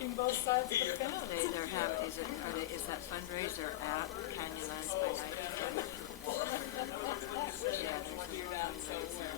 working both sides of the fence. Is that fundraiser at Canyonlands by night? Yeah, Figured out somewhere.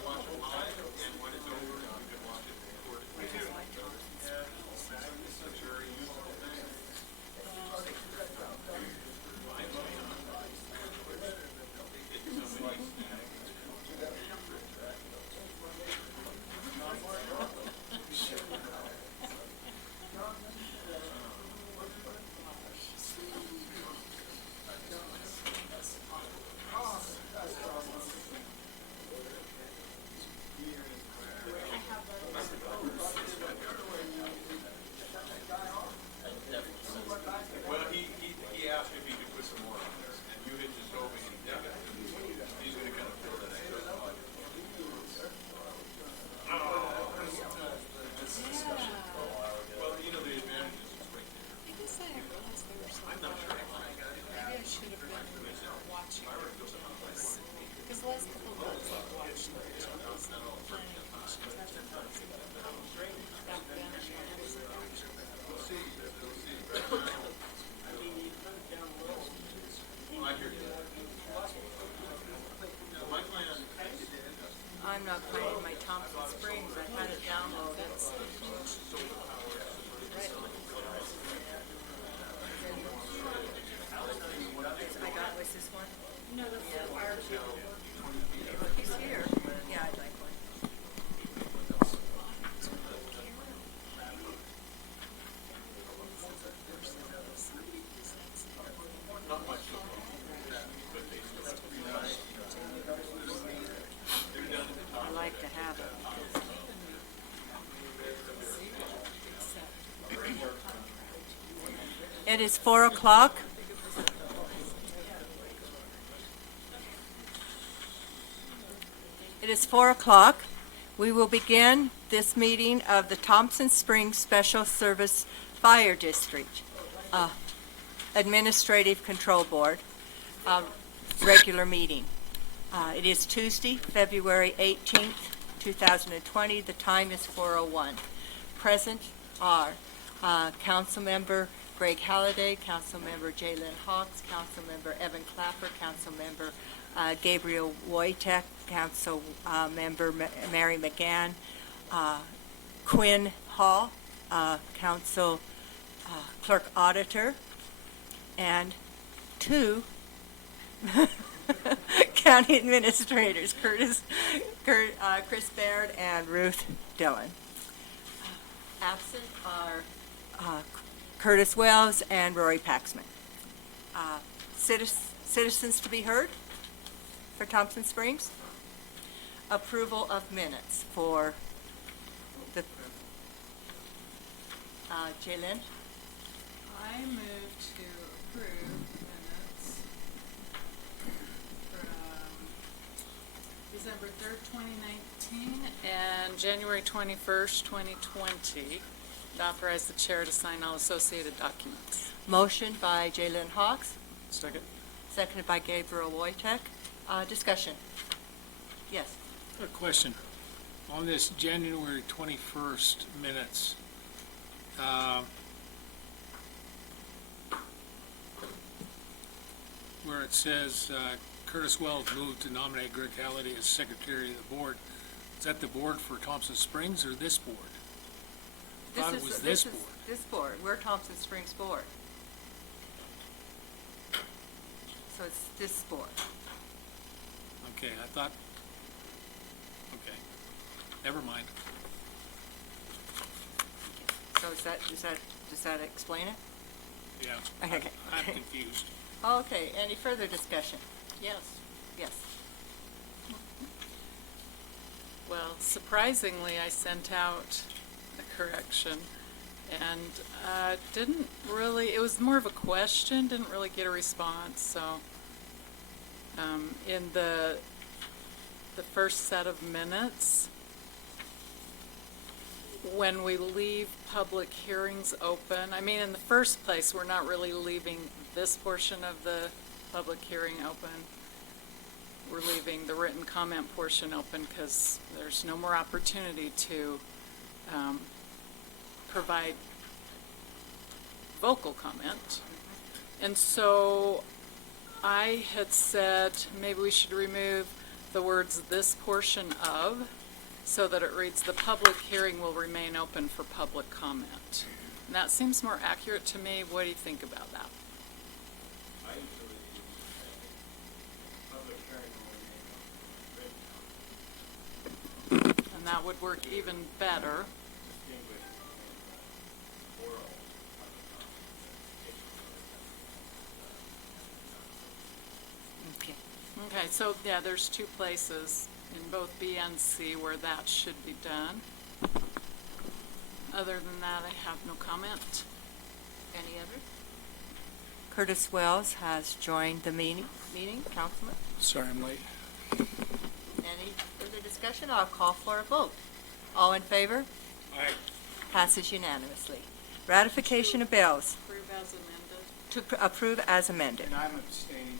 Well, he asked if he could put some more on there, and you had just told me he did it. He's gonna kind of fill that extra spot. Well, you know, the advantages is right there. I guess I didn't realize they were so. I'm not sure. Maybe I should have been watching this. Because the last couple of months I've watched the Children's Planning Commissions. That's been fun. Back then, it was a Well, I hear you. My plan, I'm not finding my Thompson Springs. I had it downloaded. Was this one? No, that's the fire chief. He's here. Yeah, I'd like one. not much so far, but they still have to be nice. They're down at the top. I like to have it. It is 4 o'clock. It is 4 o'clock. We will begin this meeting of the Thompson Springs Special Service Fire District Administrative Control Board regular meeting. It is Tuesday, February 18th, 2020. The time is 4:01. Present are Councilmember Greg Halliday, Councilmember Jalen Hawks, Councilmember Evan Clapper, Councilmember Gabriel Wojtek, Councilmember Mary McGann, Quinn Hall, Council Clerk Auditor, and two county administrators, Chris Baird and Ruth Dillon. Absent are Curtis Wells and Rory Paxman. Citizens to be heard for Thompson Springs. Approval of minutes for the Jalen. I move to approve minutes from December 3rd, 2019 and January 21st, 2020. And authorize the chair to sign all associated documents. Motion by Jalen Hawks, Second? seconded by Gabriel Wojtek. Discussion. Yes. A question. On this January 21st minutes, where it says Curtis Wells moved to nominate Greg Halliday as secretary of the board, is that the board for Thompson Springs or this board? I thought it was this board. This board. We're Thompson Springs Board. So it's this board. Okay, I thought, okay, never mind. So does that explain it? Yeah, Okay. I'm confused. Okay, any further discussion? Yes. Yes. Well, surprisingly, I sent out a correction and didn't really, it was more of a question, didn't really get a response, so in the first set of minutes, when we leave public hearings open, I mean, in the first place, we're not really leaving this portion of the public hearing open. We're leaving the written comment portion open because there's no more opportunity to provide vocal comment. And so I had said maybe we should remove the words "this portion of," so that it reads, "The public hearing will remain open for public comment." And that seems more accurate to me. What do you think about that? I usually say, public hearing will remain open. And that would work even better. Okay. Okay, so, yeah, there's two places in both B and C where that should be done. Other than that, I have no comment. Any others? Curtis Wells has joined the meeting, Councilman. Sorry, I'm late. Any further discussion? I'll call for a vote. All in favor? Aye. Passes unanimously. Ratification of bills Approve as amended. to approve as amended. And I'm abstaining.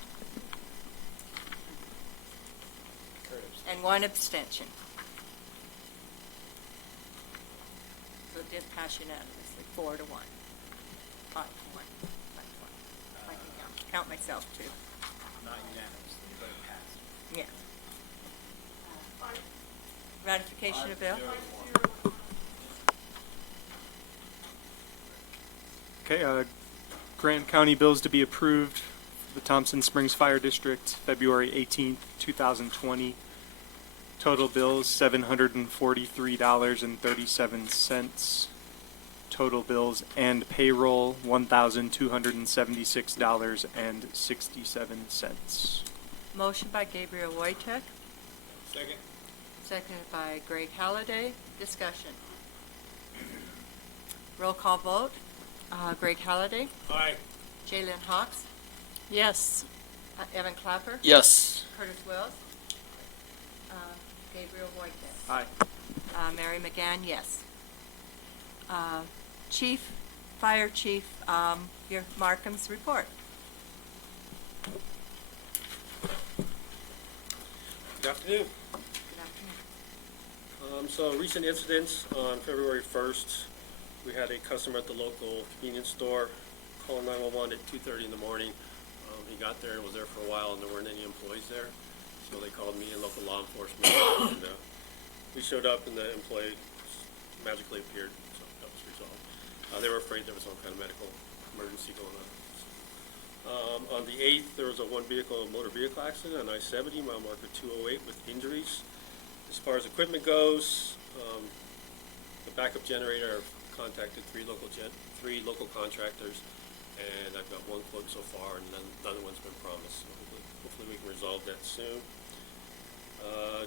And one abstention. So it did pass unanimously, 4-1. 5-1. 5-1. I can count myself too. Not unanimously, but it passed. Yeah. Ratification of bill? Okay, Grant County bills to be approved. The Thompson Springs Fire District, February 18th, 2020. Total bills, $743.37. Total bills and payroll, $1,276.67. Motion by Gabriel Wojtek, Second. seconded by Greg Halliday. Discussion. Roll call vote. Greg Halliday, Aye. Jalen Hawks, Yes. Evan Clapper, Yes. Curtis Wells, Gabriel Wojtek. Aye. Mary McGann, yes. Fire Chief, your Markham's report. Good afternoon. Good afternoon. So recent incidents on February 1st, we had a customer at the local convenience store call 911 at 2:30 in the morning. He got there and was there for a while and there weren't any employees there. So they called me and local law enforcement and we showed up and the employee magically appeared, so that was resolved. They were afraid there was some kind of medical emergency going on. On the 8th, there was a motor vehicle accident on I-70, mile marker 208 with injuries. As far as equipment goes, the backup generator, I've contacted three local contractors, and I've got one quote so far, and then another one's been promised. So hopefully we can resolve that soon.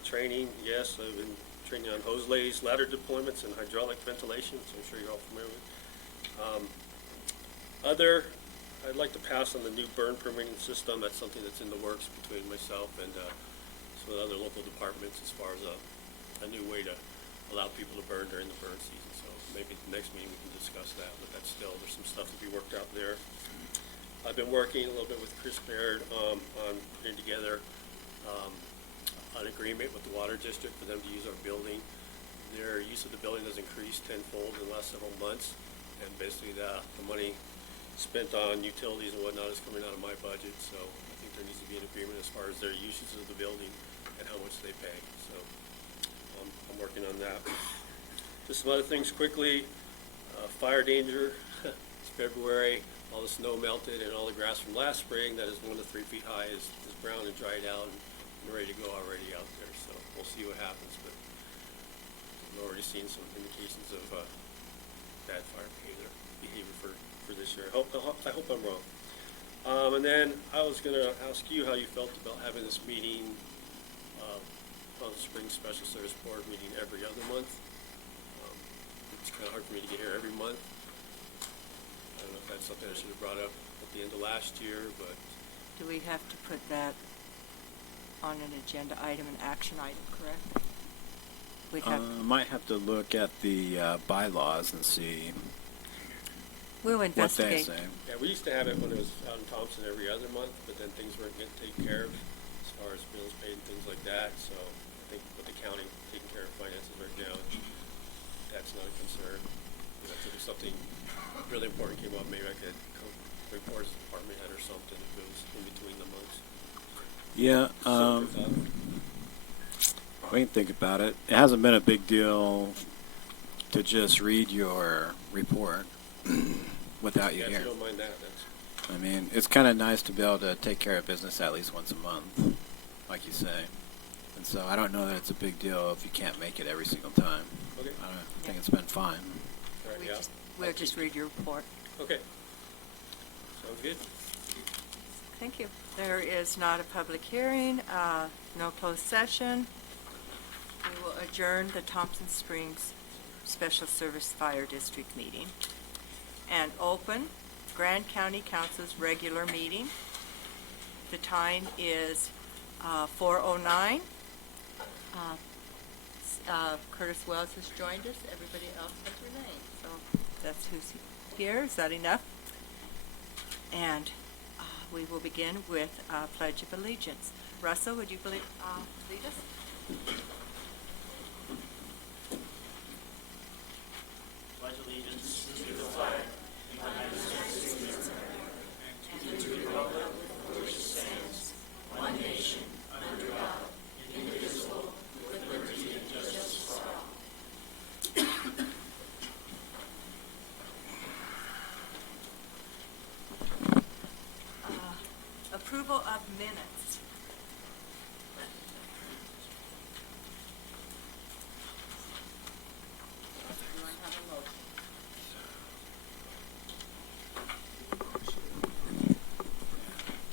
Training, yes, I've been training on hose lays, ladder deployments, and hydraulic ventilation, so I'm sure you're all familiar with. I'd like to pass on the new burn permitting system. That's something that's in the works between myself and some of the other local departments as far as a new way to allow people to burn during the burn season. So maybe at the next meeting we can discuss that, but there's some stuff to be worked out there. I've been working a little bit with Chris Baird on putting together an agreement with the water district for them to use our building. Their use of the building has increased tenfold in the last several months, and basically the money spent on utilities and whatnot is coming out of my budget, so I think there needs to be an agreement as far as their usage of the building and how much they pay. So I'm working on that. Just some other things quickly. Fire danger. It's February. All the snow melted and all the grass from last spring that is 1 to 3 feet high is brown and dried out and ready to go already out there. So we'll see what happens, but I'm already seeing some indications of bad fire behavior for this year. I hope I'm wrong. And then I was going to ask you how you felt about having this meeting on the Spring Special Service Board meeting every other month. It's kind of hard for me to get here every month. I don't know if that's something I should have brought up at the end of last year, but Do we have to put that on an agenda item, an action item, correct? We'd have, Might have to look at the bylaws and see we'll what they investigate. say. yeah, we used to have it when it was out in Thompson every other month, but then things weren't getting taken care of as far as bills paid and things like that. So I think with the county taking care of finances right now, that's not a concern. That's something really important came up, maybe I could report as department head or something if it was in between the months. Yeah, we can think about it. It hasn't been a big deal to just read your report without you Yeah, if here. you don't mind that, that's, I mean, it's kind of nice to be able to take care of business at least once a month, like you say. And so I don't know that it's a big deal if you can't make it every single time. okay, I think it's been fine. all right, We yeah, just, we'll just read your report. okay. Sounds good. Thank you. There is not a public hearing, no closed session. We will adjourn the Thompson Springs Special Service Fire District meeting and open Grand County Council's regular meeting. The time is 4:09. Curtis Wells has joined us. Everybody else has remained. So that's who's here. Is that enough? And we will begin with Pledge of Allegiance. Russell, would you lead us? Approval of minutes. Do I have a motion?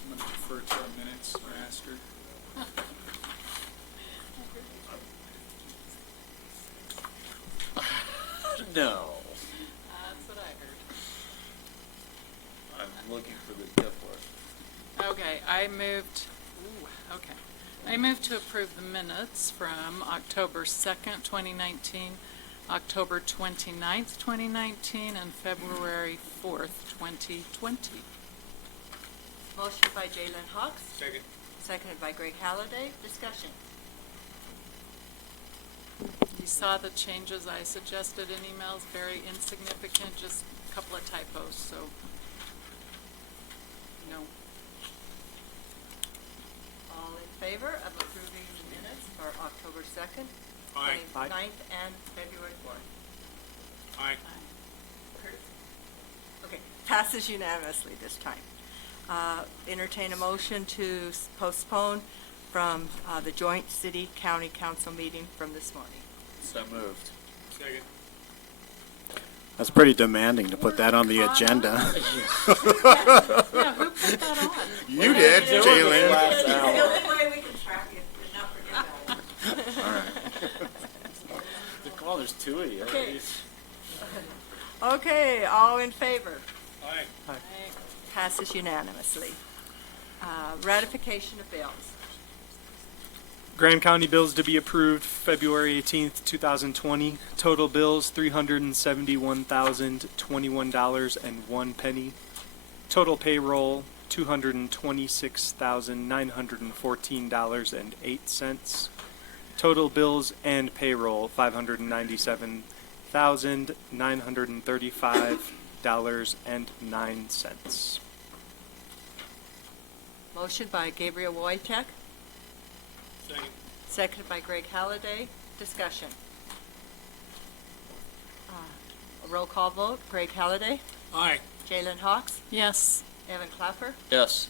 I'm gonna defer to our minutes, Master. No, That's what I heard. I'm looking for the gift list. Okay, I moved to approve the minutes from October 2nd, 2019, October 29th, 2019, and February 4th, 2020. Motion by Jalen Hawks, Second. seconded by Greg Halliday. Discussion. You saw the changes I suggested in emails, very insignificant, just a couple of typos, so, no. All in favor of approving the minutes for October 2nd, Aye. 29th, and February 4th? Aye. Okay, passes unanimously this time. Entertain a motion to postpone from the joint city-county council meeting from this morning. So moved. Second. That's pretty demanding to put that on the agenda. Yeah, who put that on? You did, Jalen. It's the only way we can track it and not forget about it. Oh, there's two of you. Okay. Okay, all in favor? Aye. Passes unanimously. Ratification of bills. Grand County bills to be approved February 18th, 2020. Total bills $371,021.01. Total payroll $226,914.08. Total bills and payroll $597,935.09. Motion by Gabriel Wojtek, Second. seconded by Greg Halliday. Discussion. A roll call vote. Greg Halliday, Aye. Jalen Hawks, Yes. Evan Clapper, Yes.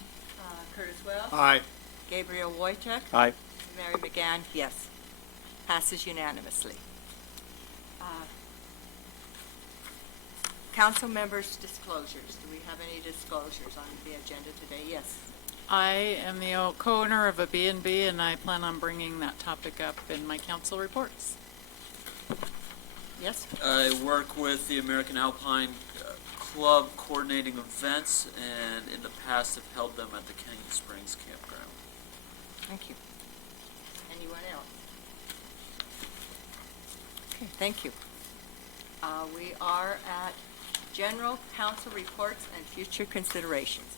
Curtis Wells, Aye. Gabriel Wojtek, Aye. Mary McGann, yes. Passes unanimously. Council members' disclosures. Do we have any disclosures on the agenda today? Yes. I am the co-owner of a B&B, and I plan on bringing that topic up in my council reports. Yes? I work with the American Alpine Club coordinating events, and in the past have held them at the Canyon Springs Campground. Thank you. Anyone else? Okay, thank you. We are at general council reports and future considerations.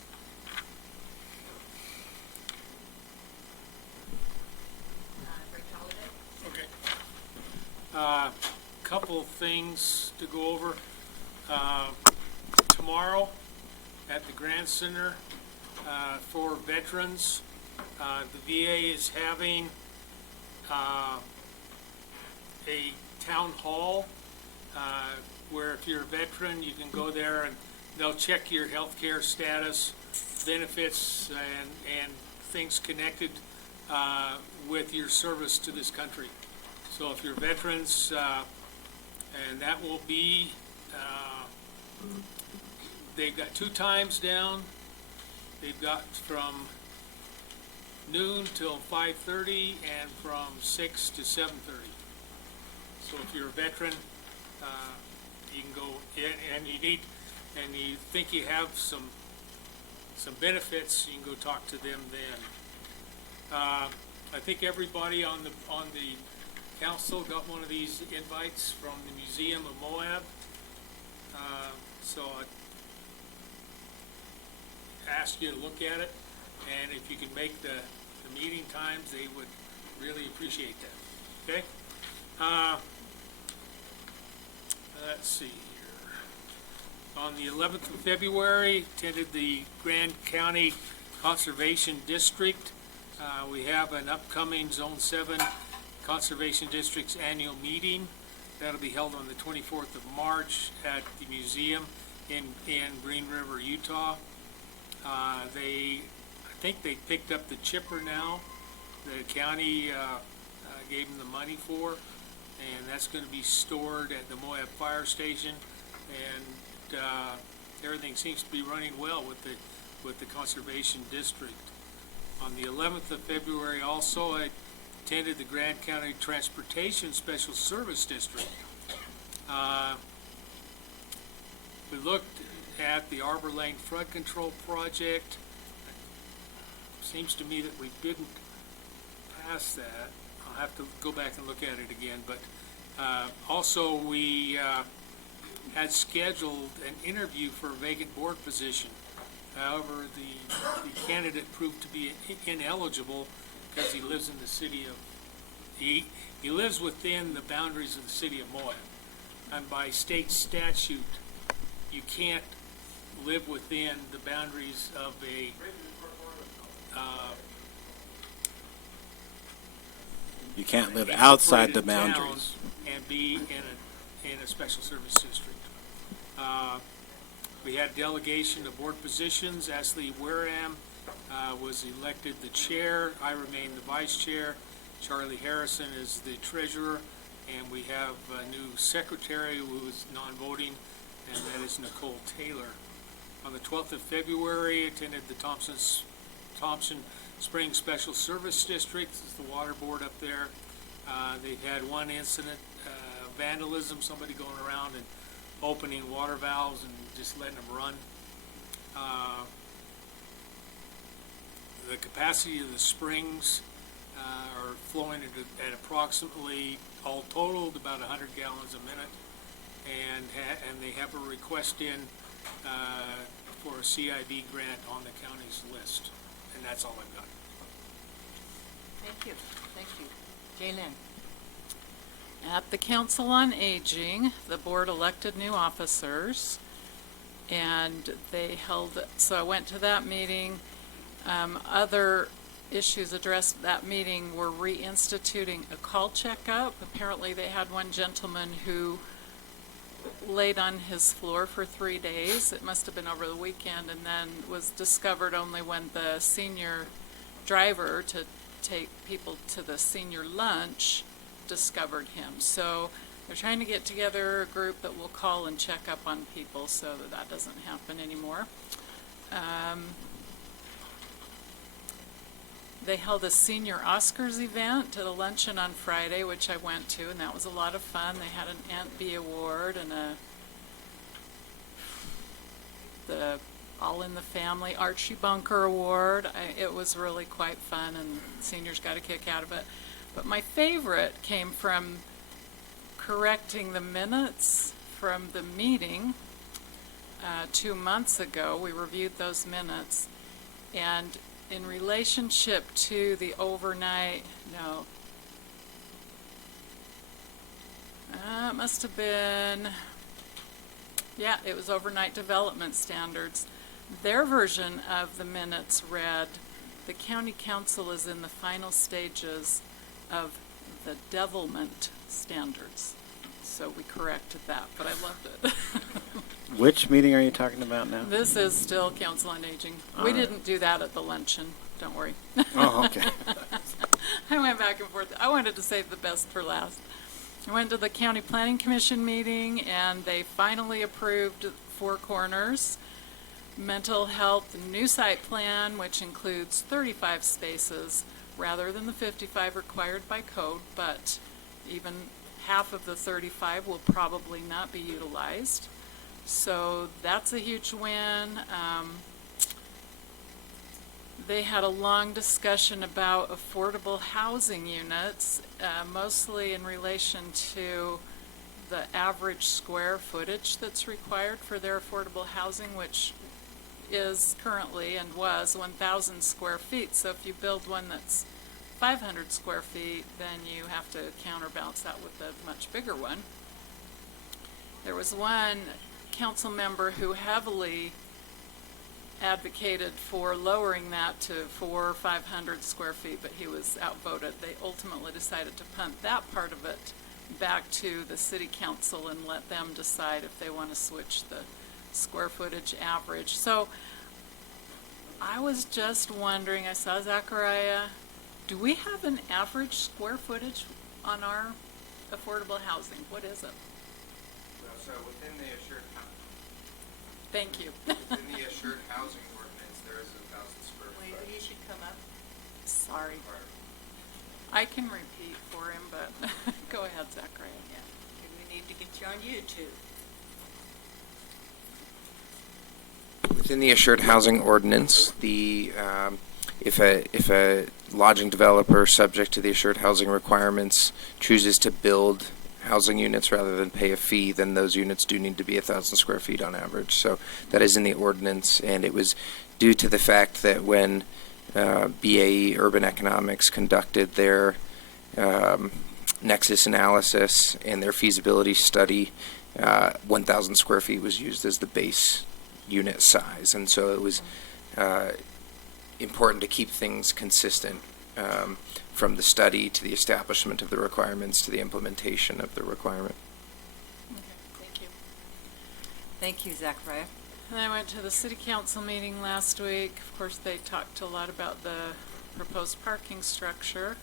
Greg Halliday? Okay. Couple of things to go over. tomorrow at the Grand Center for veterans. The VA is having a town hall where if you're a veteran, you can go there and they'll check your health care status, benefits, and things connected with your service to this country. So if you're veterans, and that will be, they've got 2 times down. They've got from noon till 5:30 and from 6 to 7:30. So if you're a veteran, you can go in, and you think you have some benefits, you can go talk to them then. I think everybody on the council got one of these invites from the Museum of Moab. So I ask you to look at it, and if you can make the meeting times, they would really appreciate that. Okay? Let's see here. On the 11th of February, attended the Grand County Conservation District. We have an upcoming Zone 7 Conservation District's annual meeting. That'll be held on the 24th of March at the museum in Green River, Utah. I think they picked up the chipper now. The county gave them the money for, and that's going to be stored at the Moab Fire Station. And everything seems to be running well with the Conservation District. On the 11th of February, also, I attended the Grand County Transportation Special Service District. We looked at the Arbor Lane Flood Control Project. Seems to me that we didn't pass that. I'll have to go back and look at it again. But also, we had scheduled an interview for a vacant board position. However, the candidate proved to be ineligible because he lives in the city of, he lives within the boundaries of the city of Moab. And by state statute, you can't live within the boundaries of a You can't live outside the incorporated boundaries. town and be in a special service district. We had delegation of board positions. Ashley Wareham was elected the chair. I remain the vice chair. Charlie Harrison is the treasurer. And we have a new secretary who is non-voting, and that is Nicole Taylor. On the 12th of February, attended the Thompson Springs Special Service District. This is the water board up there. They've had one incident, vandalism, somebody going around and opening water valves and just letting them run. The capacity of the springs are flowing at approximately, all totaled, about 100 gallons a minute. And they have a request in for a CIB grant on the county's list. And that's all I've got. Thank you. Thank you. Jaylen. At the Council on Aging, the board elected new officers, and they held, so I went to that meeting. Other issues addressed at that meeting were reinstituting a call checkup. Apparently they had one gentleman who laid on his floor for 3 days. It must have been over the weekend, and then was discovered only when the senior driver to take people to the senior lunch discovered him. So they're trying to get together a group that will call and check up on people so that that doesn't happen anymore. They held a senior Oscars event at a luncheon on Friday, which I went to, and that was a lot of fun. They had an Aunt Bee award and the All in the Family Archie Bunker award. It was really quite fun, and seniors got a kick out of it. But my favorite came from correcting the minutes from the meeting 2 months ago. We reviewed those minutes, and in relationship to the overnight, it must have been Yeah, it was overnight development standards. Their version of the minutes read, "The county council is in the final stages of the devilment standards." So we corrected that, but I loved it. Which meeting are you talking about now? This is still Council on Aging. We didn't do that at the luncheon, don't worry. Oh, okay. I went back and forth. I wanted to save the best for last. I went to the County Planning Commission meeting, and they finally approved Four Corners mental health new site plan, which includes 35 spaces rather than the 55 required by code, but even half of the 35 will probably not be utilized. So that's a huge win. They had a long discussion about affordable housing units, mostly in relation to the average square footage that's required for their affordable housing, which is currently and was 1,000 square feet. So if you build one that's 500 square feet, then you have to counterbalance that with a much bigger one. There was one council member who heavily advocated for lowering that to 400 or 500 square feet, but he was outvoted. They ultimately decided to punt that part of it back to the city council and let them decide if they want to switch the square footage average. So I was just wondering, I saw Zachariah, do we have an average square footage on our affordable housing? What is it? So within the assured Thank you. within the assured housing ordinance, there is 1,000 square Wait, foot. you should come up. Sorry. requirement. I can repeat for him, but go ahead, Zachariah. Yeah, we need to get you on YouTube. Within the assured housing ordinance, if a lodging developer subject to the assured housing requirements chooses to build housing units rather than pay a fee, then those units do need to be 1,000 square feet on average. So that is in the ordinance, and it was due to the fact that when BAE Urban Economics conducted their nexus analysis and their feasibility study, 1,000 square feet was used as the base unit size, and so it was important to keep things consistent from the study to the establishment of the requirements to the implementation of the requirement. Okay, thank you. Thank you, Zachariah. And I went to the city council meeting last week. Of course, they talked a lot about the proposed parking structure.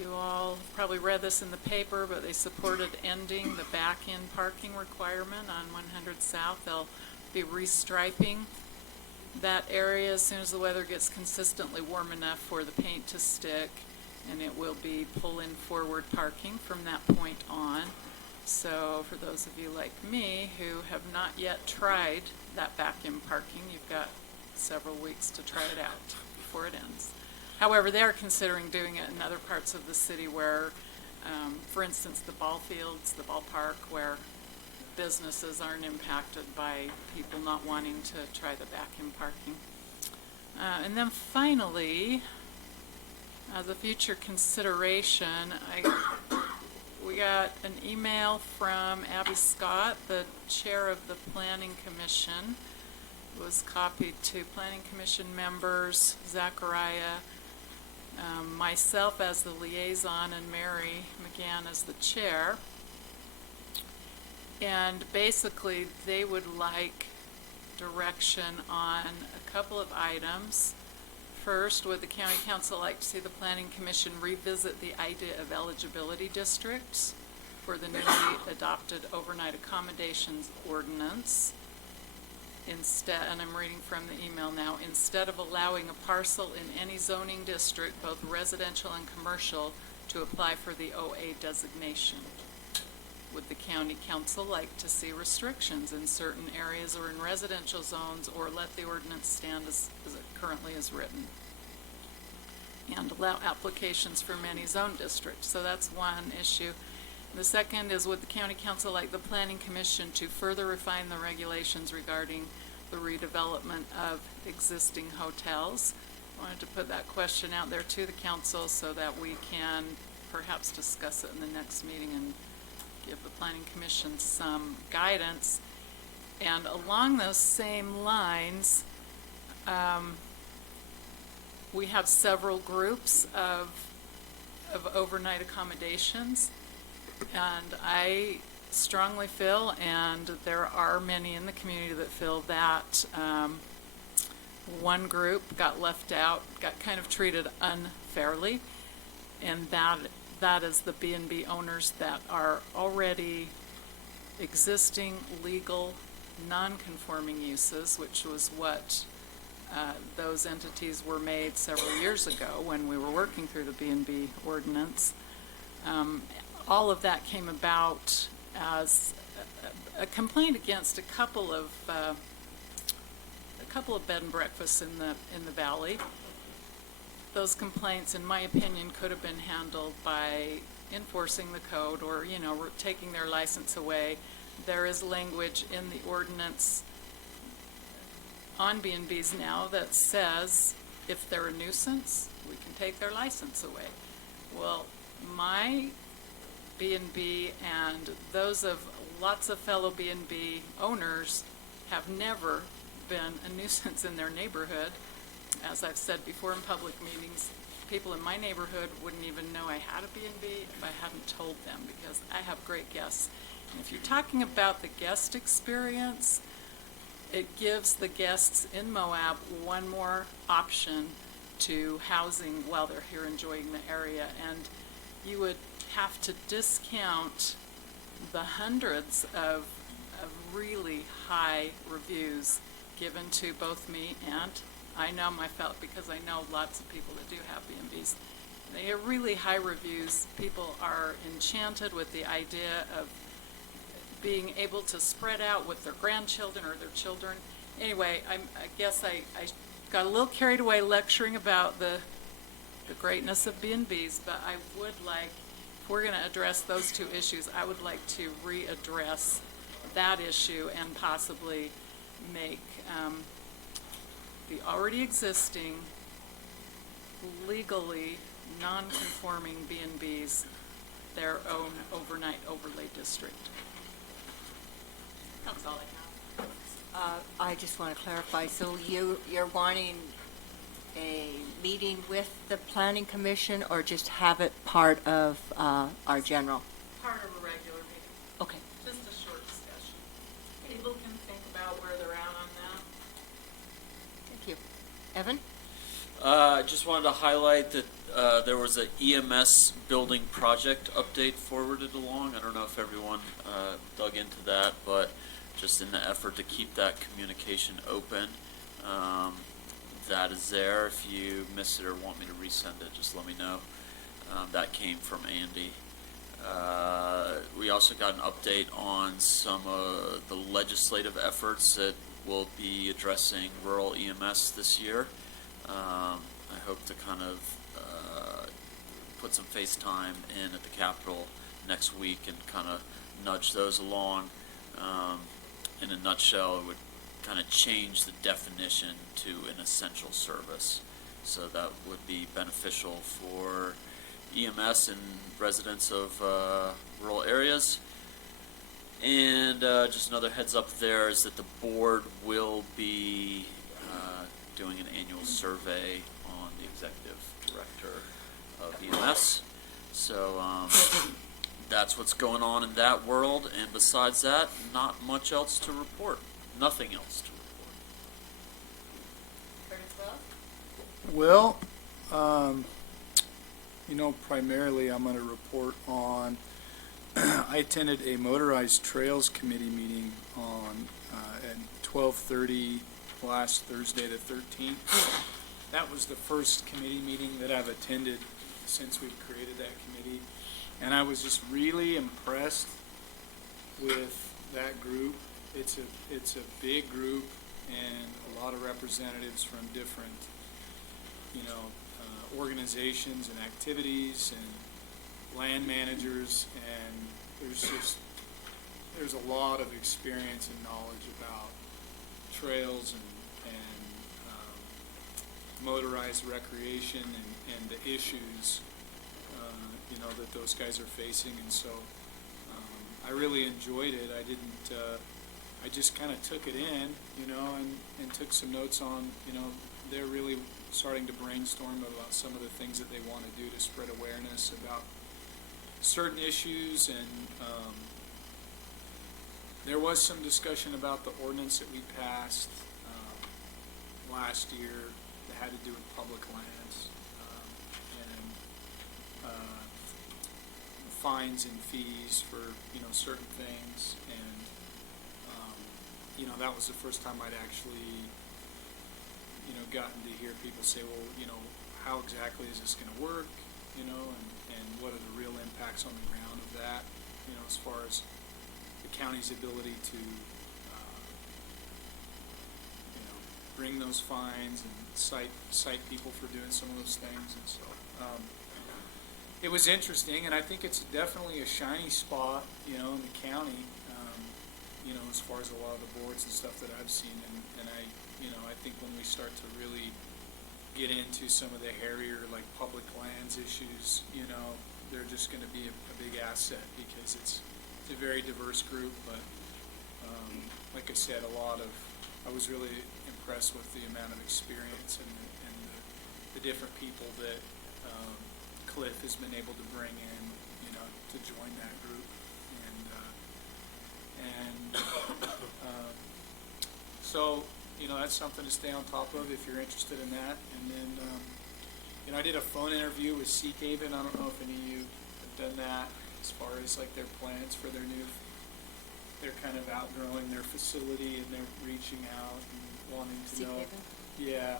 You all probably read this in the paper, but they supported ending the back-end parking requirement on 100 South. They'll be restriping that area as soon as the weather gets consistently warm enough for the paint to stick, and it will be pull-in forward parking from that point on. So for those of you like me who have not yet tried that back-end parking, you've got several weeks to try it out before it ends. However, they are considering doing it in other parts of the city where, for instance, the ball fields, the ballpark, where businesses aren't impacted by people not wanting to try the back-in parking. And then finally, as a future consideration, we got an email from Abby Scott, the chair of the Planning Commission. It was copied to Planning Commission members, Zachariah, myself as the liaison, and Mary McGann as the chair. And basically, they would like direction on a couple of items. First, would the county council like to see the planning commission revisit the idea of eligibility districts for the newly adopted overnight accommodations ordinance? Instead, and I'm reading from the email now, instead of allowing a parcel in any zoning district, both residential and commercial, to apply for the OA designation. Would the county council like to see restrictions in certain areas or in residential zones, or let the ordinance stand as it currently is written? And allow applications for many zone districts. So that's one issue. The second is, would the county council like the planning commission to further refine the regulations regarding the redevelopment of existing hotels? I wanted to put that question out there to the council so that we can perhaps discuss it in the next meeting and give the planning commission some guidance. And along those same lines, we have several groups of overnight accommodations. And I strongly feel, and there are many in the community that feel that one group got left out, got kind of treated unfairly, and that is the B&B owners that are already existing legal non-conforming uses, which was what those entities were made several years ago when we were working through the B&B ordinance. All of that came about as a complaint against a couple of bed and breakfasts in the valley. Those complaints, in my opinion, could have been handled by enforcing the code or, taking their license away. There is language in the ordinance on B&Bs now that says if they're a nuisance, we can take their license away. Well, my B&B and those of lots of fellow B&B owners have never been a nuisance in their neighborhood. As I've said before in public meetings, people in my neighborhood wouldn't even know I had a B&B if I hadn't told them, because I have great guests. And if you're talking about the guest experience, it gives the guests in Moab one more option to housing while they're here enjoying the area. And you would have to discount the hundreds of really high reviews given to both me and I know my fellow, because I know lots of people that do have B&Bs. They have really high reviews. People are enchanted with the idea of being able to spread out with their grandchildren or their children. Anyway, I guess I got a little carried away lecturing about the greatness of B&Bs, but I would like, if we're going to address those two issues, I would like to readdress that issue and possibly make the already existing legally non-conforming B&Bs their own overnight overlay district. That's all I have. I just want to clarify, so you're wanting a meeting with the planning commission or just have it part of our general? Part of a regular meeting, Okay. just a short discussion. People can think about where they're at on that. Thank you. Evan? I just wanted to highlight that there was an EMS building project update forwarded along. I don't know if everyone dug into that, but just in the effort to keep that communication open, that is there. If you missed it or want me to resend it, just let me know. That came from Andy. We also got an update on some of the legislative efforts that will be addressing rural EMS this year. I hope to kind of put some face time in at the Capitol next week and kind of nudge those along. In a nutshell, it would kind of change the definition to an essential service. So that would be beneficial for EMS and residents of rural areas. And just another heads up there is that the board will be doing an annual survey on the executive director of EMS. So that's what's going on in that world, and besides that, not much else to report. Nothing else to report. Well, primarily I'm going to report on, I attended a motorized trails committee meeting on at 12:30 last Thursday the 13th. That was the first committee meeting that I've attended since we created that committee, and I was just really impressed with that group. It's a big group and a lot of representatives from different organizations and activities and land managers, and there's a lot of experience and knowledge about trails and motorized recreation and the issues that those guys are facing. And so I really enjoyed it. I didn't, I just kind of took it in, you know, and took some notes on, you know, they're really starting to brainstorm about some of the things that they want to do to spread awareness about certain issues, and there was some discussion about the ordinance that we passed last year that had to do with public lands and fines and fees for, you know, certain things, and you know, that was the first time I'd actually, you know, gotten to hear people say, well, you know, how exactly is this going to work, you know, and what are the real impacts on the ground of that, you know, as far as the county's ability to, you know, bring those fines and cite people for doing some of those things. And so it was interesting, and I think it's definitely a shiny spot, you know, in the county, you know, as far as a lot of the boards and stuff that I've seen, and I, you know, I think when we start to really get into some of the hairier, like, public lands issues, you know, they're just going to be a big asset, because it's a very diverse group. But like I said, I was really impressed with the amount of experience and the different people that Cliff has been able to bring in, you know, to join that group. So, you know, that's something to stay on top of if you're interested in that. And then, you know, I did a phone interview with Seahaven. I don't know if any of you have done that, as far as like their plans for their new, they're kind of outgrowing their facility, and they're reaching out and wanting to know. Seahaven? Yeah.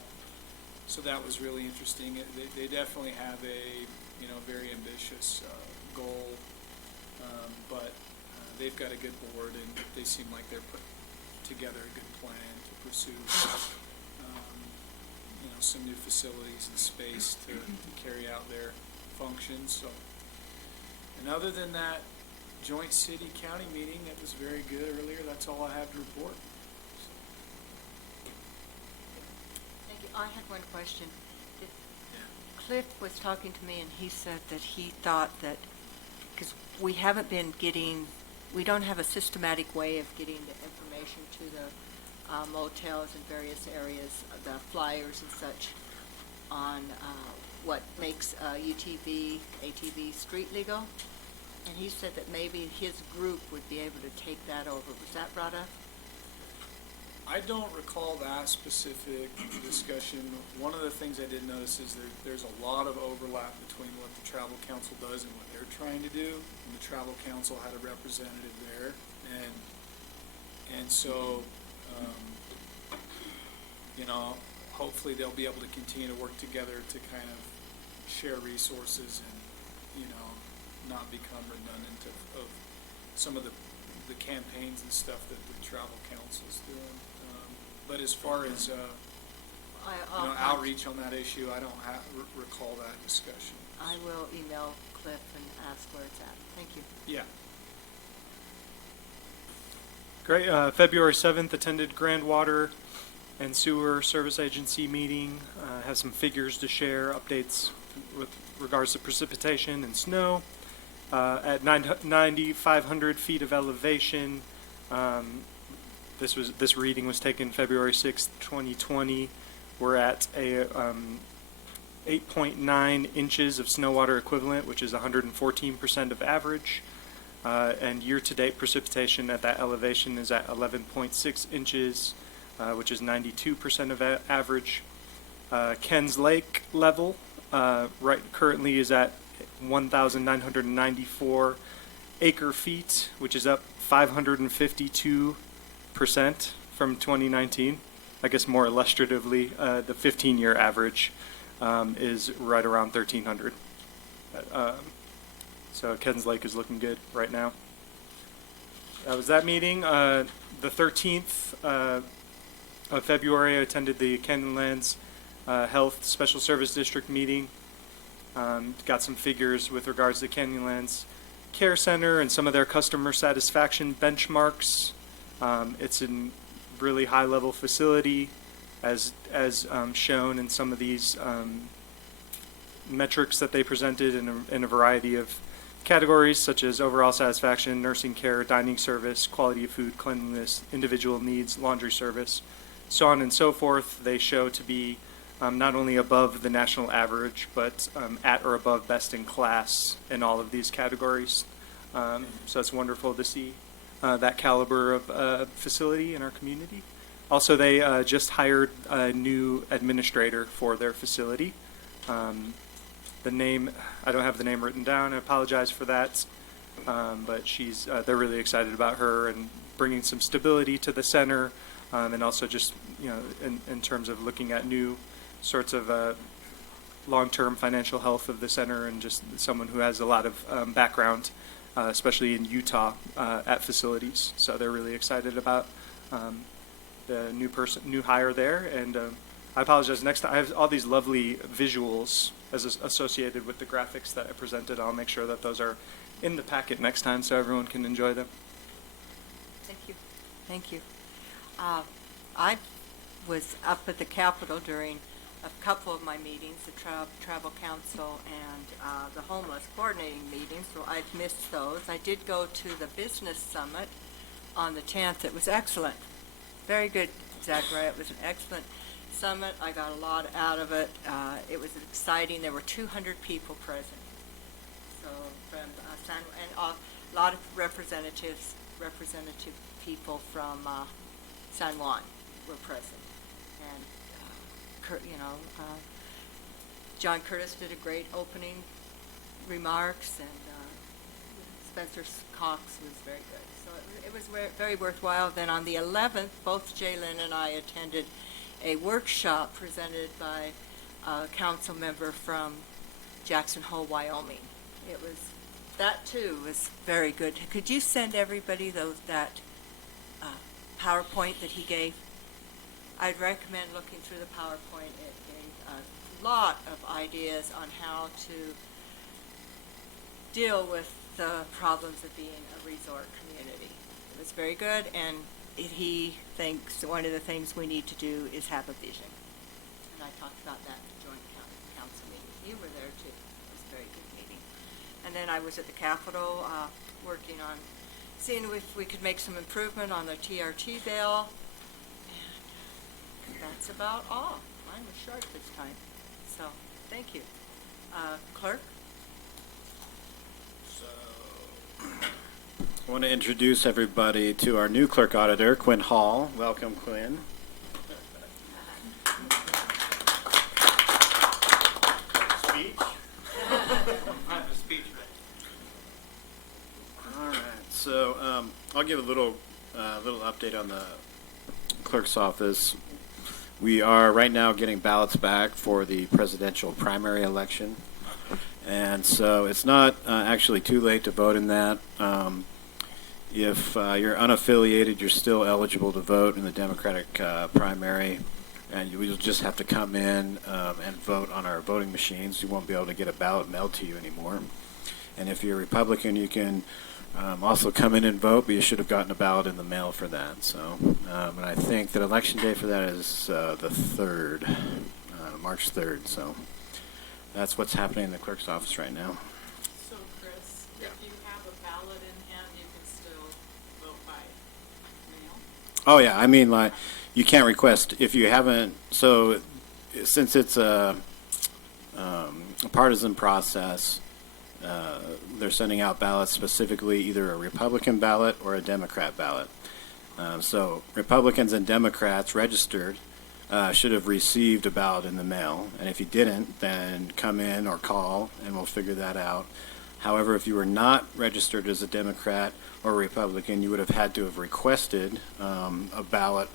So that was really interesting. They definitely have a, you know, very ambitious goal, but they've got a good board, and they seem like they're putting together a good plan to pursue, you know, some new facilities and space to carry out their functions. So, and other than that joint city-county meeting that was very good earlier, that's all I have to report. Thank you. I had one question. Cliff was talking to me, and he said that he thought that, because we haven't been getting, we don't have a systematic way of getting the information to the motels in various areas, the flyers and such, on what makes UTV, ATV street legal. And he said that maybe his group would be able to take that over. Was that brought up? I don't recall that specific discussion. One of the things I did notice is there's a lot of overlap between what the Travel Council does and what they're trying to do. And the Travel Council had a representative there, and so, you know, hopefully they'll be able to continue to work together to kind of share resources and, you know, not become redundant of some of the campaigns and stuff that the Travel Council's doing. But as far as you know, outreach on that issue, I don't recall that discussion. I will email Cliff and ask where it's at. Thank you. Yeah. Great. February 7th, attended Grand Water and Sewer Service Agency meeting. Has some figures to share, updates with regards to precipitation and snow. At 9,500 feet of elevation. This reading was taken February 6th, 2020. We're at a 8.9 inches of snow water equivalent, which is 114% of average. And year-to-date precipitation at that elevation is at 11.6 inches, which is 92% of average. Ken's Lake level currently is at 1,994 acre feet, which is up 552% from 2019. I guess more illustratively, the 15-year average is right around 1,300. So Ken's Lake is looking good right now. That was that meeting. The 13th of February, I attended the Canyonlands Health Special Service District meeting. Got some figures with regards to Canyonlands Care Center and some of their customer satisfaction benchmarks. It's a really high-level facility, as shown in some of these metrics that they presented in a variety of categories such as overall satisfaction, nursing care, dining service, quality of food, cleanliness, individual needs, laundry service, so on and so forth. They show to be not only above the national average, but at or above best in class in all of these categories. So it's wonderful to see that caliber of facility in our community. Also, they just hired a new administrator for their facility. The name, I don't have the name written down, I apologize for that. But they're really excited about her and bringing some stability to the center, and also just, in terms of looking at new sorts of long-term financial health of the center, and just someone who has a lot of background, especially in Utah, at facilities. So they're really excited about the new hire there. And I apologize, next time I have all these lovely visuals associated with the graphics that I presented. I'll make sure that those are in the packet next time so everyone can enjoy them. Thank you. Thank you. I was up at the Capitol during a couple of my meetings, the Travel Council and the Homeless Coordinating meetings, so I've missed those. I did go to the Business Summit on the 10th. It was excellent. Very good, Zachariah. It was an excellent summit. I got a lot out of it. It was exciting. There were 200 people present. So from and a lot of representative people from San Juan were present. And John Curtis did a great opening remarks, and Spencer Cox was very good. So it was very worthwhile. Then on the 11th, both Jalen and I attended a workshop presented by a council member from Jackson Hole, Wyoming. That too was very good. Could you send everybody that PowerPoint that he gave? I'd recommend looking through the PowerPoint. It gave a lot of ideas on how to deal with the problems of being a resort community. It was very good, and he thinks one of the things we need to do is have a vision. And I talked about that at the joint council meeting. You were there too. It was a very good meeting. And then I was at the Capitol working on seeing if we could make some improvement on the TRT bill. And that's about all. Mine was short this time. So, thank you. Clerk? I want to introduce everybody to our new clerk auditor, Quinn Hall. Welcome, Quinn. Speech? I have a speech ready. All right. So I'll give a little update on the clerk's office. We are right now getting ballots back for the presidential primary election. And so it's not actually too late to vote in that. If you're unaffiliated, you're still eligible to vote in the Democratic primary, and you'll just have to come in and vote on our voting machines. You won't be able to get a ballot mailed to you anymore. And if you're a Republican, you can also come in and vote, but you should have gotten a ballot in the mail for that. So, and I think that election day for that is the 3rd, March 3rd. So that's what's happening in the clerk's office right now. So, Chris, if you have a ballot in hand, you can still vote by mail? Oh yeah, I mean, like, you can't request if you haven't. So, since it's a partisan process, they're sending out ballots specifically, either a Republican ballot or a Democrat ballot. So Republicans and Democrats registered should have received a ballot in the mail, and if you didn't, then come in or call, and we'll figure that out. However, if you were not registered as a Democrat or Republican, you would have had to have requested a ballot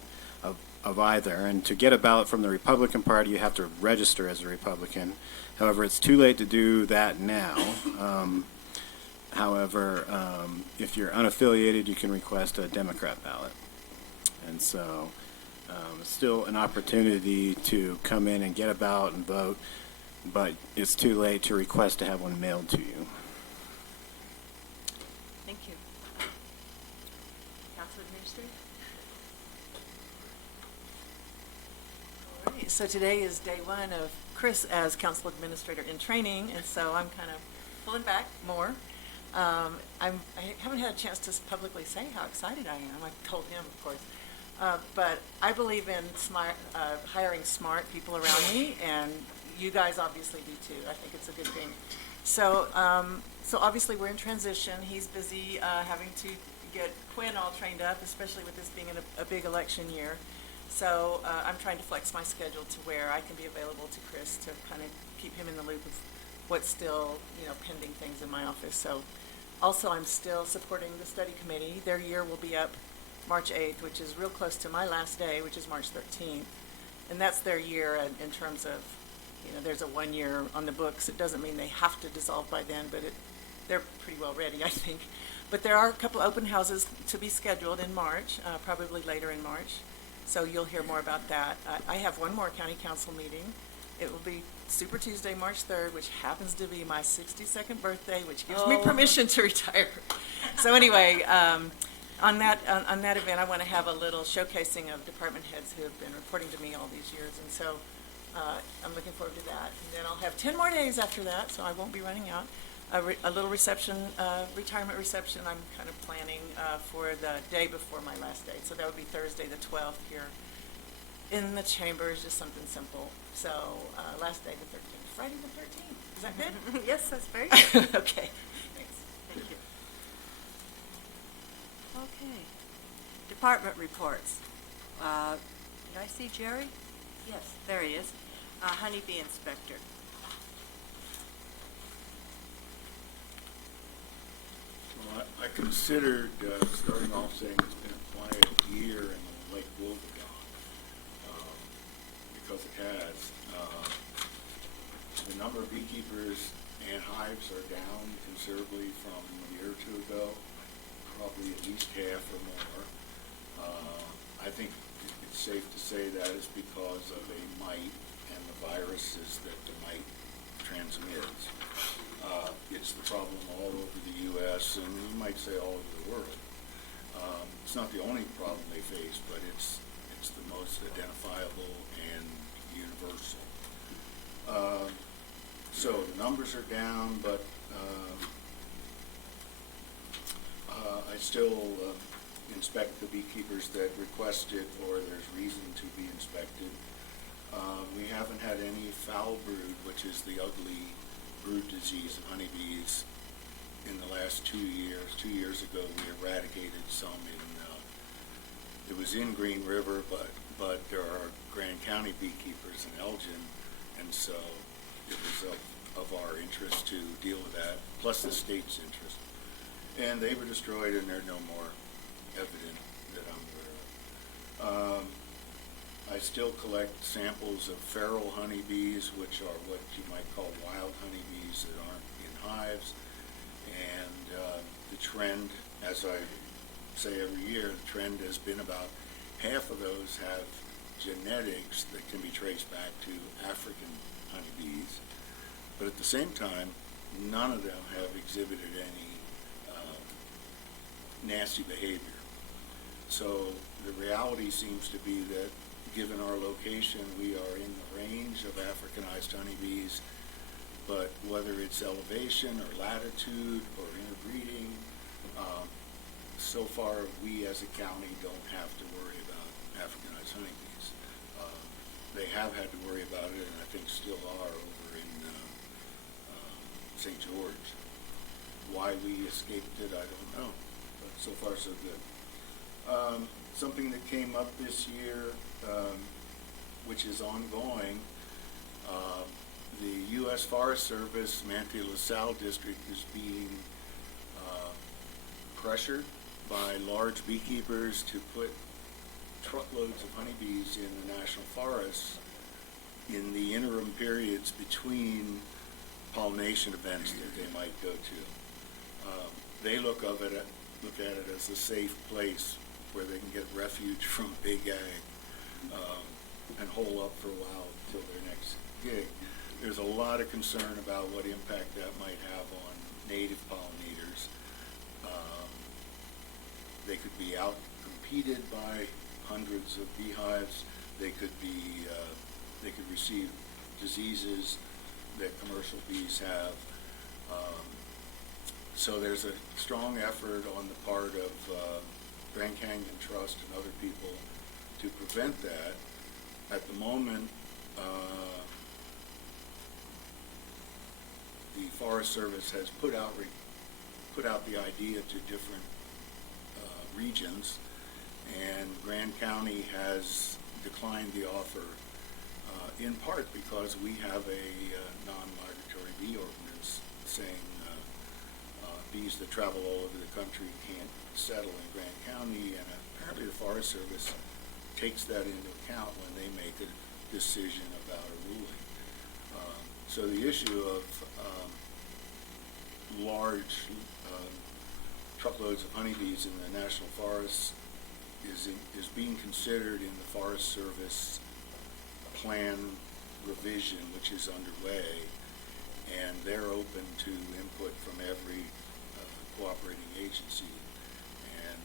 of either. And to get a ballot from the Republican Party, you have to register as a Republican. However, it's too late to do that now. However, if you're unaffiliated, you can request a Democrat ballot. And so it's still an opportunity to come in and get a ballot and vote, but it's too late to request to have one mailed to you. Thank you. Council Administrator? All right, so today is day one of Chris as council administrator in training, and so I'm kind of pulling back more. I haven't had a chance to publicly say how excited I am. I told him, of course. But I believe in hiring smart people around me, and you guys obviously do too. I think it's a good thing. So, so obviously we're in transition. He's busy having to get Quinn all trained up, especially with this being a big election year. So I'm trying to flex my schedule to where I can be available to Chris to kind of keep him in the loop of what's still, pending things in my office. So also I'm still supporting the study committee. Their year will be up March 8th, which is real close to my last day, which is March 13th. And that's their year in terms of, there's a 1 year on the books. It doesn't mean they have to dissolve by then, but they're pretty well ready, I think. But there are a couple open houses to be scheduled in March, probably later in March. So you'll hear more about that. I have one more county council meeting. It will be Super Tuesday, March 3rd, which happens to be my 62nd birthday, which gives me permission to retire. So anyway, on that event, I want to have a little showcasing of department heads who have been reporting to me all these years. And so I'm looking forward to that. And then I'll have 10 more days after that, so I won't be running out. A little reception, retirement reception I'm kind of planning for the day before my last day. So that would be Thursday the 12th here in the chambers, just something simple. So last day the 13th, Friday the 13th. Is that good? Yes, that's very good. Okay, thanks. Thank you. Okay. Department reports. Did I see Jerry? Yes, there he is. Honeybee inspector. Well, I considered starting off saying it's been a quiet year in Lake Wobegon, because it has. The number of beekeepers and hives are down considerably from a year or two ago, probably at least half or more. I think it's safe to say that is because of a mite and the viruses that the mite transmits. It's the problem all over the U.S. and you might say all over the world. It's not the only problem they face, but it's the most identifiable and universal. So the numbers are down, but I still inspect the beekeepers that request it or there's reason to be inspected. We haven't had any foul brood, which is the ugly brood disease of honeybees, in the last 2 years. 2 years ago, we eradicated some it was in Green River, but there are Grand County beekeepers in Elgin, and so it was of our interest to deal with that, plus the state's interest. And they were destroyed, and they're no more evident that I'm aware of. I still collect samples of feral honeybees, which are what you might call wild honeybees that aren't in hives. And the trend, as I say every year, the trend has been about half of those have genetics that can be traced back to African honeybees. But at the same time, none of them have exhibited any nasty behavior. So the reality seems to be that given our location, we are in the range of Africanized honeybees, but whether it's elevation or latitude or interbreeding, so far we as a county don't have to worry about Africanized honeybees. They have had to worry about it, and I think still are over in St. George. Why we escaped it, I don't know, but so far so good. Something that came up this year, which is ongoing, the U.S. Forest Service Manatee-LaSalle District is being pressured by large beekeepers to put truckloads of honeybees in the national forests in the interim periods between pollination events that they might go to. They look at it as a safe place where they can get refuge from big ag and hole up for a while until their next gig. There's a lot of concern about what impact that might have on native pollinators. They could be out-competed by hundreds of beehives. They could receive diseases that commercial bees have. So there's a strong effort on the part of Grand Canyon Trust and other people to prevent that. At the moment, the Forest Service has put out the idea to different regions, and Grand County has declined the offer, in part because we have a non-migratory bee ordinance saying bees that travel all over the country can't settle in Grand County, and apparently the Forest Service takes that into account when they make a decision about a ruling. So the issue of large truckloads of honeybees in the national forests is being considered in the Forest Service plan revision, which is underway, and they're open to input from every cooperating agency. And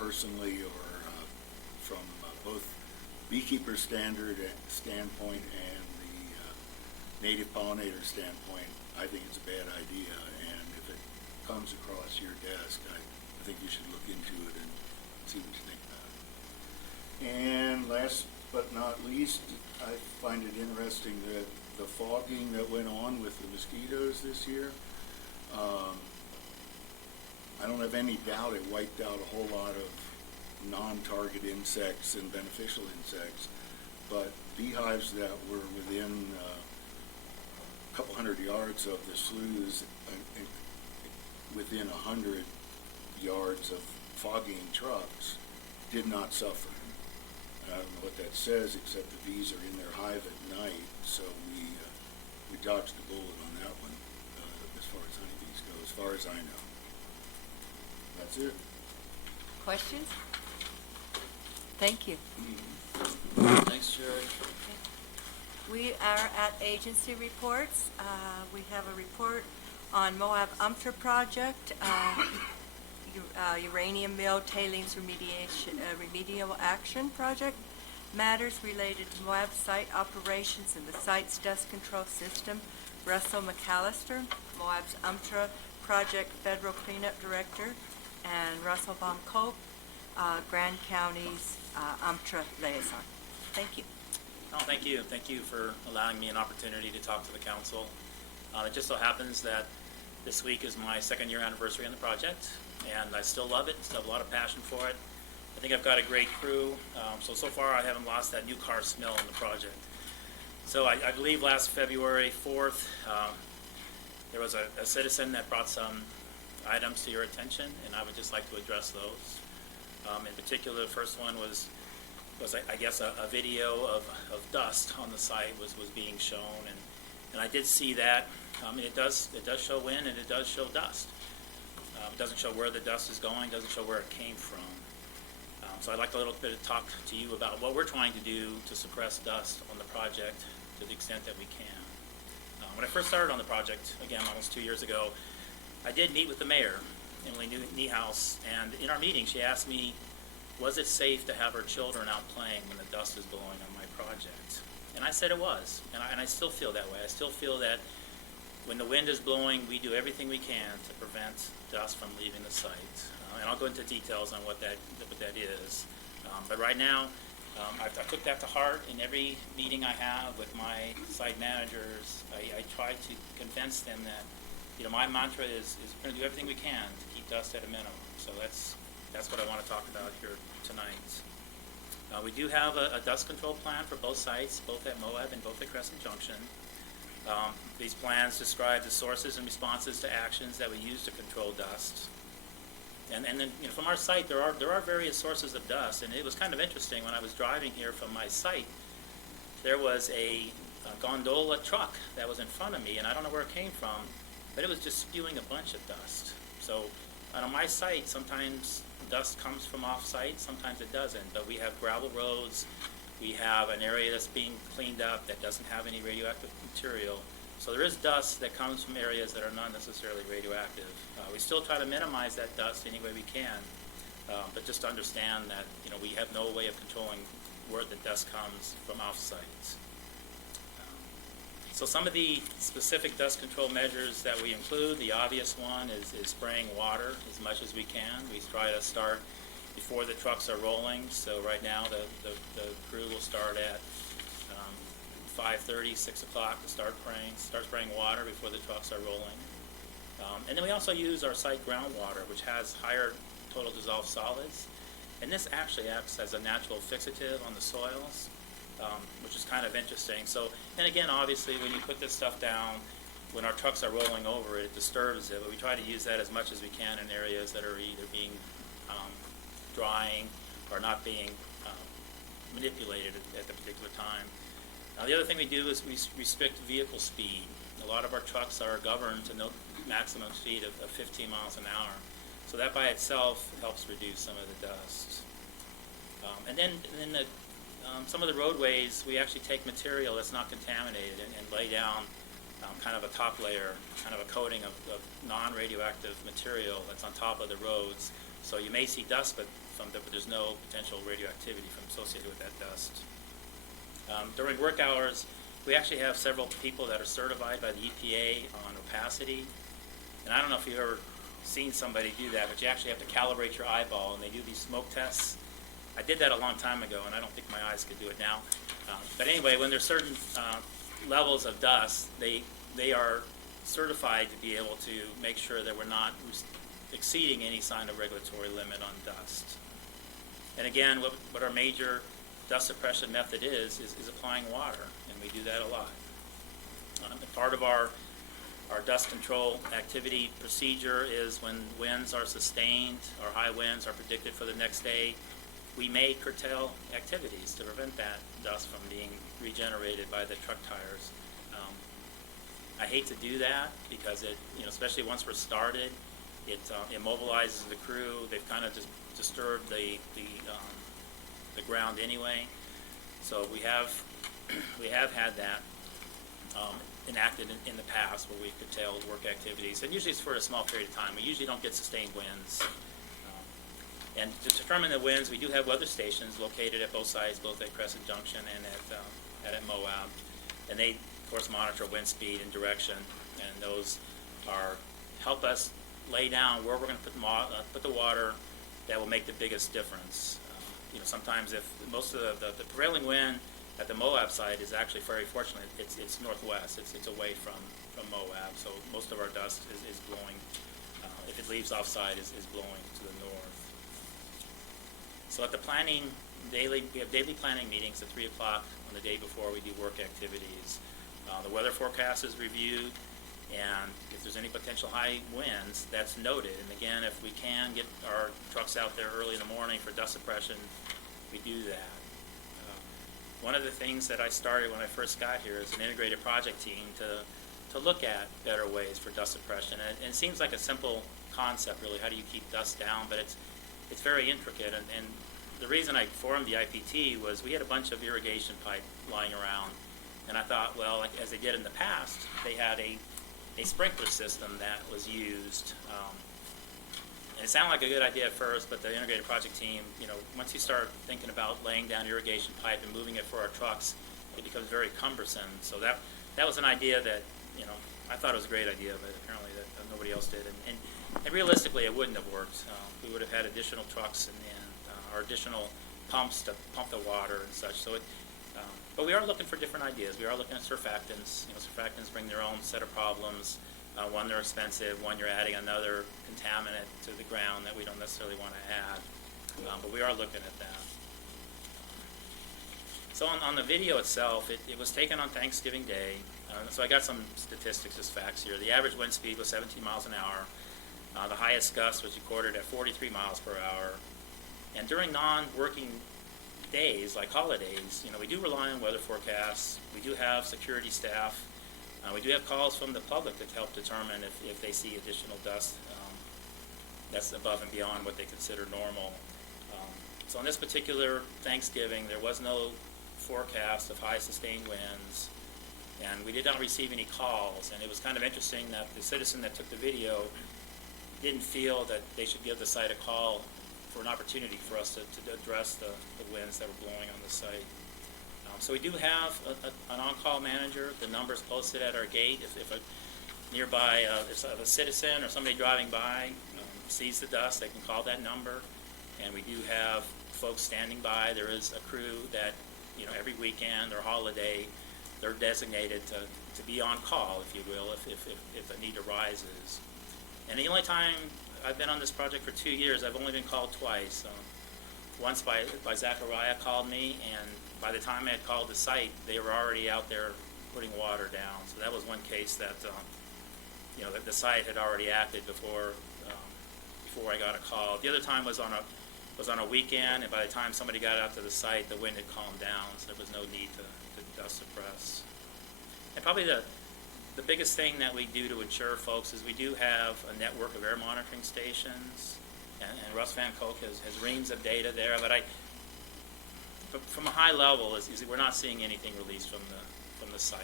personally, or from both beekeeper standpoint and the native pollinator standpoint, I think it's a bad idea. And if it comes across your desk, I think you should look into it and see what you think about it. And last but not least, I find it interesting that the fogging that went on with the mosquitoes this year, I don't have any doubt it wiped out a whole lot of non-target insects and beneficial insects, but beehives that were within a couple hundred yards of the sloughs, within 100 yards of fogging trucks, did not suffer. I don't know what that says, except the bees are in their hive at night, so we dodged the bullet on that one, as far as honeybees go, as far as I know. That's it. Questions? Thank you. Thanks, Jerry. We are at agency reports. We have a report on Moab UMTRA project, uranium mill tailings remedial action project, matters related to Moab site operations and the site's dust control system. Russell McAllister, Moab's UMTRA project federal cleanup director, and Russell Baum Cope, Grand County's UMTRA liaison. Thank you. Oh, thank you. Thank you for allowing me an opportunity to talk to the council. It just so happens that this week is my second-year anniversary on the project, and I still love it, still have a lot of passion for it. I think I've got a great crew, so far I haven't lost that new car smell in the project. So I believe last February 4th, there was a citizen that brought some items to your attention, and I would just like to address those. In particular, the first one was I guess a video of dust on the site was being shown, and I did see that. It does show wind and it does show dust. It doesn't show where the dust is going, doesn't show where it came from. So I'd like a little bit to talk to you about what we're trying to do to suppress dust on the project to the extent that we can. When I first started on the project, again, almost 2 years ago, I did meet with the mayor, Emily Niehaus, and in our meeting she asked me, was it safe to have her children out playing when the dust is blowing on my project? And I said it was, and I still feel that way. I still feel that when the wind is blowing, we do everything we can to prevent dust from leaving the site. And I'll go into details on what that is. But right now, I took that to heart in every meeting I have with my site managers. I try to convince them that, my mantra is we're going to do everything we can to keep dust at a minimum. So that's what I want to talk about here tonight. We do have a dust control plan for both sites, both at Moab and both at Crescent Junction. These plans describe the sources and responses to actions that we use to control dust. And then, from our site, there are various sources of dust, and it was kind of interesting when I was driving here from my site. There was a gondola truck that was in front of me, and I don't know where it came from, but it was just spewing a bunch of dust. So on my site, sometimes dust comes from off-site, sometimes it doesn't, but we have gravel roads, we have an area that's being cleaned up that doesn't have any radioactive material. So there is dust that comes from areas that are not necessarily radioactive. We still try to minimize that dust any way we can, but just understand that we have no way of controlling where the dust comes from off-site. So some of the specific dust control measures that we include, the obvious one is spraying water as much as we can. We try to start before the trucks are rolling. So right now the crew will start at 5:30, 6 o'clock to start spraying water before the trucks are rolling. And then we also use our site groundwater, which has higher total dissolved solids. And this actually acts as a natural fixative on the soils, which is kind of interesting. So, and again, obviously, when you put this stuff down, when our trucks are rolling over it, it disturbs it. But we try to use that as much as we can in areas that are either being drying or not being manipulated at the particular time. Now, the other thing we do is we restrict vehicle speed. A lot of our trucks are governed to no maximum speed of 15 miles an hour. So that by itself helps reduce some of the dust. And then some of the roadways, we actually take material that's not contaminated and lay down kind of a top layer, kind of a coating of non-radioactive material that's on top of the roads. So you may see dust, but there's no potential radioactivity associated with that dust. During work hours, we actually have several people that are certified by the EPA on opacity. And I don't know if you've ever seen somebody do that, but you actually have to calibrate your eyeball, and they do these smoke tests. I did that a long time ago, and I don't think my eyes could do it now. But anyway, when there's certain levels of dust, they are certified to be able to make sure that we're not exceeding any sign of regulatory limit on dust. And again, what our major dust suppression method is applying water, and we do that a lot. Part of our dust control activity procedure is when winds are sustained or high winds are predicted for the next day, we may curtail activities to prevent that dust from being regenerated by the truck tires. I hate to do that because it, especially once we're started, it immobilizes the crew. They've kind of just disturbed the ground anyway. So we have had that enacted in the past where we've curtailed work activities, and usually it's for a small period of time. We usually don't get sustained winds. And to determine the winds, we do have weather stations located at both sites, both at Crescent Junction and at Moab. And they, of course, monitor wind speed and direction, and those help us lay down where we're going to put the water that will make the biggest difference. Sometimes if most of the prevailing wind at the Moab site is actually very fortunate. It's northwest. It's away from Moab, so most of our dust is blowing. If it leaves offsite, is blowing to the north. So at the we have daily planning meetings at 3 o'clock on the day before we do work activities. The weather forecast is reviewed, and if there's any potential high winds, that's noted. And again, if we can get our trucks out there early in the morning for dust suppression, we do that. One of the things that I started when I first got here is an integrated project team to look at better ways for dust suppression. And it seems like a simple concept, really. How do you keep dust down? But it's very intricate. And the reason I formed the IPT was we had a bunch of irrigation pipe lying around. And I thought, well, like, as they did in the past, they had a sprinkler system that was used. And it sounded like a good idea at first, but the integrated project team, once you start thinking about laying down irrigation pipe and moving it for our trucks, it becomes very cumbersome. So that was an idea that, I thought it was a great idea, but apparently that nobody else did. And realistically, it wouldn't have worked. We would have had additional trucks and or additional pumps to pump the water and such. So but we are looking for different ideas. We are looking at surfactants. Surfactants bring their own set of problems. One, they're expensive. One, you're adding another contaminant to the ground that we don't necessarily want to add. But we are looking at that. So on the video itself, it was taken on Thanksgiving Day. So I got some statistics, just facts here. The average wind speed was 17 miles an hour. The highest gust was recorded at 43 miles per hour. And during non-working days, like holidays, we do rely on weather forecasts. We do have security staff. We do have calls from the public that help determine if they see additional dust that's above and beyond what they consider normal. So on this particular Thanksgiving, there was no forecast of high sustained winds, and we did not receive any calls. And it was kind of interesting that the citizen that took the video didn't feel that they should give the site a call for an opportunity for us to address the winds that were blowing on the site. So we do have an on-call manager. The number's posted at our gate. If a nearby, if a citizen or somebody driving by sees the dust, they can call that number. And we do have folks standing by. There is a crew that, every weekend or holiday, they're designated to be on call, if you will, if a need arises. And the only time I've been on this project for 2 years, I've only been called twice. Once by Zachariah called me, and by the time I had called the site, they were already out there putting water down. So that was one case that, that the site had already acted before I got a call. The other time was on a weekend, and by the time somebody got out to the site, the wind had calmed down, so there was no need to dust suppress. And probably the biggest thing that we do to ensure folks is we do have a network of air monitoring stations, and Russ Van Koch has reams of data there, but from a high level, is we're not seeing anything released from the site.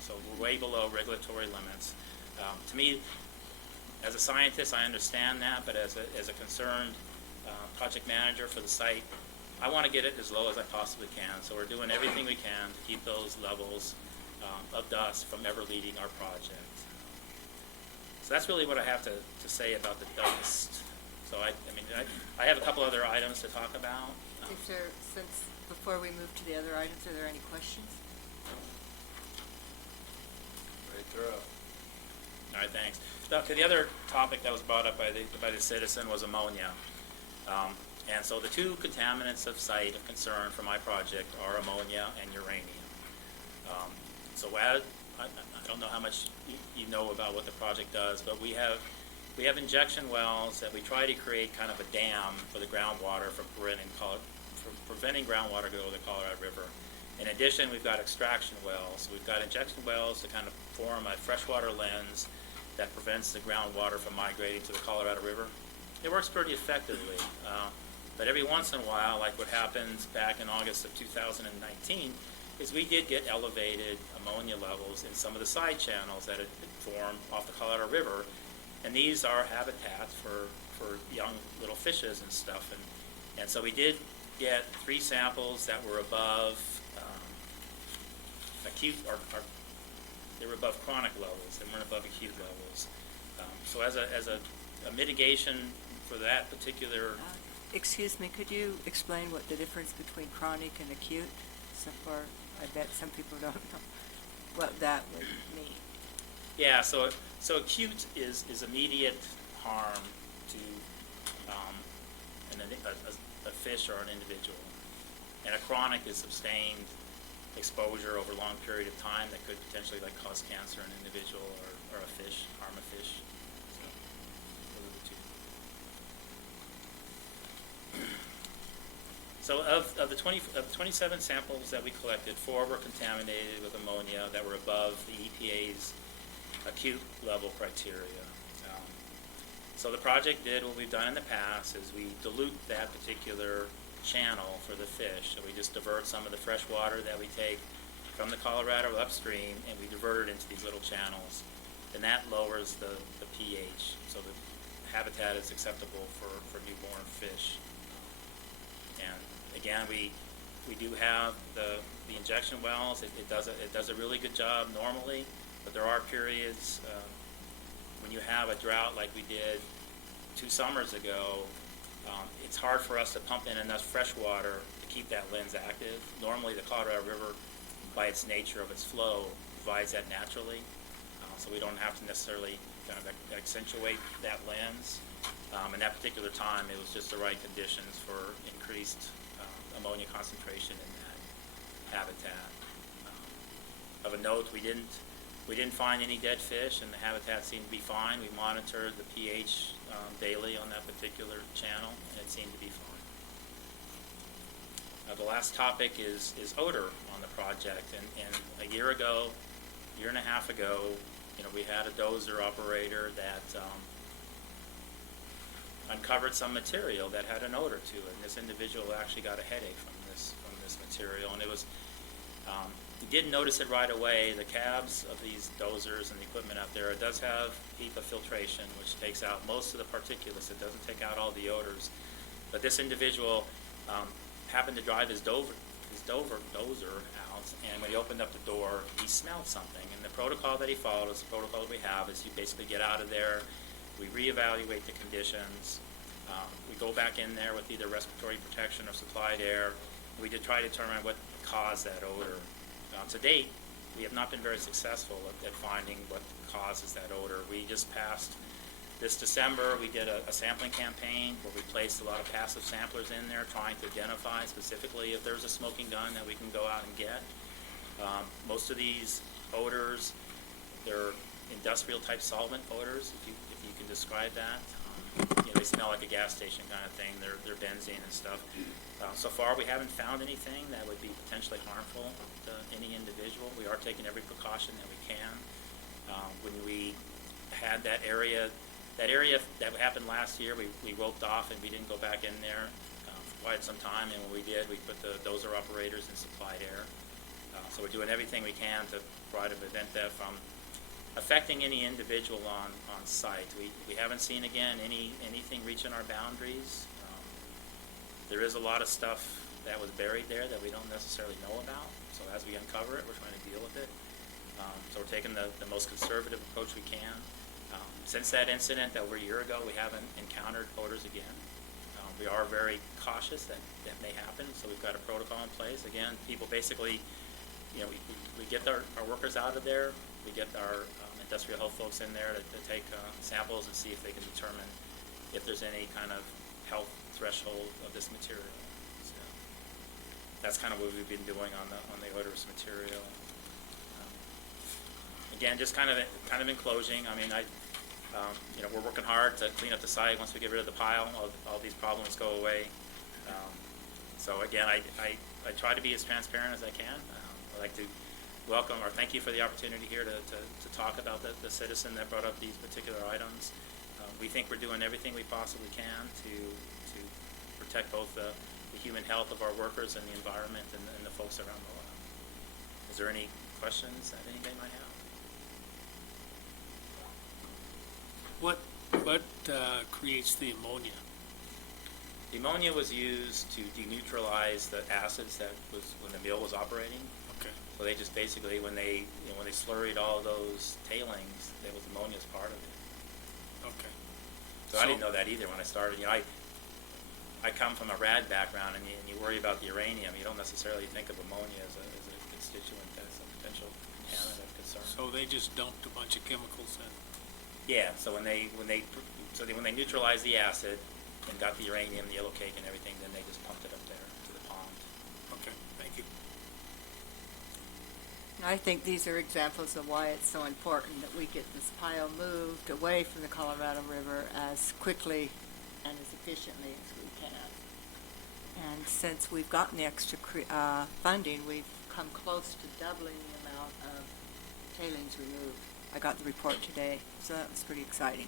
So we're way below regulatory limits. To me, as a scientist, I understand that, but as a concerned project manager for the site, I want to get it as low as I possibly can. So we're doing everything we can to keep those levels of dust from ever leaving our project. So that's really what I have to say about the dust. So I have a couple other items to talk about. Before we move to the other items, are there any questions? Right through. All right, thanks. Okay, the other topic that was brought up by the citizen was ammonia. And so the two contaminants of site of concern for my project are ammonia and uranium. So I don't know how much you know about what the project does, but we have injection wells that we try to create kind of a dam for the groundwater for preventing groundwater to go to the Colorado River. In addition, we've got extraction wells. We've got injection wells to kind of form a freshwater lens that prevents the groundwater from migrating to the Colorado River. It works pretty effectively, but every once in a while, like what happened back in August of 2019, is we did get elevated ammonia levels in some of the side channels that had formed off the Colorado River, and these are habitats for young little fishes and stuff, and so we did get 3 samples that were above acute, or they were above chronic levels. They weren't above acute levels. So as a mitigation for that particular... Excuse me, could you explain what the difference between chronic and acute? So far, I bet some people don't know what that would mean. Yeah, so acute is immediate harm to a fish or an individual. And a chronic is sustained exposure over a long period of time that could potentially cause cancer in an individual or a fish, harm a fish. So those are the two. So of the 27 samples that we collected, 4 were contaminated with ammonia that were above the EPA's acute level criteria. So the project did what we've done in the past, is we dilute that particular channel for the fish. So we just divert some of the fresh water that we take from the Colorado upstream, and we divert it into these little channels. And that lowers the pH, so the habitat is acceptable for newborn fish. And again, we do have the injection wells. It does a really good job normally, but there are periods when you have a drought like we did 2 summers ago. It's hard for us to pump in enough fresh water to keep that lens active. Normally, the Colorado River, by its nature of its flow, provides that naturally, so we don't have to necessarily kind of accentuate that lens. In that particular time, it was just the right conditions for increased ammonia concentration in that habitat. Of a note, we didn't find any dead fish, and the habitat seemed to be fine. We monitored the pH daily on that particular channel, and it seemed to be fine. The last topic is odor on the project, and a year and a half ago, we had a dozer operator that uncovered some material that had an odor to it, and this individual actually got a headache from this material, and it was. We did notice it right away. The cabs of these dozers and the equipment out there, it does have HEPA filtration, which takes out most of the particulates. It doesn't take out all the odors. But this individual happened to drive his his dozer out, and when he opened up the door, he smelled something. And the protocol that he followed is the protocol we have, is you basically get out of there, we reevaluate the conditions, we go back in there with either respiratory protection or supplied air. We did try to determine what caused that odor. To date, we have not been very successful at finding what causes that odor. We just passed this December, we did a sampling campaign where we placed a lot of passive samplers in there trying to identify specifically if there's a smoking gun that we can go out and get. Most of these odors, they're industrial type solvent odors, if you can describe that. They smell like a gas station kind of thing. They're benzene and stuff. So far, we haven't found anything that would be potentially harmful to any individual. We are taking every precaution that we can. When we had that area that happened last year, we roped off and we didn't go back in there for quite some time. And when we did, we put the dozer operators in supplied air. So we're doing everything we can to try to prevent that from affecting any individual on site. We haven't seen, again, anything reaching our boundaries. There is a lot of stuff that was buried there that we don't necessarily know about. So as we uncover it, we're trying to deal with it. So we're taking the most conservative approach we can. Since that incident over a year ago, we haven't encountered odors again. We are very cautious that may happen, so we've got a protocol in place. Again, people basically, we get our workers out of there. We get our industrial health folks in there to take samples and see if they can determine if there's any kind of health threshold of this material. So that's kind of what we've been doing on the odorous material. Again, just kind of in closing, I mean, we're working hard to clean up the site. Once we get rid of the pile, all these problems go away. So again, I try to be as transparent as I can. I'd like to welcome or thank you for the opportunity here to talk about the citizen that brought up these particular items. We think we're doing everything we possibly can to protect both the human health of our workers and the environment and the folks around the lab. Is there any questions that anybody might have? What creates the ammonia? The ammonia was used to deneutralize the acids that was when the mill was operating. Okay. So they just basically, when they slurried all those tailings, there was ammonia as part of it. Okay. So I didn't know that either when I started. I come from a rad background, and you worry about the uranium. You don't necessarily think of ammonia as a constituent that's a potential contaminant of concern. So they just dumped a bunch of chemicals in. Yeah. So when they neutralized the acid and got the uranium, the yellow cake, and everything, then they just pumped it up there to the pond. Okay. Thank you. I think these are examples of why it's so important that we get this pile moved away from the Colorado River as quickly and as efficiently as we can. And since we've gotten the extra funding, we've come close to doubling the amount of tailings removed. I got the report today, so that was pretty exciting.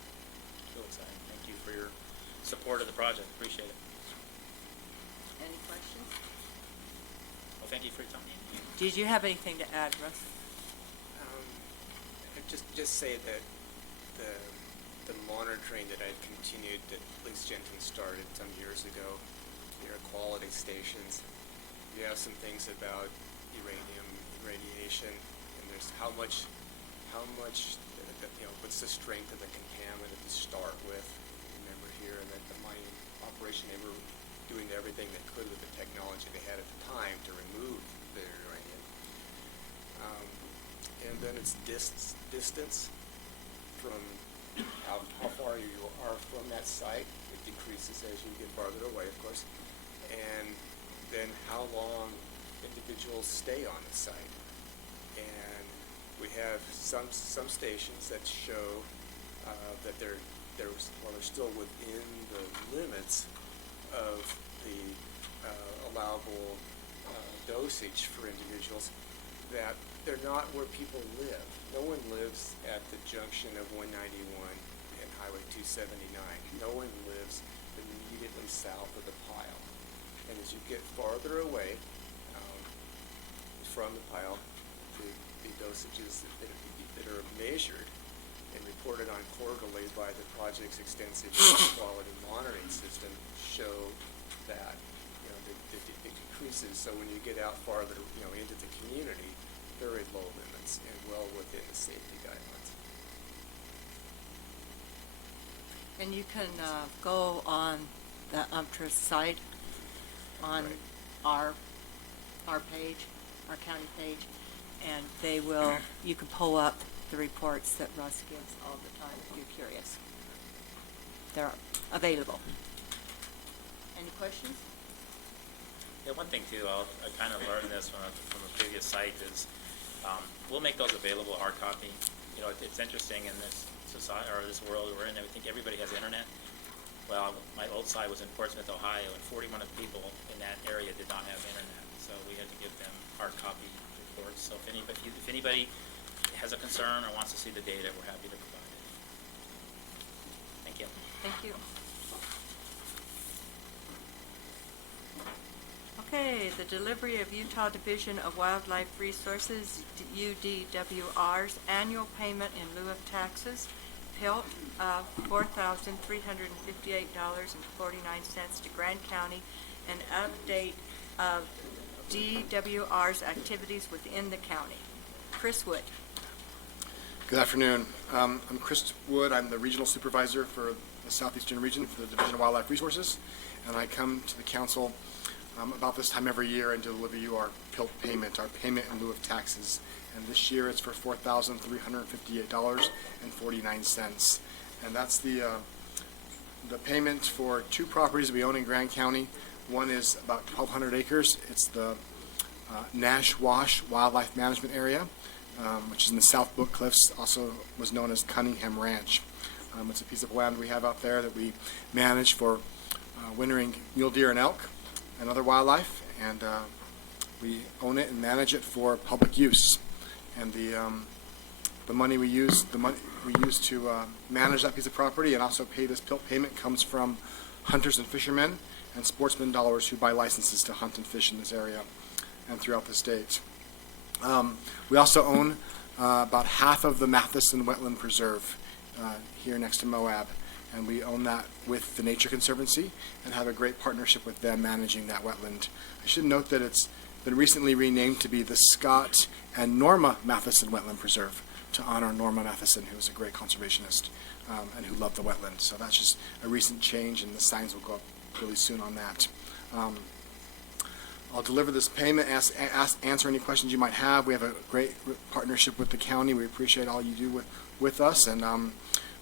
Real exciting. Thank you for your support of the project. Appreciate it. Any questions? Well, thank you for your time. Did you have anything to add, Russ? Just say that the monitoring that I've continued that Police Jenkins started some years ago, air quality stations. You have some things about uranium radiation, and there's how much what's the strength of the contaminant to start with. Remember here, and that the mining operation, they were doing everything they could with the technology they had at the time to remove the uranium. And then it's distance from how far you are from that site. It decreases as you get farther away, of course. And then how long individuals stay on the site. And we have some stations that show that they're still within the limits of the allowable dosage for individuals, that they're not where people live. No one lives at the junction of 191 and Highway 279. No one lives immediately south of the pile. And as you get farther away from the pile, the dosages that are measured and reported on quarterly by the project's extensive quality monitoring system show that it increases, so when you get out farther, into the community, they're in low limits and well within the safety guidelines. And you can go on the UMTRA site on our page, our county page, and you can pull up the reports that Russ gives all the time if you're curious. They're available. Any questions? Yeah, one thing too, I kind of learned this from a previous site is, we'll make those available hard copy. It's interesting in this society, or this world we're in, I think everybody has internet. Well, my old site was in Portsmouth, Ohio, and 41 of the people in that area did not have internet, so we had to give them hard copy reports. So if anybody has a concern or wants to see the data, we're happy to provide it. Thank you. Thank you. Okay, the delivery of Utah Division of Wildlife Resources, UDWR's annual payment in lieu of taxes, PILT of $4,358.49 to Grand County, and update of DWR's activities within the county. Chris Wood. Good afternoon. I'm Chris Wood. I'm the regional supervisor for the Southeastern region for the Division of Wildlife Resources, and I come to the council about this time every year and deliver you our PILT payment, our payment in lieu of taxes. And this year it's for $4,358.49. And that's the payment for two properties we own in Grand County. One is about 1,200 acres. It's the Nash Wash Wildlife Management Area, which is in the South Book Cliffs, also was known as Cunningham Ranch. It's a piece of land we have out there that we manage for wintering mule deer and elk and other wildlife, and we own it and manage it for public use. And the money we use to manage that piece of property and also pay this PILT payment comes from hunters and fishermen and sportsman dollars who buy licenses to hunt and fish in this area and throughout the state. We also own about half of the Matheson Wetland Preserve here next to Moab, and we own that with the Nature Conservancy and have a great partnership with them managing that wetland. I should note that it's been recently renamed to be the Scott and Norma Matheson Wetland Preserve to honor Norma Matheson, who was a great conservationist and who loved the wetland. So that's just a recent change, and the signs will go up really soon on that. I'll deliver this payment, answer any questions you might have. We have a great partnership with the county. We appreciate all you do with us, and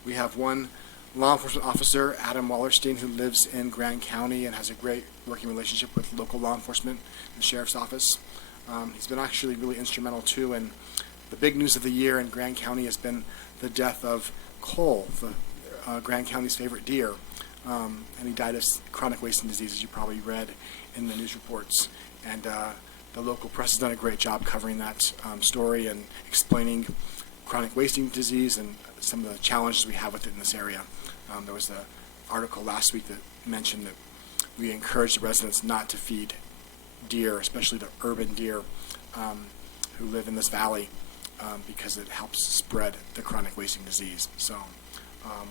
we have one law enforcement officer, Adam Wallerstein, who lives in Grand County and has a great working relationship with local law enforcement and the sheriff's office. He's been actually really instrumental too, and the big news of the year in Grand County has been the death of Cole, the Grand County's favorite deer, and he died of chronic wasting disease, as you probably read in the news reports. And the local press has done a great job covering that story and explaining chronic wasting disease and some of the challenges we have with it in this area. There was an article last week that mentioned that we encourage the residents not to feed deer, especially the urban deer who live in this valley, because it helps spread the chronic wasting disease. So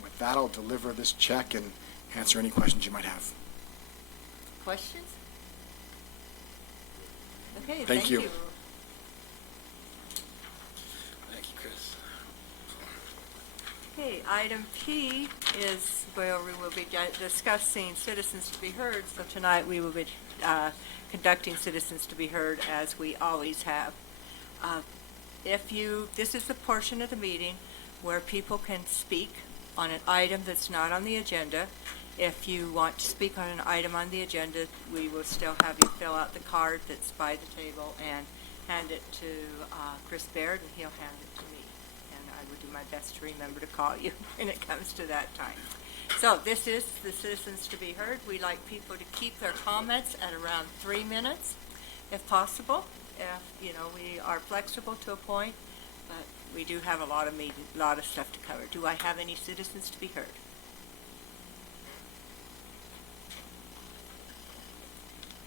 with that, I'll deliver this check and answer any questions you might have. Questions? Okay, Thank you. Thank you, Chris. Okay, item P is where we will be discussing citizens to be heard. So tonight we will be conducting citizens to be heard as we always have. This is the portion of the meeting where people can speak on an item that's not on the agenda. If you want to speak on an item on the agenda, we will still have you fill out the card that's by the table and hand it to Chris Baird, and he'll hand it to me. And I will do my best to remember to call you when it comes to that time. So this is the citizens to be heard. We like people to keep their comments at around 3 minutes, if possible. We are flexible to a point, but we do have a lot of stuff to cover. Do I have any citizens to be heard?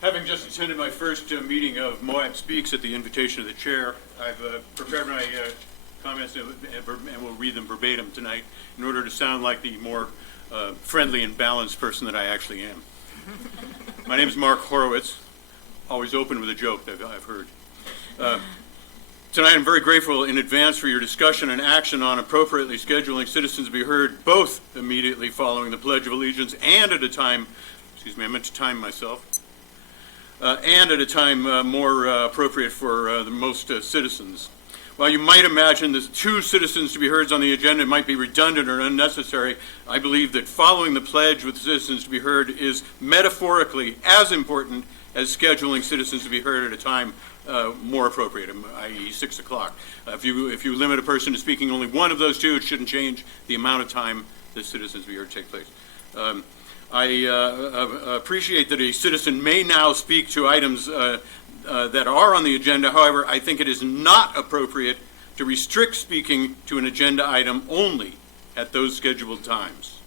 Having just attended my first meeting of Moab Speaks at the invitation of the chair, I've prepared my comments and will read them verbatim tonight in order to sound like the more friendly and balanced person that I actually am. My name is Mark Horowitz. always open with a joke, I've heard. Tonight, I'm very grateful in advance for your discussion and action on appropriately scheduling citizens to be heard, both immediately following the Pledge of Allegiance and at a time, excuse me, I meant to time myself, and at a time more appropriate for the most citizens. While you might imagine the 2 citizens to be heard on the agenda might be redundant or unnecessary, I believe that following the pledge with citizens to be heard is metaphorically as important as scheduling citizens to be heard at a time more appropriate, i.e. 6 o'clock. If you limit a person to speaking only one of those 2, it shouldn't change the amount of time that citizens to be heard take place. I appreciate that a citizen may now speak to items that are on the agenda. However, I think it is not appropriate to restrict speaking to an agenda item only at those scheduled times.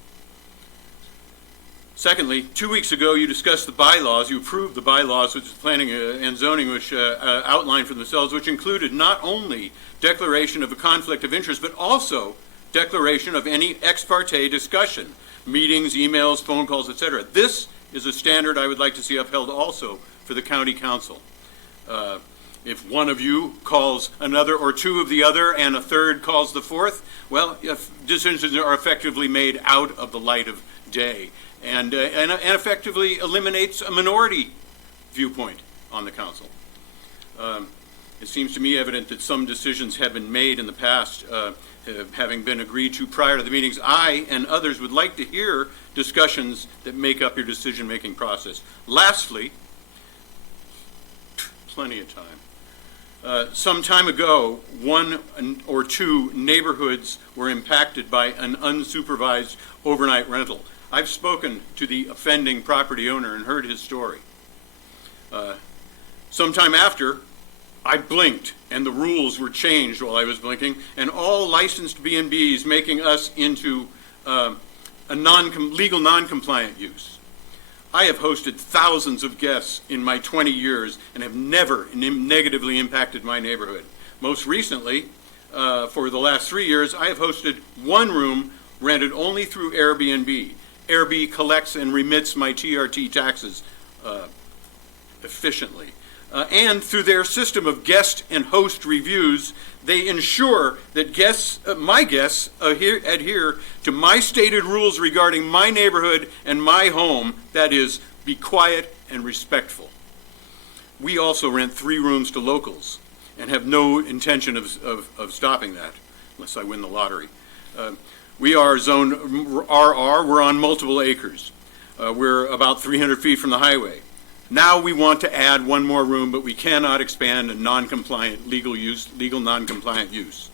Secondly, 2 weeks ago, you discussed the bylaws. You approved the bylaws, which is planning and zoning, which outlined for themselves, which included not only declaration of a conflict of interest, but also declaration of any ex parte discussion, meetings, emails, phone calls, etc. This is a standard I would like to see upheld also for the county council. If one of you calls another or 2 of the other and a third calls the fourth, well, if decisions are effectively made out of the light of day and effectively eliminates a minority viewpoint on the council. It seems to me evident that some decisions have been made in the past, having been agreed to prior to the meetings. I and others would like to hear discussions that make up your decision-making process. Lastly, plenty of time. Some time ago, 1 or 2 neighborhoods were impacted by an unsupervised overnight rental. I've spoken to the offending property owner and heard his story. Sometime after, I blinked and the rules were changed while I was blinking, and all licensed B&Bs making us into a legal non-compliant use. I have hosted thousands of guests in my 20 years and have never negatively impacted my neighborhood. Most recently, for the last 3 years, I have hosted 1 room rented only through Airbnb. Airbnb collects and remits my TRT taxes efficiently. And through their system of guest and host reviews, they ensure that my guests adhere to my stated rules regarding my neighborhood and my home, that is, be quiet and respectful. We also rent 3 rooms to locals and have no intention of stopping that unless I win the lottery. We are zone RR, we're on multiple acres. We're about 300 feet from the highway. Now we want to add 1 more room, but we cannot expand a non-compliant legal non-compliant use.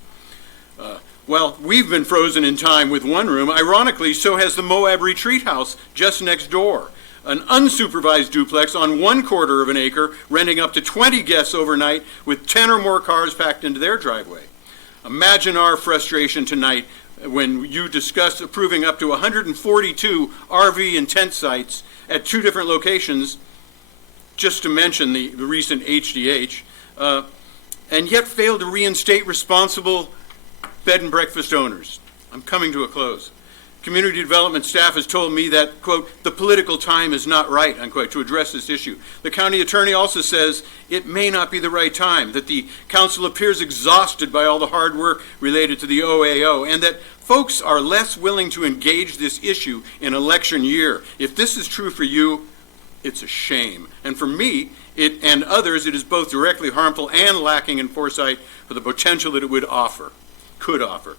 Well, we've been frozen in time with 1 room. Ironically, so has the Moab Retreat House just next door. An unsupervised duplex on 1/4 of an acre, renting up to 20 guests overnight with 10 or more cars packed into their driveway. Imagine our frustration tonight when you discuss approving up to 142 RV and tent sites at 2 different locations, just to mention the recent HDH, and yet fail to reinstate responsible bed and breakfast owners. I'm coming to a close. Community development staff has told me that, quote, the political time is not right, unquote, to address this issue. The county attorney also says it may not be the right time, that the council appears exhausted by all the hard work related to the OAO, and that folks are less willing to engage this issue in election year. If this is true for you, it's a shame. And for me, and others, it is both directly harmful and lacking in foresight for the potential that it could offer.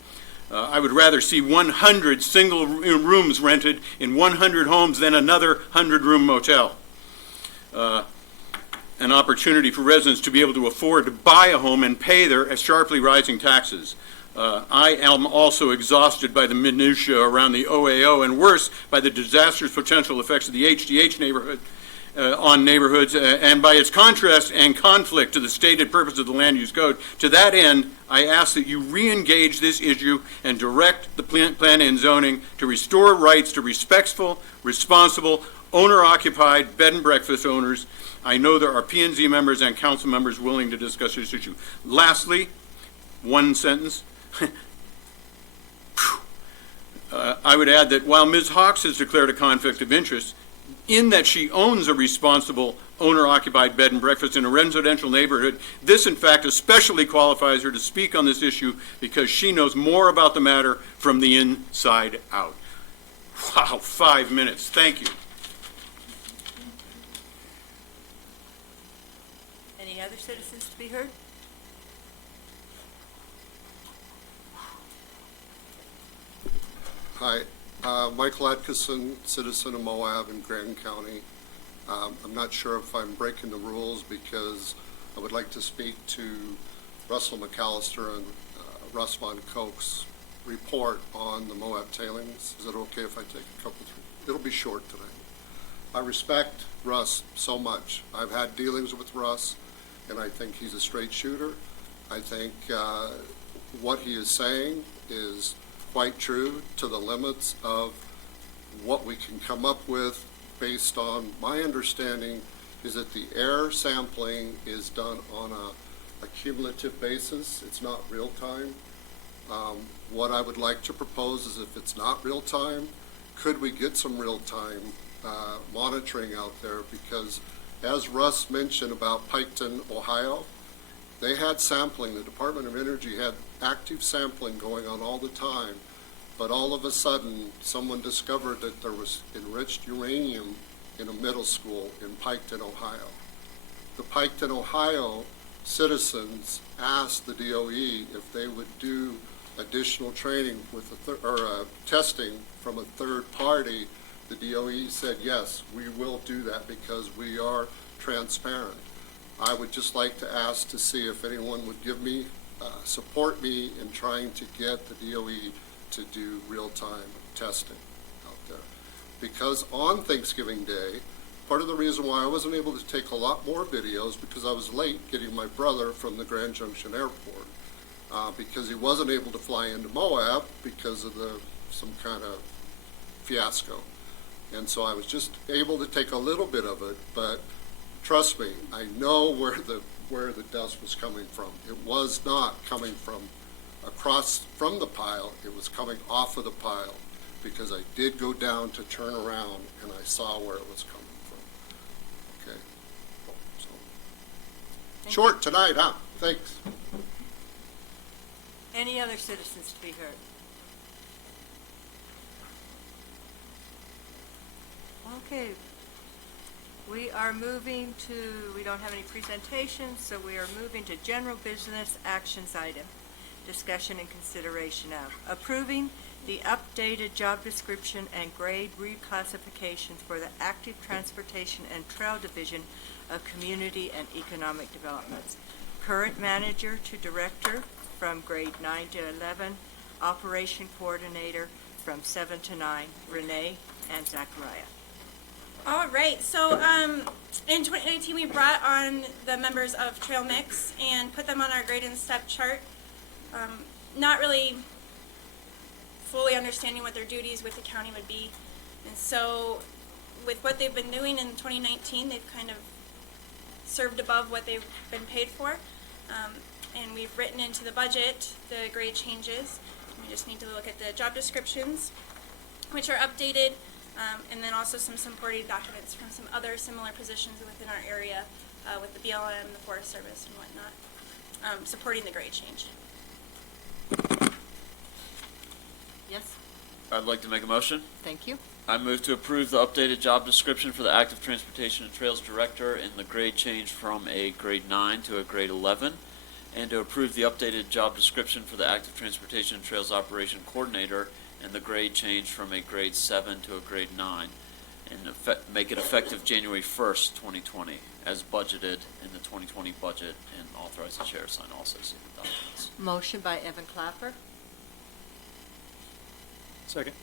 I would rather see 100 single rooms rented in 100 homes than another 100-room motel. An opportunity for residents to be able to afford to buy a home and pay their sharply rising taxes. I am also exhausted by the minutiae around the OAO, and worse, by the disastrous potential effects of the HDH neighborhood on neighborhoods, and by its contrast and conflict to the stated purpose of the Land Use Code. To that end, I ask that you re-engage this issue and direct the Plan and Zoning to restore rights to respectful, responsible, owner-occupied bed and breakfast owners. I know there are P&Z members and council members willing to discuss this issue. Lastly, 1 sentence. I would add that while Ms. Hawks has declared a conflict of interest, in that she owns a responsible owner-occupied bed and breakfast in a residential neighborhood. This, in fact, especially qualifies her to speak on this issue because she knows more about the matter from the inside out. Wow, 5 minutes. Thank you. Any other citizens to be heard? Hi, Michael Atkinson, citizen of Moab in Grand County. I'm not sure if I'm breaking the rules because I would like to speak to Russell McAllister and Russ Von Koch's report on the Moab tailings. Is it okay if I take a couple? It'll be short tonight. I respect Russ so much. I've had dealings with Russ, and I think he's a straight shooter. I think what he is saying is quite true to the limits of what we can come up with based on my understanding is that the air sampling is done on a cumulative basis. It's not real time. What I would like to propose is if it's not real time, could we get some real time monitoring out there? Because as Russ mentioned about Piketon, Ohio, they had sampling. The Department of Energy had active sampling going on all the time. But all of a sudden, someone discovered that there was enriched uranium in a middle school in Piketon, Ohio. The Piketon, Ohio citizens asked the DOE if they would do additional training with testing from a third party. The DOE said, yes, we will do that because we are transparent. I would just like to ask to see if anyone would give me, support me in trying to get the DOE to do real-time testing out there. Because on Thanksgiving Day, part of the reason why I wasn't able to take a lot more videos because I was late getting my brother from the Grand Junction Airport because he wasn't able to fly into Moab because of some kind of fiasco. And so I was just able to take a little bit of it, but trust me, I know where the dust was coming from. It was not coming from across from the pile, it was coming off of the pile because I did go down to turn around and I saw where it was coming from. Okay. So, short tonight, huh? Thanks. Any other citizens to be heard? Okay. We are moving to, we don't have any presentations, so we are moving to general business actions item. Discussion and consideration of approving the updated job description and grade reclassification for the Active Transportation and Trail Division of Community and Economic Developments. Current manager to director from grade 9 to 11, operation coordinator from 7 to 9, Renee and Zachariah. All right, so in 2019 we brought on the members of Trail Mix and put them on our grade and step chart. Not really fully understanding what their duties with the county would be. And so with what they've been doing in 2019, they've kind of served above what they've been paid for. And we've written into the budget the grade changes. We just need to look at the job descriptions, which are updated, and then also some supporting documents from some other similar positions within our area with the BLM, the Forest Service, and whatnot, supporting the grade change. Yes, I'd like to make a motion. thank you. I move to approve the updated job description for the Active Transportation and Trails Director and the grade change from a grade 9 to a grade 11, and to approve the updated job description for the Active Transportation and Trails Operation Coordinator and the grade change from a grade 7 to a grade 9, and make it effective January 1st, 2020, as budgeted in the 2020 budget, and authorize the chair to sign all associated documents. Motion by Evan Clapper, Second.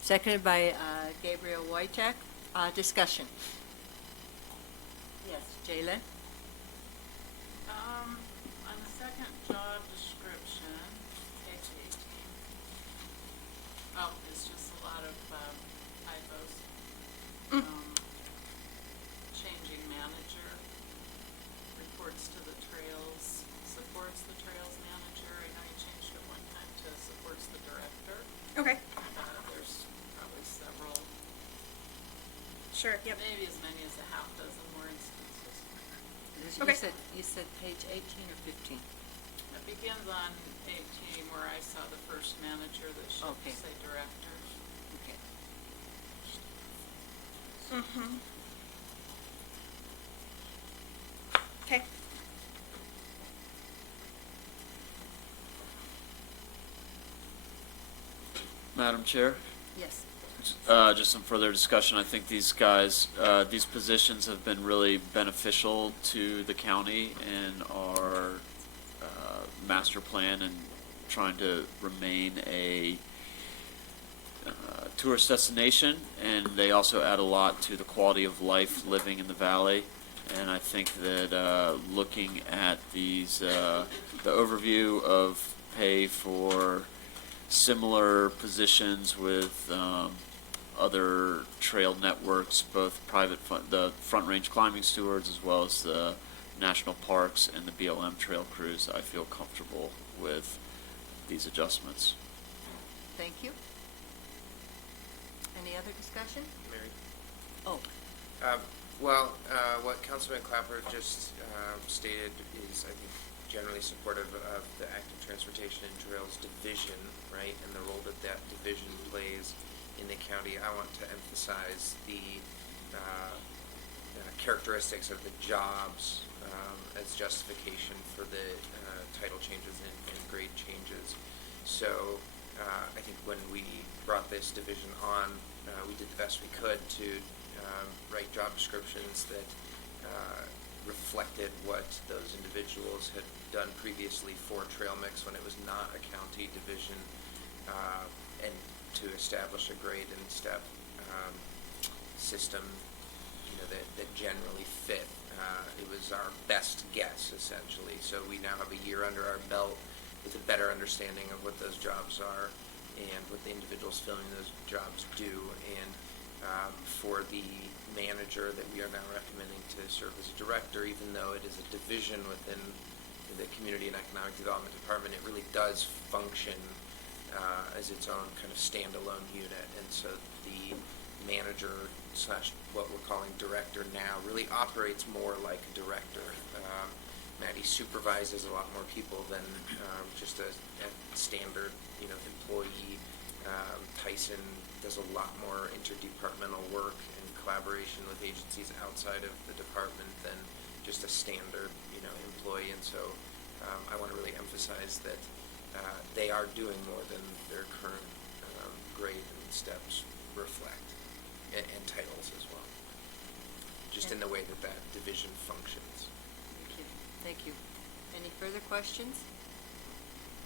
seconded by Gabriel Wojtek. Discussion. Yes, Jaylen? On the second job description, page 18. Oh, it's just a lot of typos. Changing manager, reports to the trails, supports the trails manager. I know you changed it one time to supports the director. Okay. There's probably several Sure, yep. Maybe as many as a half dozen more instances. Okay. You said page 18 or 15? It begins on 18 where I saw the first manager that should Okay. say director. Okay. Mm-hmm. Okay. Madam Chair? Yes. Just some further discussion. I think these guys, these positions have been really beneficial to the county and our master plan and trying to remain a tourist destination. And they also add a lot to the quality of life living in the valley. And I think that looking at these, the overview of pay for similar positions with other trail networks, both private, the Front Range Climbing Stewards as well as the national parks and the BLM trail crews, I feel comfortable with these adjustments. Thank you. Any other discussion? Mary? Oh, What Councilman Clapper just stated is, I think, generally supportive of the Active Transportation and Trails Division, right, and the role that that division plays in the county. I want to emphasize the characteristics of the jobs as justification for the title changes and grade changes. So I think when we brought this division on, we did the best we could to write job descriptions that reflected what those individuals had done previously for Trail Mix when it was not a county division, and to establish a grade and step system, that generally fit. It was our best guess, essentially. So we now have a year under our belt with a better understanding of what those jobs are and what the individuals filling those jobs do. And for the manager that we are now recommending to serve as a director, even though it is a division within the Community and Economic Development Department, it really does function as its own kind of standalone unit. And so the manager slash what we're calling director now really operates more like a director. Maddie supervises a lot more people than just a standard, employee. Tyson does a lot more interdepartmental work and collaboration with agencies outside of the department than just a standard, employee. And so I want to really emphasize that they are doing more than their current grade and steps reflect, and titles as well, just in the way that that division functions. thank you. Thank you. Any further questions?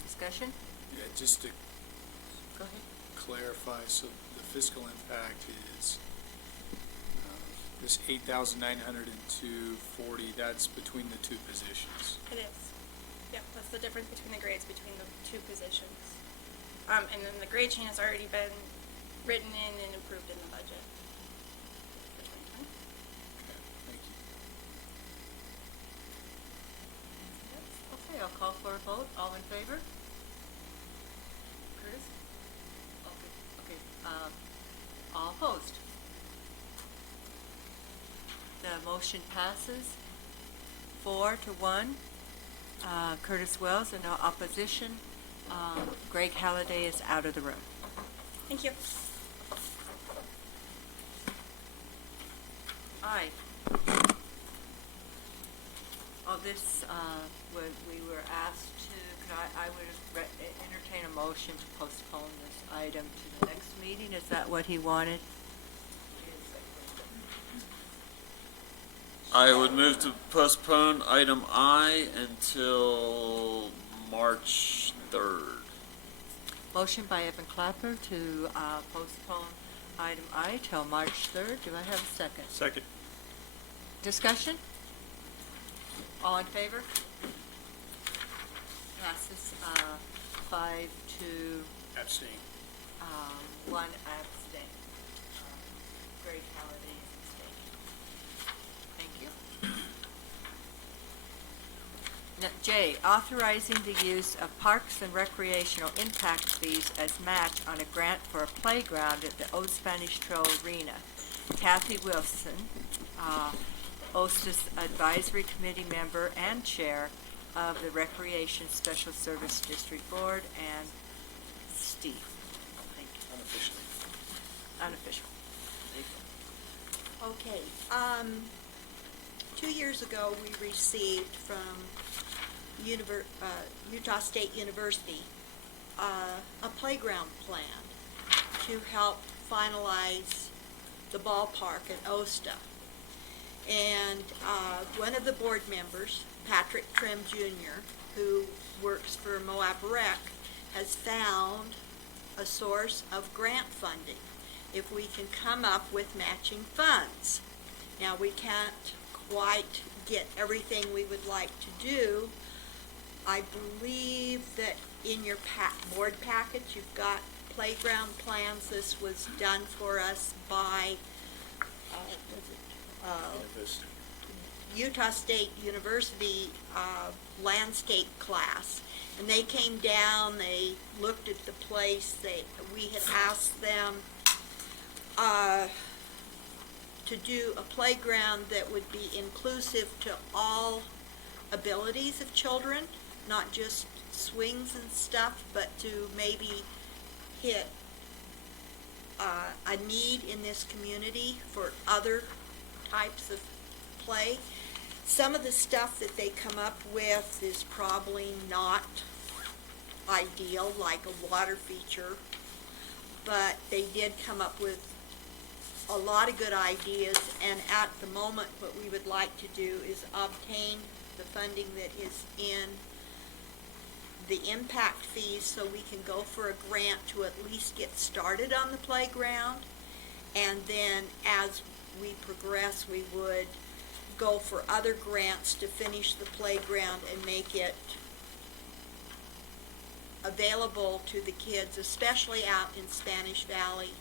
Discussion? Yeah, just to Go ahead. clarify, so the fiscal impact is this 8,902.40, that's between the two positions. It is. Yep, that's the difference between the grades between the two positions. And then the grade change has already been written in and approved in the budget for 2020. Okay, thank you. Okay, I'll call for a vote. All in favor? Curtis? Okay, all opposed? The motion passes 4-1. Curtis Wells, and no opposition. Greg Halliday is out of the room. Thank you. Aye. This, we were asked to, I would entertain a motion to postpone this item to the next meeting. Is that what he wanted? I would move to postpone item I until March 3rd. Motion by Evan Clapper to postpone item I till March 3rd. Do I have a second? Second. Discussion? All in favor? Passes 5 to Abstain. 1 abstain. Greg Halliday is abstaining. Thank you. Now, J, authorizing the use of parks and recreational impact fees as match on a grant for a playground at the Old Spanish Trail Arena. Kathy Wilson, OSTIS Advisory Committee member and chair of the Recreation Special Service District Board, and Steve. Thank you. Unofficially. Unofficial. Okay, 2 years ago, we received from Utah State University a playground plan to help finalize the ballpark at OSTA. And one of the board members, Patrick Trim Jr., who works for Moab Rec, has found a source of grant funding if we can come up with matching funds. Now, we can't quite get everything we would like to do. I believe that in your board package, you've got playground plans. This was done for us by Utah State University landscape class. And they came down, they looked at the place, we had asked them to do a playground that would be inclusive to all abilities of children, not just swings and stuff, but to maybe hit a need in this community for other types of play. Some of the stuff that they come up with is probably not ideal, like a water feature, but they did come up with a lot of good ideas, and at the moment what we would like to do is obtain the funding that is in the impact fees so we can go for a grant to at least get started on the playground, and then as we progress we would go for other grants to finish the playground and make it available to the kids, especially out in Spanish Valley.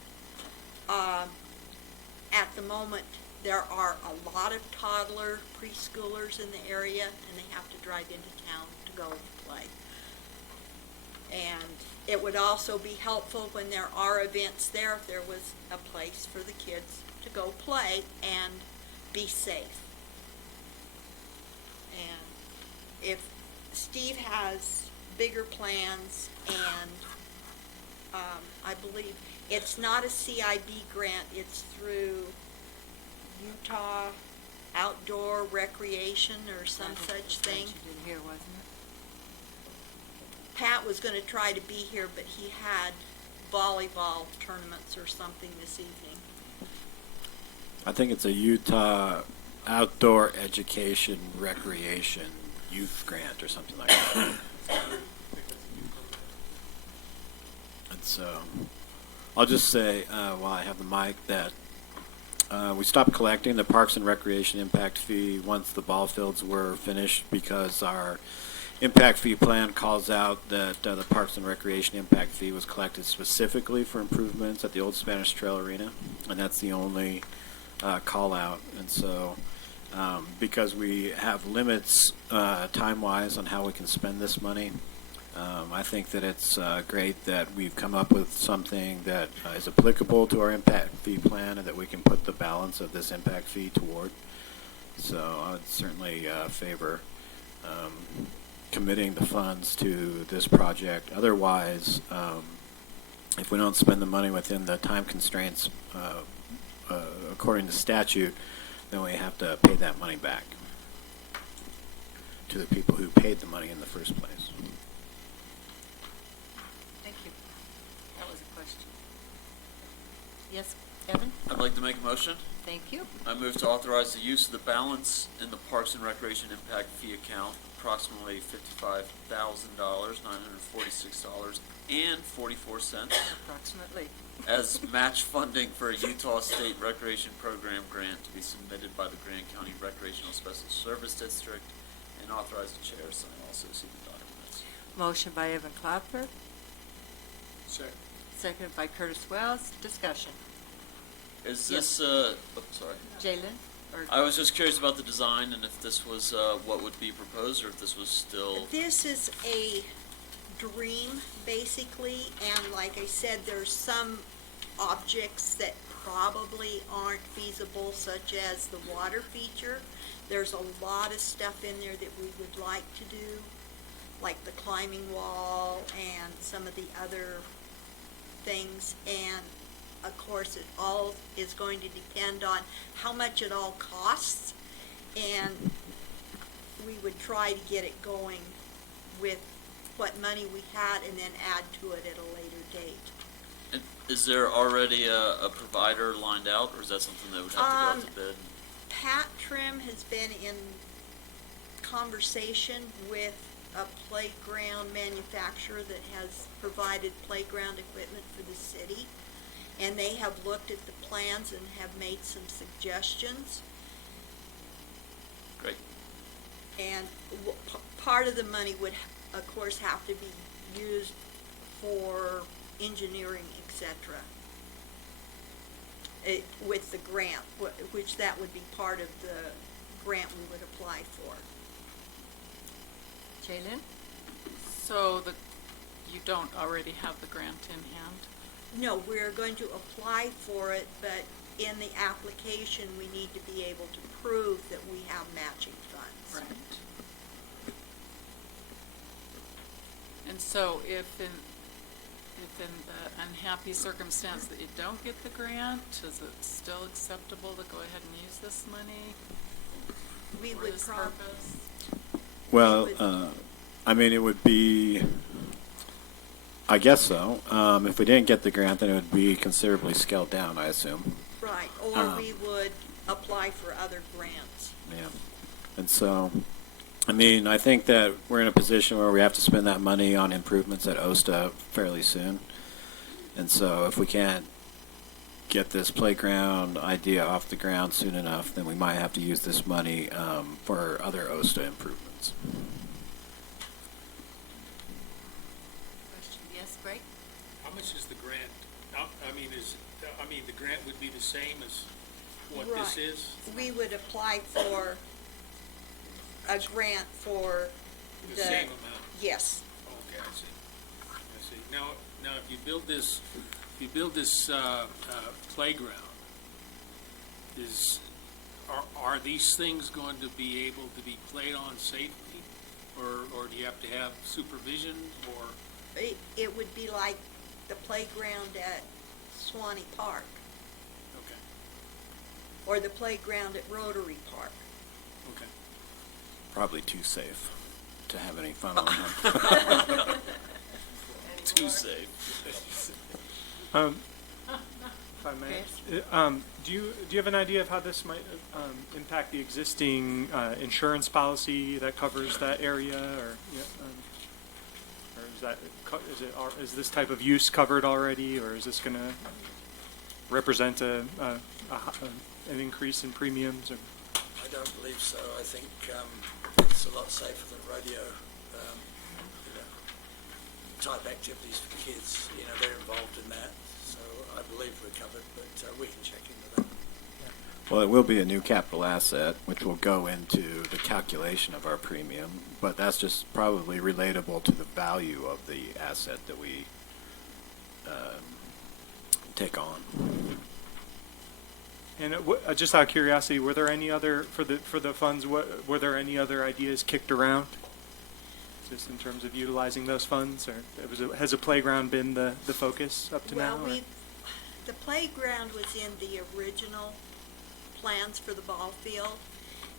At the moment, there are a lot of toddler preschoolers in the area, and they have to drive into town to go play. And it would also be helpful when there are events there, if there was a place for the kids to go play and be safe. And if Steve has bigger plans, and I believe it's not a CIB grant, it's through Utah Outdoor Recreation or some such thing. Here, wasn't it? Pat was going to try to be here, but he had volleyball tournaments or something this evening. I think it's a Utah Outdoor Education Recreation Youth Grant or something like that. And so, I'll just say, while I have the mic, that we stopped collecting the Parks and Recreation impact fee once the ball fields were finished, because our impact fee plan calls out that the Parks and Recreation impact fee was collected specifically for improvements at the Old Spanish Trail Arena, and that's the only call out. And so, because we have limits time-wise on how we can spend this money, I think that it's great that we've come up with something that is applicable to our impact fee plan and that we can put the balance of this impact fee toward. So I would certainly favor committing the funds to this project. Otherwise, if we don't spend the money within the time constraints according to statute, then we have to pay that money back to the people who paid the money in the first place. Thank you. That was a question. Yes, Evan? I'd like to make a motion. Thank you. I move to authorize the use of the balance in the Parks and Recreation Impact Fee account, approximately $55,000, $946.44, Approximately. as match funding for a Utah State Recreation Program grant to be submitted by the Grand County Recreational Special Service District, and authorize the chair to sign all associated documents. Motion by Evan Klopfer, Second. seconded by Curtis Wells. Discussion. Is Yes. this, sorry. Jalen? Or I was just curious about the design and if this was what would be proposed, or if this was still. This is a dream, basically, and like I said, there's some objects that probably aren't feasible, such as the water feature. There's a lot of stuff in there that we would like to do, like the climbing wall and some of the other things. And of course, it all is going to depend on how much it all costs. And we would try to get it going with what money we had and then add to it at a later date. And is there already a provider lined out, or is that something that would have to go out to bid? Pat Trim has been in conversation with a playground manufacturer that has provided playground equipment for the city. And they have looked at the plans and have made some suggestions. Great. And part of the money would, of course, have to be used for engineering, etc. With the grant, which that would be part of the grant we would apply for. Jaylin? So you don't already have the grant in hand? No, we're going to apply for it, but in the application, we need to be able to prove that we have matching funds. Right. And so if in the unhappy circumstance that you don't get the grant, is it still acceptable to go ahead and use this money We for would this prob- purpose? Well, I mean, it would be, I guess so. If we didn't get the grant, then it would be considerably scaled down, I assume. Right, or we would apply for other grants. Yeah. And so, I mean, I think that we're in a position where we have to spend that money on improvements at OSTA fairly soon. And so if we can't get this playground idea off the ground soon enough, then we might have to use this money for other OSTA improvements. Question, yes, Greg? How much is the grant? The grant would be the same as what this Right. is? We would apply for a grant for The same amount? Yes. Okay, I see. I see. Now, if you build this, playground, are these things going to be able to be played on safely? Or do you have to have supervision, or? It would be like the playground at Swanee Park. Okay. Or the playground at Rotary Park. Okay. Probably too safe to have any fun on them. Too safe. If I may, do you have an idea of how this might impact the existing insurance policy that covers that area, or is this type of use covered already, or is this going to represent an increase in premiums? Or? I don't believe so. I think it's a lot safer than rodeo type activities for kids. They're involved in that. So I believe we're covered, but we can check into that. Well, it will be a new capital asset, which will go into the calculation of our premium, but that's just probably relatable to the value of the asset that we take on. And just out of curiosity, were there any other for the funds? Were there any other ideas kicked around, just in terms of utilizing those funds, or has a playground been the focus up to now? Well, the playground was in the original plans for the ball field,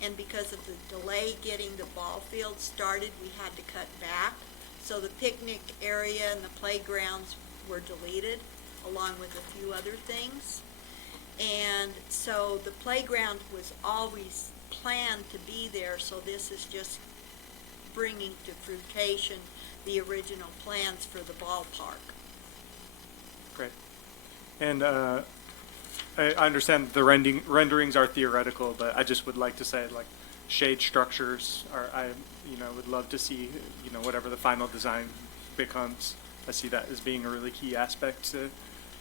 and because of the delay getting the ball field started, we had to cut back. So the picnic area and the playgrounds were deleted, along with a few other things. And so the playground was always planned to be there, so this is just bringing to fruition the original plans for the ballpark. Great. And I understand the renderings are theoretical, but I just would like to say, like, shade structures are, would love to see, whatever the final design becomes. I see that as being a really key aspect to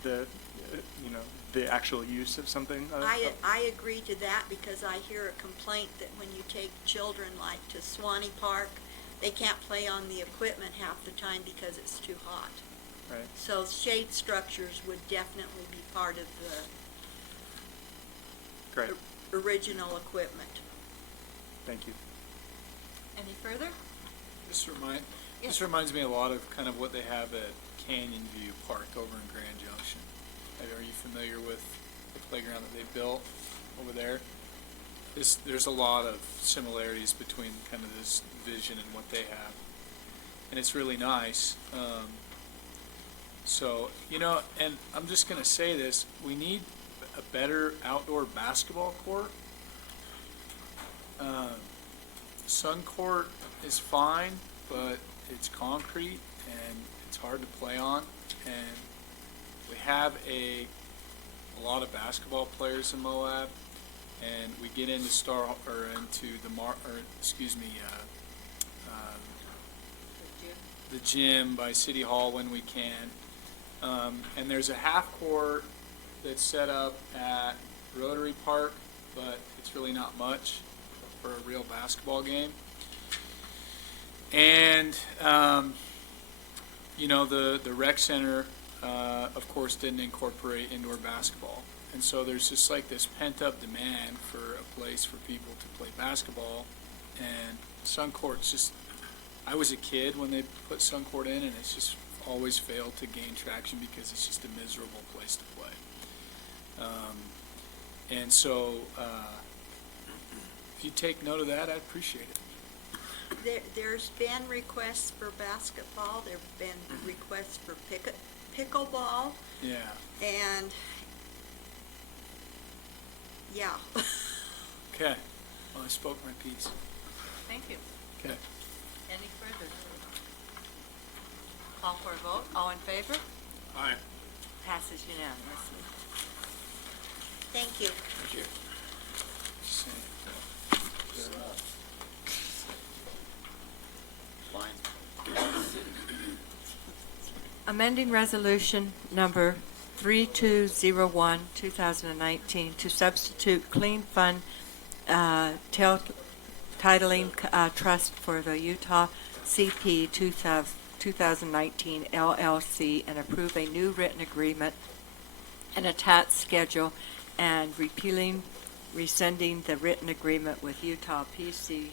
the actual use of something. I agree to that, because I hear a complaint that when you take children like to Swanee Park, they can't play on the equipment half the time because it's too hot. Right. So shade structures would definitely be part of Great. original equipment. Thank you. Any further? This reminds me a lot of kind of what they have at Canyon View Park over in Grand Junction. Are you familiar with the playground that they built over there? There's a lot of similarities between kind of this vision and what they have. And it's really nice. So, you know, and I'm just going to say this, we need a better outdoor basketball court. Sun court is fine, but it's concrete and it's hard to play on. And we have a lot of basketball players in Moab, and we get into the gym by City Hall when we can. And there's a half court that's set up at Rotary Park, but it's really not much for a real basketball game. And, you know, the rec center, of course, didn't incorporate indoor basketball. And so there's just like this pent-up demand for a place for people to play basketball. And Sun Court's just, I was a kid when they put Sun Court in, and it's just always failed to gain traction because it's just a miserable place to play. And so if you take note of that, I'd appreciate it. There's been requests for basketball, there've been requests for pickleball, Yeah. and, yeah. Okay. Well, I spoke my piece. Thank you. Okay. Any further? Call for a vote. All in favor? Aye. Passes unanimously. Thank you. Thank you. Amending Resolution Number 3201, 2019, to substitute Clean Fund Titling Trust for the Utah CP 2019 LLC and approve a new written agreement and attached schedule, and rescinding the written agreement with Utah PC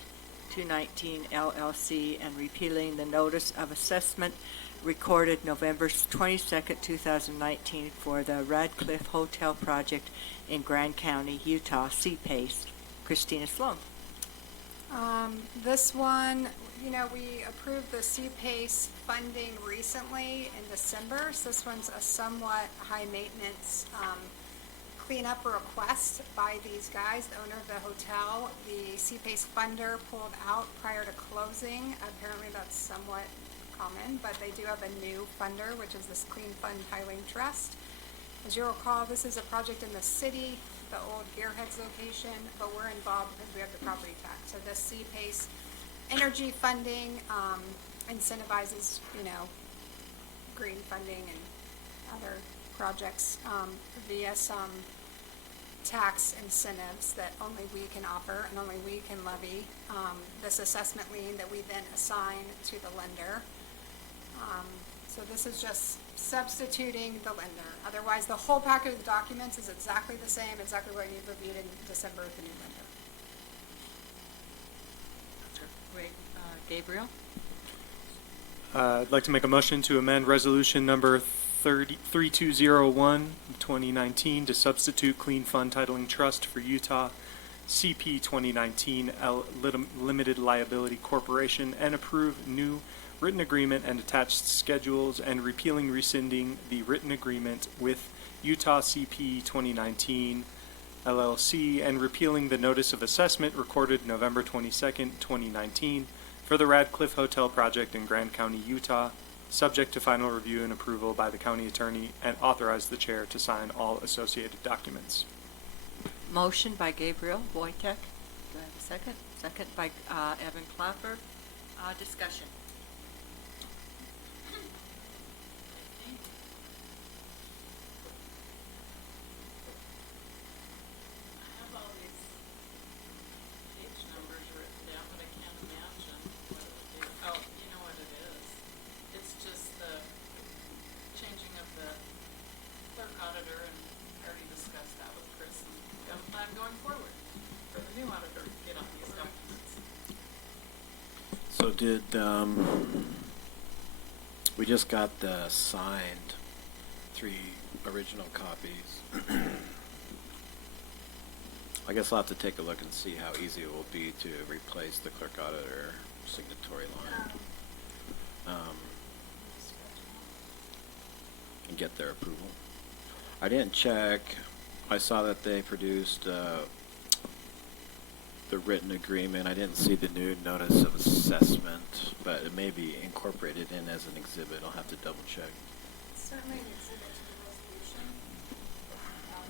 219 LLC and repealing the notice of assessment recorded November 22nd, 2019 for the Radcliffe Hotel project in Grand County, Utah, CPACE. Christina Sloan. This one, you know, we approved the CPACE funding recently in December, so this one's a somewhat high maintenance cleanup request by these guys, the owner of the hotel. The CPACE funder pulled out prior to closing. Apparently that's somewhat common, but they do have a new funder, which is this Clean Fund Tiling Trust. As you recall, this is a project in the city, the old Gearheads location, but we're involved because we have the property tax. So this CPACE energy funding incentivizes, you know, green funding and other projects via some tax incentives that only we can offer and only we can levy. This assessment lien that we then assign to the lender. So this is just substituting the lender. Otherwise, the whole package of documents is exactly the same, exactly what you reviewed in December with the new lender. Great. Gabriel? I'd like to make a motion to amend Resolution Number 3201, 2019, to substitute Clean Fund Titling Trust for Utah CP 2019 Limited Liability Corporation and approve new written agreement and attached schedules, and rescinding the written agreement with Utah CP 2019 LLC and repealing the notice of assessment recorded November 22nd, 2019 for the Radcliffe Hotel project in Grand County, Utah, subject to final review and approval by the county attorney, and authorize the chair to sign all associated documents. Motion by Gabriel Wojtek. Do I have a second? Second by Evan Clapper. Discussion. Auditor, and I already discussed that with Chris. I'm going So did, we just got the signed 3 original copies. I guess I'll have to take a look and see how easy it will be to replace the clerk auditor signatory line. And get their approval. I didn't check. I saw that they produced the written agreement. I didn't see the new notice of assessment, but it may be incorporated in as an exhibit. I'll have to double check. Certainly an exhibit to the resolution.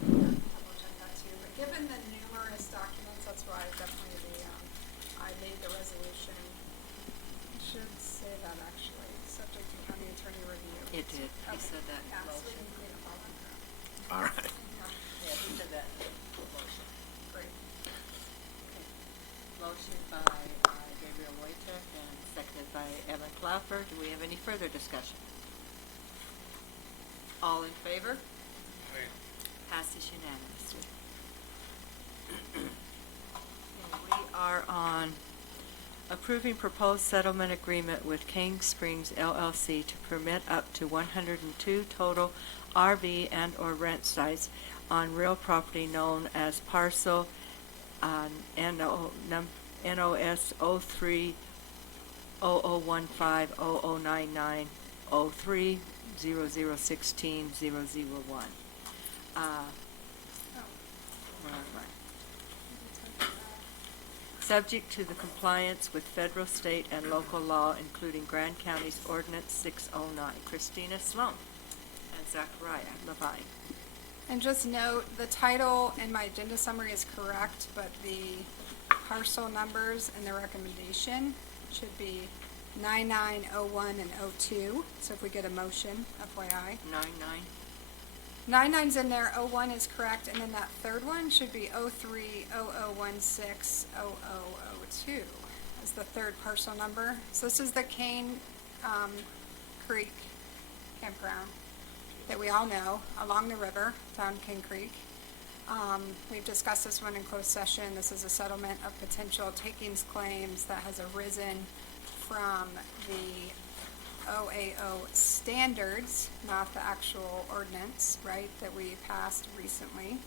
Double check that too. But given the numerous documents, that's why definitely I made the resolution. It should say that actually, subject to county attorney review. It did. He Okay. said that in Yeah, the so we motion. can create a follow-up. All right. Yeah, he said that in the motion. Great. Motion by Gabriel Wojtek and seconded by Evan Clapper. Do we have any further discussion? All in favor? Passes unanimously. Okay, we are on approving proposed settlement agreement with King Springs LLC to permit up to 102 total RV and/or rent sites on real property known as parcel NOS 03-0015-0099-03-0016-001. Subject to the compliance with federal, state, and local law, including Grand County's Ordinance 609. Christina Sloan and Zachariah Levine. And just note, the title in my agenda summary is correct, but the parcel numbers and the recommendation should be 9901 and 02. So if we get a motion, FYI. 99. 99's in there, 01 is correct, and then that third one should be 03-0016-0002 as the third parcel number. So this is the Cane Creek campground that we all know along the river down Cane Creek. We've discussed this one in closed session. This is a settlement of potential takings claims that has arisen from the OAO standards, not the actual ordinance, right, that we passed recently.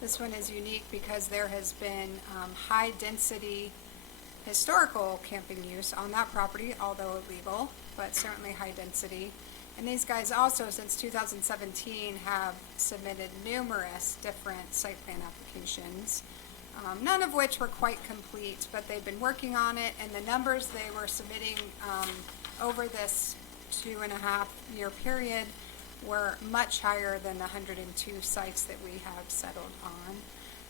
This one is unique because there has been high-density historical camping use on that property, although illegal, but certainly high density. And these guys also, since 2017, have submitted numerous different site plan applications, none of which were quite complete, but they've been working on it, and the numbers they were submitting over this 2.5-year period were much higher than the 102 sites that we have settled on.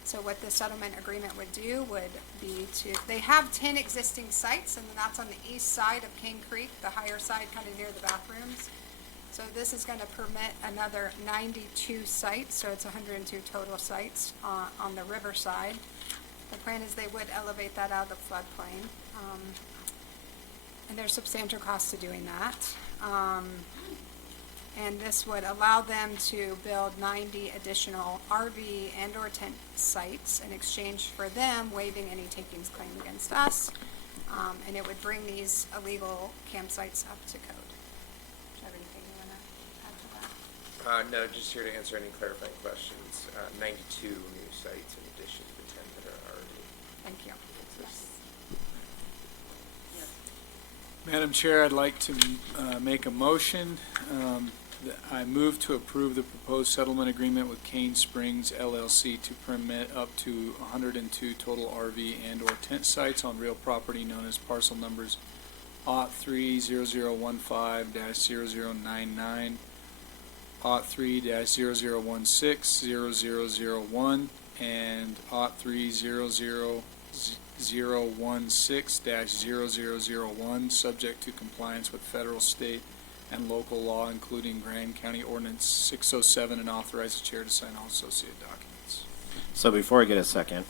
So what the settlement agreement would do would be they have 10 existing sites, and that's on the east side of Cane Creek, the higher side, kind of near the bathrooms. So this is going to permit another 92 sites, so it's 102 total sites on the river side. The plan is they would elevate that out of the floodplain, and there's substantial costs to doing that. And this would allow them to build 90 additional RV and/or tent sites in exchange for them waiving any takings claim against us. And it would bring these illegal campsites up to code. Do you have anything you want to add to that? No, just here to answer any clarifying questions. 92 new sites in addition to the 10 that are already. Thank you. Madam Chair, I'd like to make a motion. I move to approve the proposed settlement agreement with Cane Springs LLC to permit up to 102 total RV and/or tent sites on real property known as parcel numbers OT30015-0099, OT3-0016-0001, and OT30016-0001, subject to compliance with federal, state, and local law, including Grand County Ordinance 607, and authorize the chair to sign all associated documents. So before I get a second,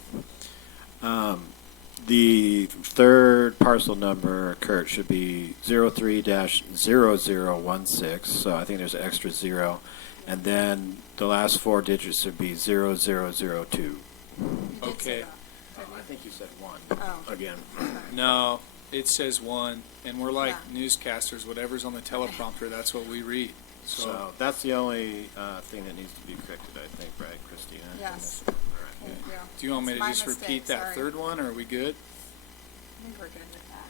the third parcel number, Kurt, should be 03-0016, so I think there's an extra 0, and then the last 4 digits should be 0002. Okay. I think you said 1 Oh. again. No, it says one, and we're like Yeah. newscasters, whatever's on the teleprompter, that's what we read. So that's the only thing that needs to be corrected, I think, right, Christina? Yes. All right. Thank you. Do you want me It's to my just mistake, repeat that sorry. third one, or are we good? I think we're good with that.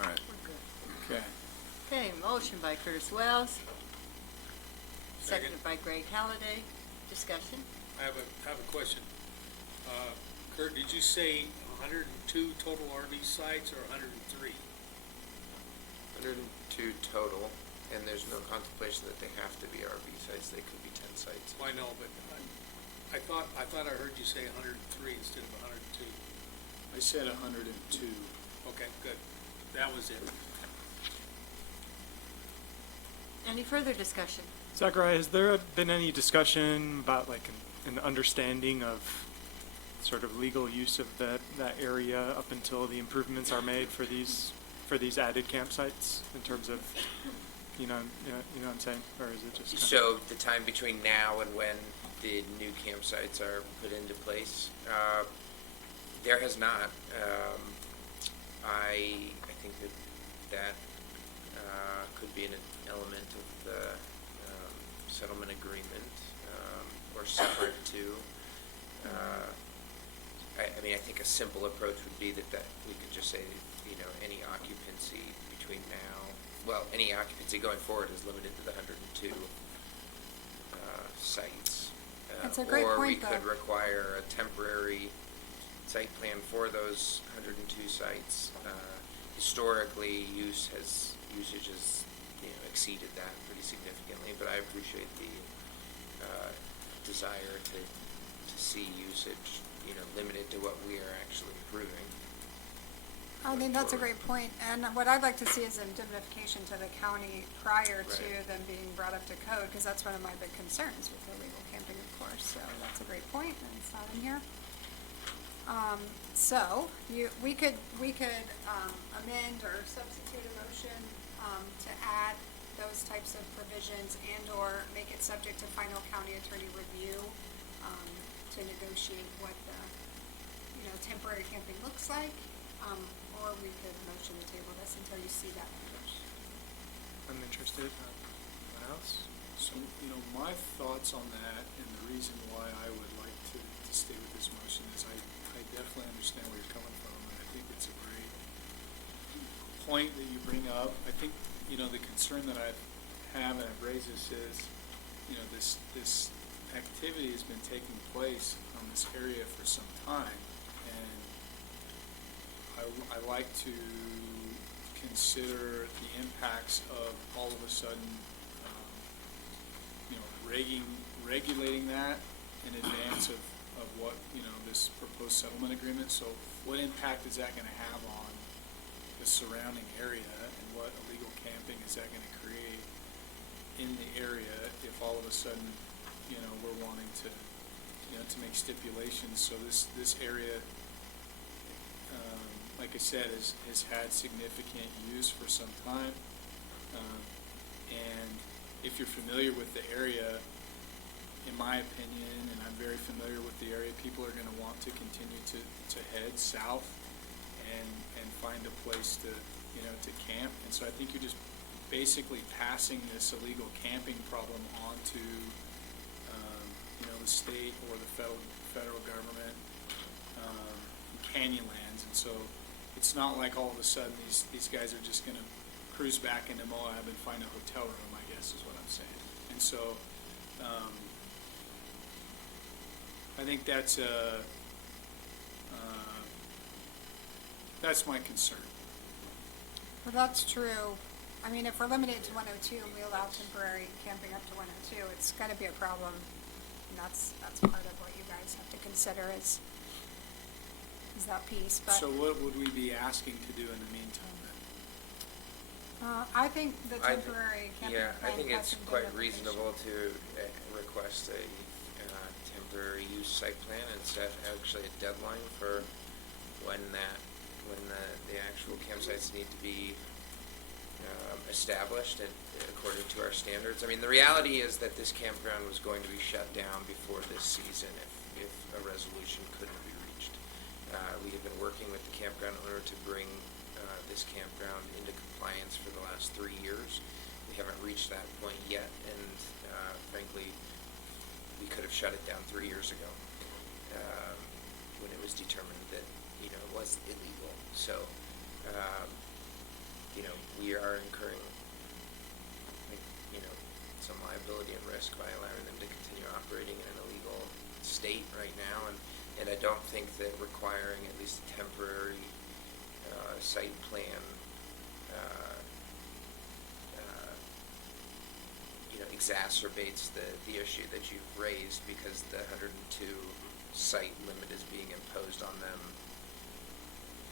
All right. We're good. Okay. Okay, motion by Curtis Wells, seconded by Greg Halliday. Discussion? I have a question. Kurt, did you say 102 total RV sites or 103? 102 total, and there's no contemplation that they have to be RV sites. They could be 10 sites. Well, I know, but I thought I heard you say 103 instead of 102. I said 102. Okay, good. That was it. Any further discussion? Zachariah, has there been any discussion about like an understanding of sort of legal use of that area up until the improvements are made for these added campsites in terms of, you know what I'm saying? Or is it just So the time between now and when the new campsites are put into place, there has not. I think that could be an element of the settlement agreement, or separate to. I mean, I think a simple approach would be that we could just say, any occupancy between now, any occupancy going forward is limited to the 102 sites. That's a great or we point, though. could require a temporary site plan for those 102 sites. Historically, usage has exceeded that pretty significantly, but I appreciate the desire to see usage limited to what we are actually improving. I think that's a great point, and what I'd like to see is indemnification to the county prior to Right. them being brought up to code, because that's one of my big concerns with illegal camping, of course, so that's a great point, and it's not in here. We could amend or substitute a motion, to add those types of provisions and/or make it subject to final county attorney review, to negotiate what the, temporary camping looks like, or we could motion to table this until you see that language. I'm interested. Anyone else? So, my thoughts on that, and the reason why I would like to stay with this motion is I definitely understand where you're coming from, and I think it's a great point that you bring up. I think, the concern that I have and I've raised this is, this activity has been taking place on this area for some time, and I like to consider the impacts of all of a sudden, regulating that in advance of what, this proposed settlement agreement. So what impact is that going to have on the surrounding area, and what illegal camping is that going to create in the area if all of a sudden, we're wanting to, to make stipulations. So this area, like I said, has had significant use for some time. And if you're familiar with the area, in my opinion, and I'm very familiar with the area, people are going to want to continue to head south and find a place to camp. And so I think you're just basically passing this illegal camping problem on to the state or the federal government, Canyonlands. And so it's not like all of a sudden these guys are just going to cruise back into Moab and find a hotel room, I guess is what I'm saying. And so I think that's my concern. Well, that's true. I mean, if we're limited to 102 and we allow temporary camping up to 102, it's gonna be a problem. And that's part of what you guys have to consider is that piece, but. So what would we be asking to do in the meantime then? I think the temporary camping Yeah, I plan think has it's some quite indemnification. reasonable to request a temporary use site plan and set actually a deadline for when the actual campsites need to be established and according to our standards. I mean, the reality is that this campground was going to be shut down before this season if a resolution couldn't be reached. We have been working with the campground owner to bring this campground into compliance for the last 3 years. We haven't reached that point yet, and frankly, we could have shut it down 3 years ago when it was determined that, you know, it was illegal. So, you know, we are incurring, you know, some liability and risk by allowing them to continue operating in an illegal state right now, and I don't think that requiring at least a temporary site plan, you know, exacerbates the issue that you've raised, because the 102 site limit is being imposed on them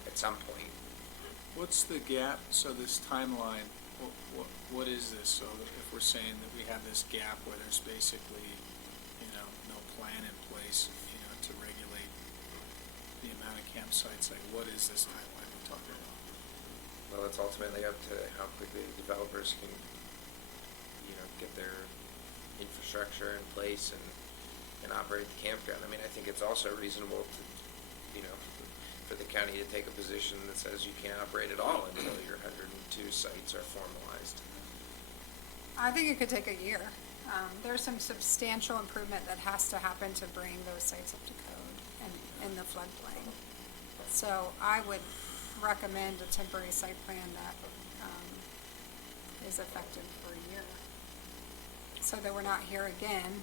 at some point. What's the gap, so this timeline, what is this? So if we're saying that we have this gap where there's basically, you know, no plan in place, you know, to regulate the amount of campsites, like what is this timeline we're talking about? Well, it's ultimately up to how quickly the developers can, you know, get their infrastructure in place and operate the campground. I mean, I think it's also reasonable to, you know, for the county to take a position that says you can't operate at all until your 102 sites are formalized. I think it could take a year. There's some substantial improvement that has to happen to bring those sites up to code and in the floodplain. So I would recommend a temporary site plan that is effective for a year, so that we're not here again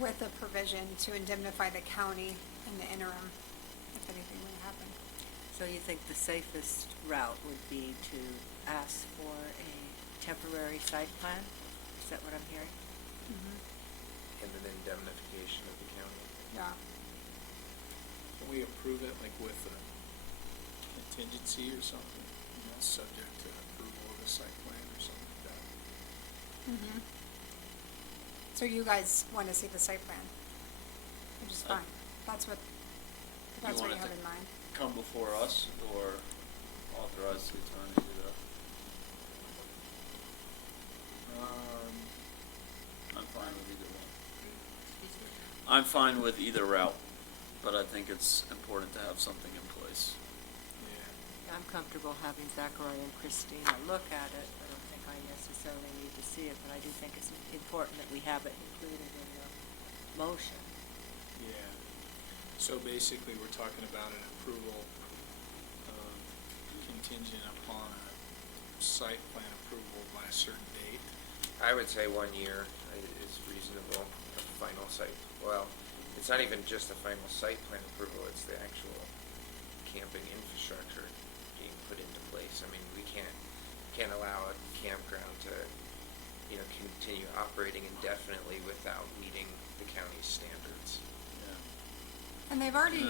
with a provision to indemnify the county in the interim if anything were to happen. So you think the safest route would be to ask for a temporary site plan? Is that what I'm hearing? And an indemnification of the county. Yeah. Can we approve it like with a contingency or something, you know, subject to approval of the site plan or something like that? So you guys want to see the site plan, which is fine. That's what you want it have to in mind. come before us or authorize the attorney to do that? I'm fine with either one. I'm fine with either route, but I think it's important to have something in place. I'm comfortable having Zachary and Christina look at it. I don't think I necessarily need to see it, but I do think it's important that we have it included in the motion. Yeah. So basically, we're talking about an approval contingent upon a site plan approval by a certain date. I would say 1 year is reasonable. A final site, well, it's not even just a final site plan approval, it's the actual camping infrastructure being put into place. I mean, we can't allow a campground to, you know, continue operating indefinitely without meeting the county's standards. And they've already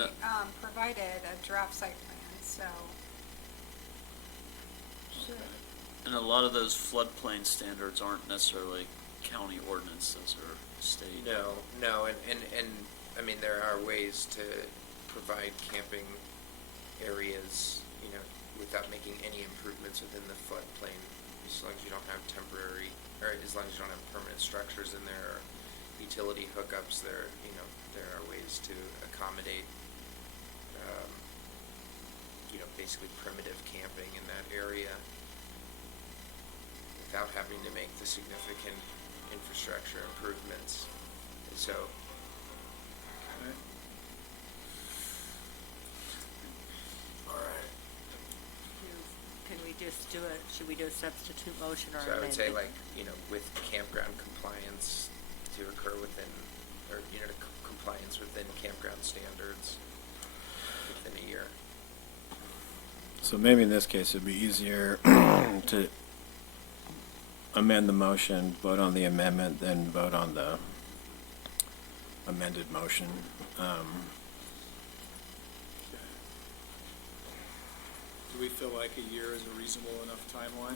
provided a draft site plan, so. And a lot of those floodplain standards aren't necessarily county ordinance, those are state. No, and I mean, there are ways to provide camping areas, you know, without making any improvements within the floodplain, as long as you don't have temporary, or as long as you don't have permanent structures in there, or utility hookups there, you know, there are ways to accommodate, you know, basically primitive camping in that area without having to make the significant infrastructure improvements. And so, Can we just do a, should we do a substitute motion or so I would amend say, it? like, you know, with campground compliance to occur within, or, you know, compliance within campground standards within a year. So maybe in this case, it'd be easier to amend the motion, vote on the amendment, then vote on the amended motion. Do we feel like a year is a reasonable enough timeline?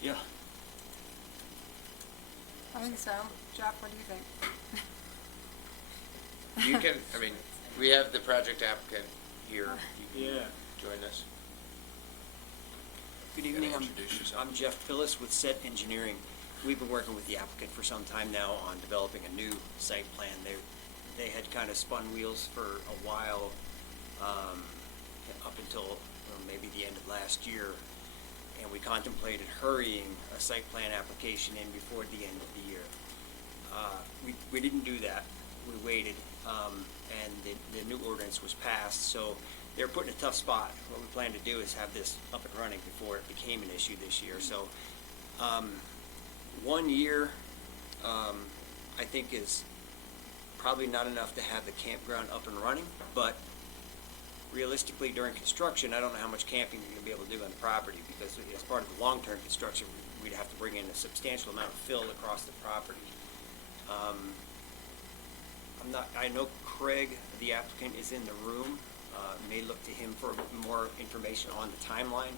Yeah. I think so. Jeff, what do you think? You can, I mean, we have the project applicant here. You can Yeah. join us. Good evening, Gotta introduce yourself. I'm Jeff Phillis with Set Engineering. We've been working with the applicant for some time now on developing a new site plan. they had kind of spun wheels for a while, up until maybe the end of last year. And we contemplated hurrying a site plan application in before the end of the year. We didn't do that. We waited, and the new ordinance was passed, so they're put in a tough spot. What we plan to do is have this up and running before it became an issue this year. So 1 year, I think, is probably not enough to have the campground up and running, but realistically, during construction, I don't know how much camping you're gonna be able to do on the property, because as part of the long-term construction, we'd have to bring in a substantial amount of fill across the property. I know Craig, the applicant, is in the room. May look to him for more information on the timeline.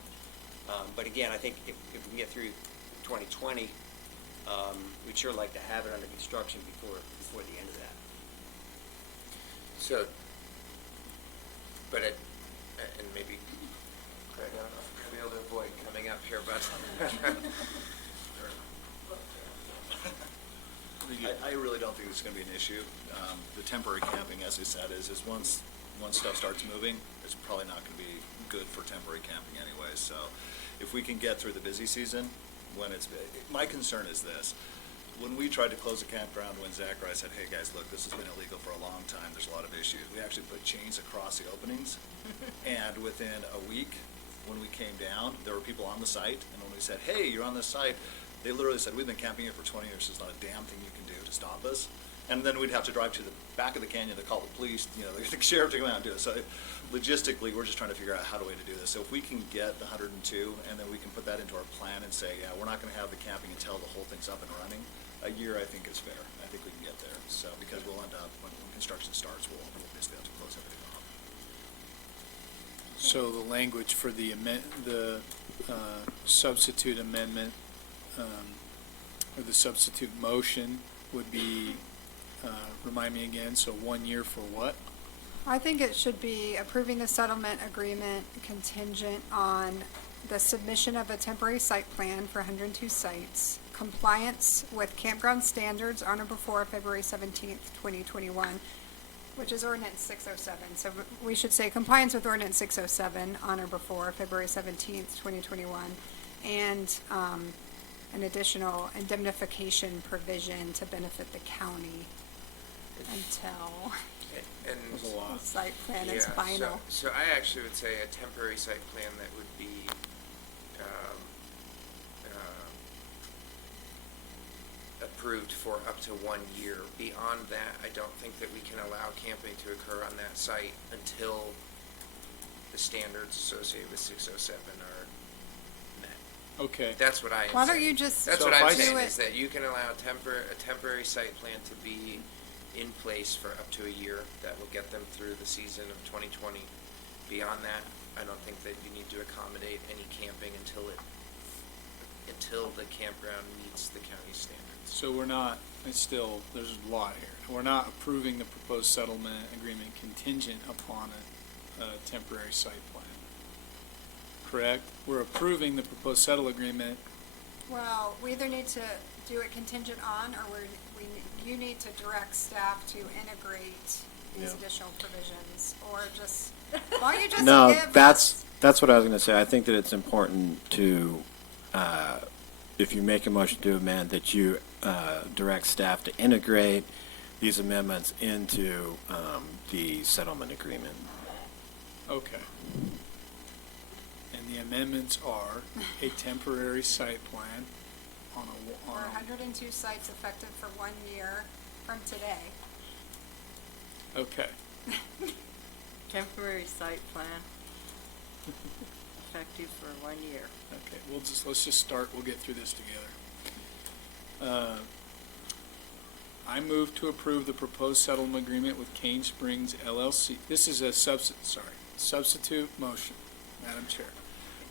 But again, I think if we can get through 2020, we'd sure like to have it under construction before the end of that. So, but it, and maybe, Craig, I don't know if I'm gonna be able to avoid coming up here, but. I really don't think it's going to be an issue. The temporary camping, as I said, is once stuff starts moving, it's probably not going to be good for temporary camping anyway. So if we can get through the busy season, my concern is this. When we tried to close the campground, when Zachary said, hey guys, look, this has been illegal for a long time, there's a lot of issues, we actually put chains across the openings. And within a week, when we came down, there were people on the site, and when we said, hey, you're on this site, they literally said, we've been camping here for 20 years, there's not a damn thing you can do to stop us. And then we'd have to drive to the back of the canyon to call the police, the sheriff to come out and do it. So logistically, we're just trying to figure out how to do this. So if we can get the 102, and then we can put that into our plan and say, yeah, we're not gonna have the camping until the whole thing's up and running, a year I think is fair. I think we can get there. So, because we'll end up, when construction starts, we'll basically have to close everything off. So the language for the substitute amendment, or the substitute motion would be, remind me again, so 1 year for what? I think it should be approving the settlement agreement contingent on the submission of a temporary site plan for 102 sites, compliance with campground standards on or before February 17th, 2021, which is ordinance 607. So we should say compliance with ordinance 607 on or before February 17th, 2021, and an additional indemnification provision to benefit the county until And the site plan is final. So I actually would say a temporary site plan that would be approved for up to 1 year. Beyond that, I don't think that we can allow camping to occur on that site until the standards associated with 607 are met. Okay. That's what I am Why don't saying. you just That's so what I'm do saying, it- is that you can allow a temporary site plan to be in place for up to a year. That will get them through the season of 2020. Beyond that, I don't think that you need to accommodate any camping until the campground meets the county standards. So we're not, there's a lot here. We're not approving the proposed settlement agreement contingent upon a temporary site plan. Correct? We're approving the proposed settle agreement. Well, we either need to do it contingent on, or you need to direct staff to integrate these additional provisions, or just, why don't you just No, give that's what I was going to say. I think that it's important to, if you make a motion to amend, that you direct staff to integrate these amendments into the settlement agreement. Okay. And the amendments are a temporary site plan on for 102 sites effective for 1 year from today? Okay. Temporary site plan, effective for 1 year. Okay, let's just start, we'll get through this together. I move to approve the proposed settlement agreement with Cane Springs LLC. This is a substitute motion, Madam Chair.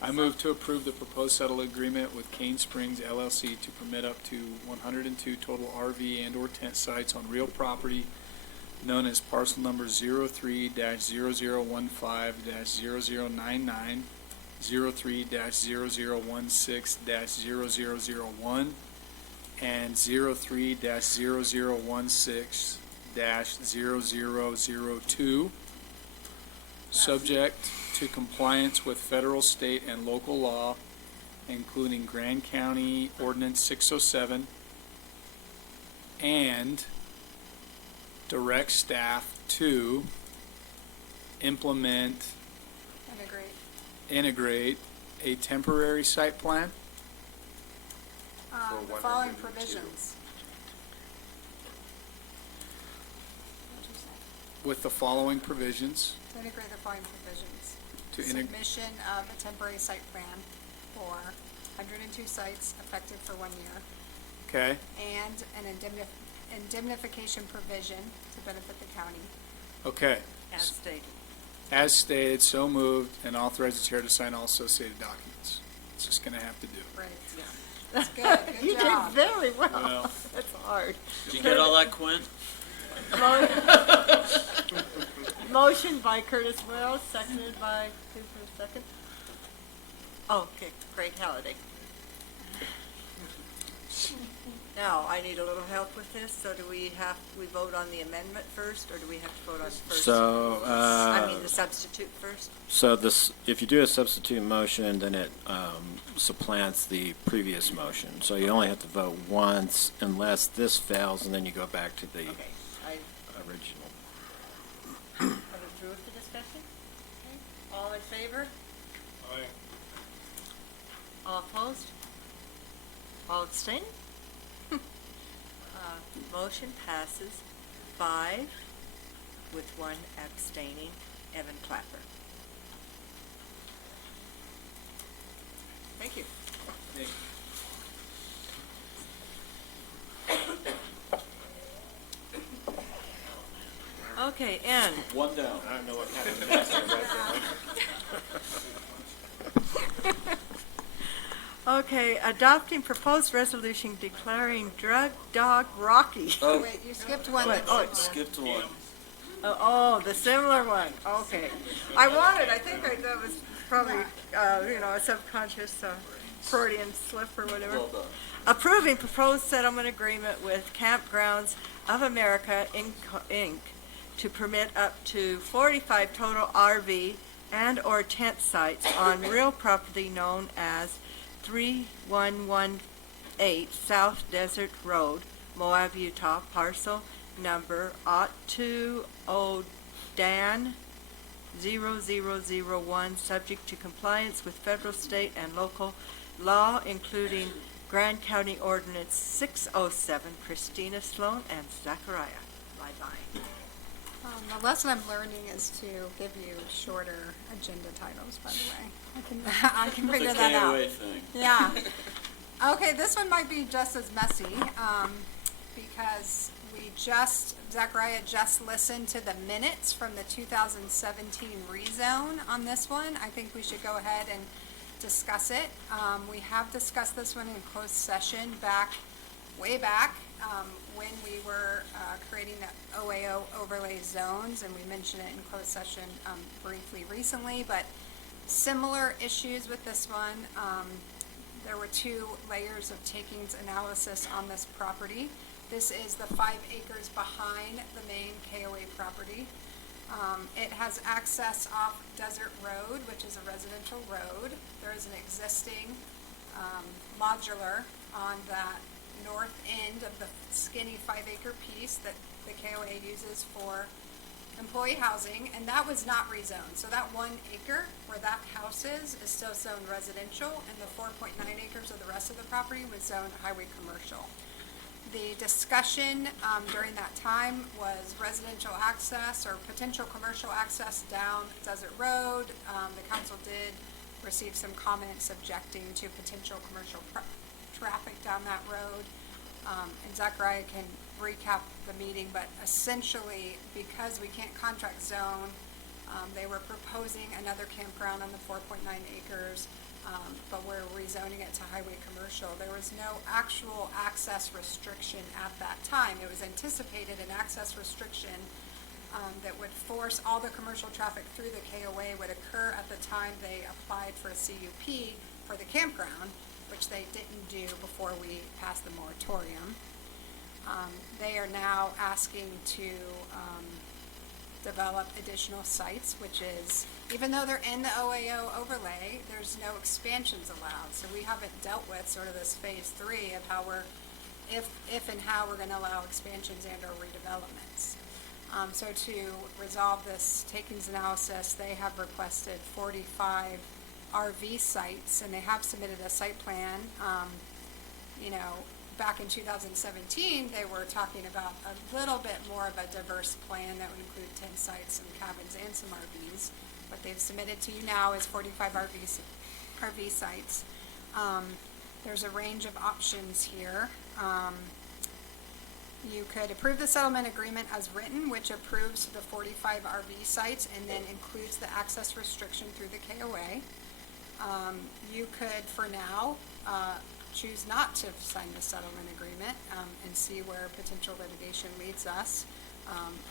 I move to approve the proposed settlement agreement with Cane Springs LLC to permit up to 102 total RV and/or tent sites on real property known as parcel number 03-0015-0099, 03-0016-0001, and 03-0016 2020-0002, subject to compliance with federal, state, and local law, including Grand County Ordinance 607, and direct staff to implement, integrate a temporary site plan The following provisions. with the following provisions. To integrate the following provisions. To Submission of a temporary site plan for 102 sites effective for 1 year. Okay, And an indemnification provision to benefit the county. okay. As stated. As stated, so moved, and authorize the chair to sign all associated documents. It's just gonna have to do. Right. That's good. Good You job. did very well. Well. That's hard. Did you get all that, Quinn? Motion by Curtis Wells, seconded by, who for a second? Oh, okay, Greg Halliday. Now, I need a little help with this, so do we vote on the amendment first, or do we have to vote on first? So, I mean, the substitute first? So this, if you do a substitute motion, then it supplants the previous motion. So you only have to vote once unless this fails, and then you go back to the Okay, original. are we through with the discussion? Okay. All in favor? Aye. All opposed? All abstaining? Motion passes 5 with 1 abstaining, Evan Clapper. Thank you. Okay, N. One down. I don't know what happened next. Okay, adopting proposed resolution declaring drug dog Rocky. Oh. Wait, you skipped one. What? Oh, Skipped one. the similar one, okay. I think that was probably, a subconscious Freudian slip or whatever. Well done. Approving proposed settlement agreement with Campgrounds of America, Inc. to permit up to 45 total RV and/or tent sites on real property known as 3118 South Desert Road, Moab, Utah, parcel number 020Dan0001, subject to compliance with federal, state, and local law, including Grand County Ordinance 607, Christina Sloan and Zachariah. Bye-bye. The lesson I'm learning is to give you shorter agenda titles, by the way. I can figure that out. KOA thing. Yeah. Okay, this one might be just as messy, because Zachariah just listened to the minutes from the 2017 rezone on this one. I think we should go ahead and discuss it. We have discussed this one in closed session way back, when we were creating the OAO overlay zones, and we mentioned it in closed session briefly recently, but similar issues with this one. There were 2 layers of takings analysis on this property. This is the 5 acres behind the main KOA property. It has access off Desert Road, which is a residential road. There is an existing modular on that north end of the skinny 5-acre piece that the KOA uses for employee housing, and that was not rezoned. So that 1 acre where that house is still zoned residential, and the 4.9 acres of the rest of the property was zoned highway commercial. The discussion during that time was residential access or potential commercial access down Desert Road. The council did receive some comments objecting to potential commercial traffic down that road. And Zachariah can recap the meeting, but essentially, because we can't contract zone, they were proposing another campground on the 4.9 acres, but we're rezoning it to highway commercial. There was no actual access restriction at that time. It was anticipated an access restriction that would force all the commercial traffic through the KOA would occur at the time they applied for a CUP for the campground, which they didn't do before we passed the moratorium. They are now asking to develop additional sites, which is, even though they're in the OAO overlay, there's no expansions allowed. So we haven't dealt with sort of this phase 3 of how we're, if and how we're gonna allow expansions and or redevelopments. So to resolve this takings analysis, they have requested 45 RV sites, and they have submitted a site plan. You know, back in 2017, they were talking about a little bit more of a diverse plan that would include 10 sites, some cabins, and some RVs. What they've submitted to you now is 45 RV sites. There's a range of options here. You could approve the settlement agreement as written, which approves the 45 RV sites and then includes the access restriction through the KOA. You could, for now, choose not to sign the settlement agreement and see where potential litigation leads us,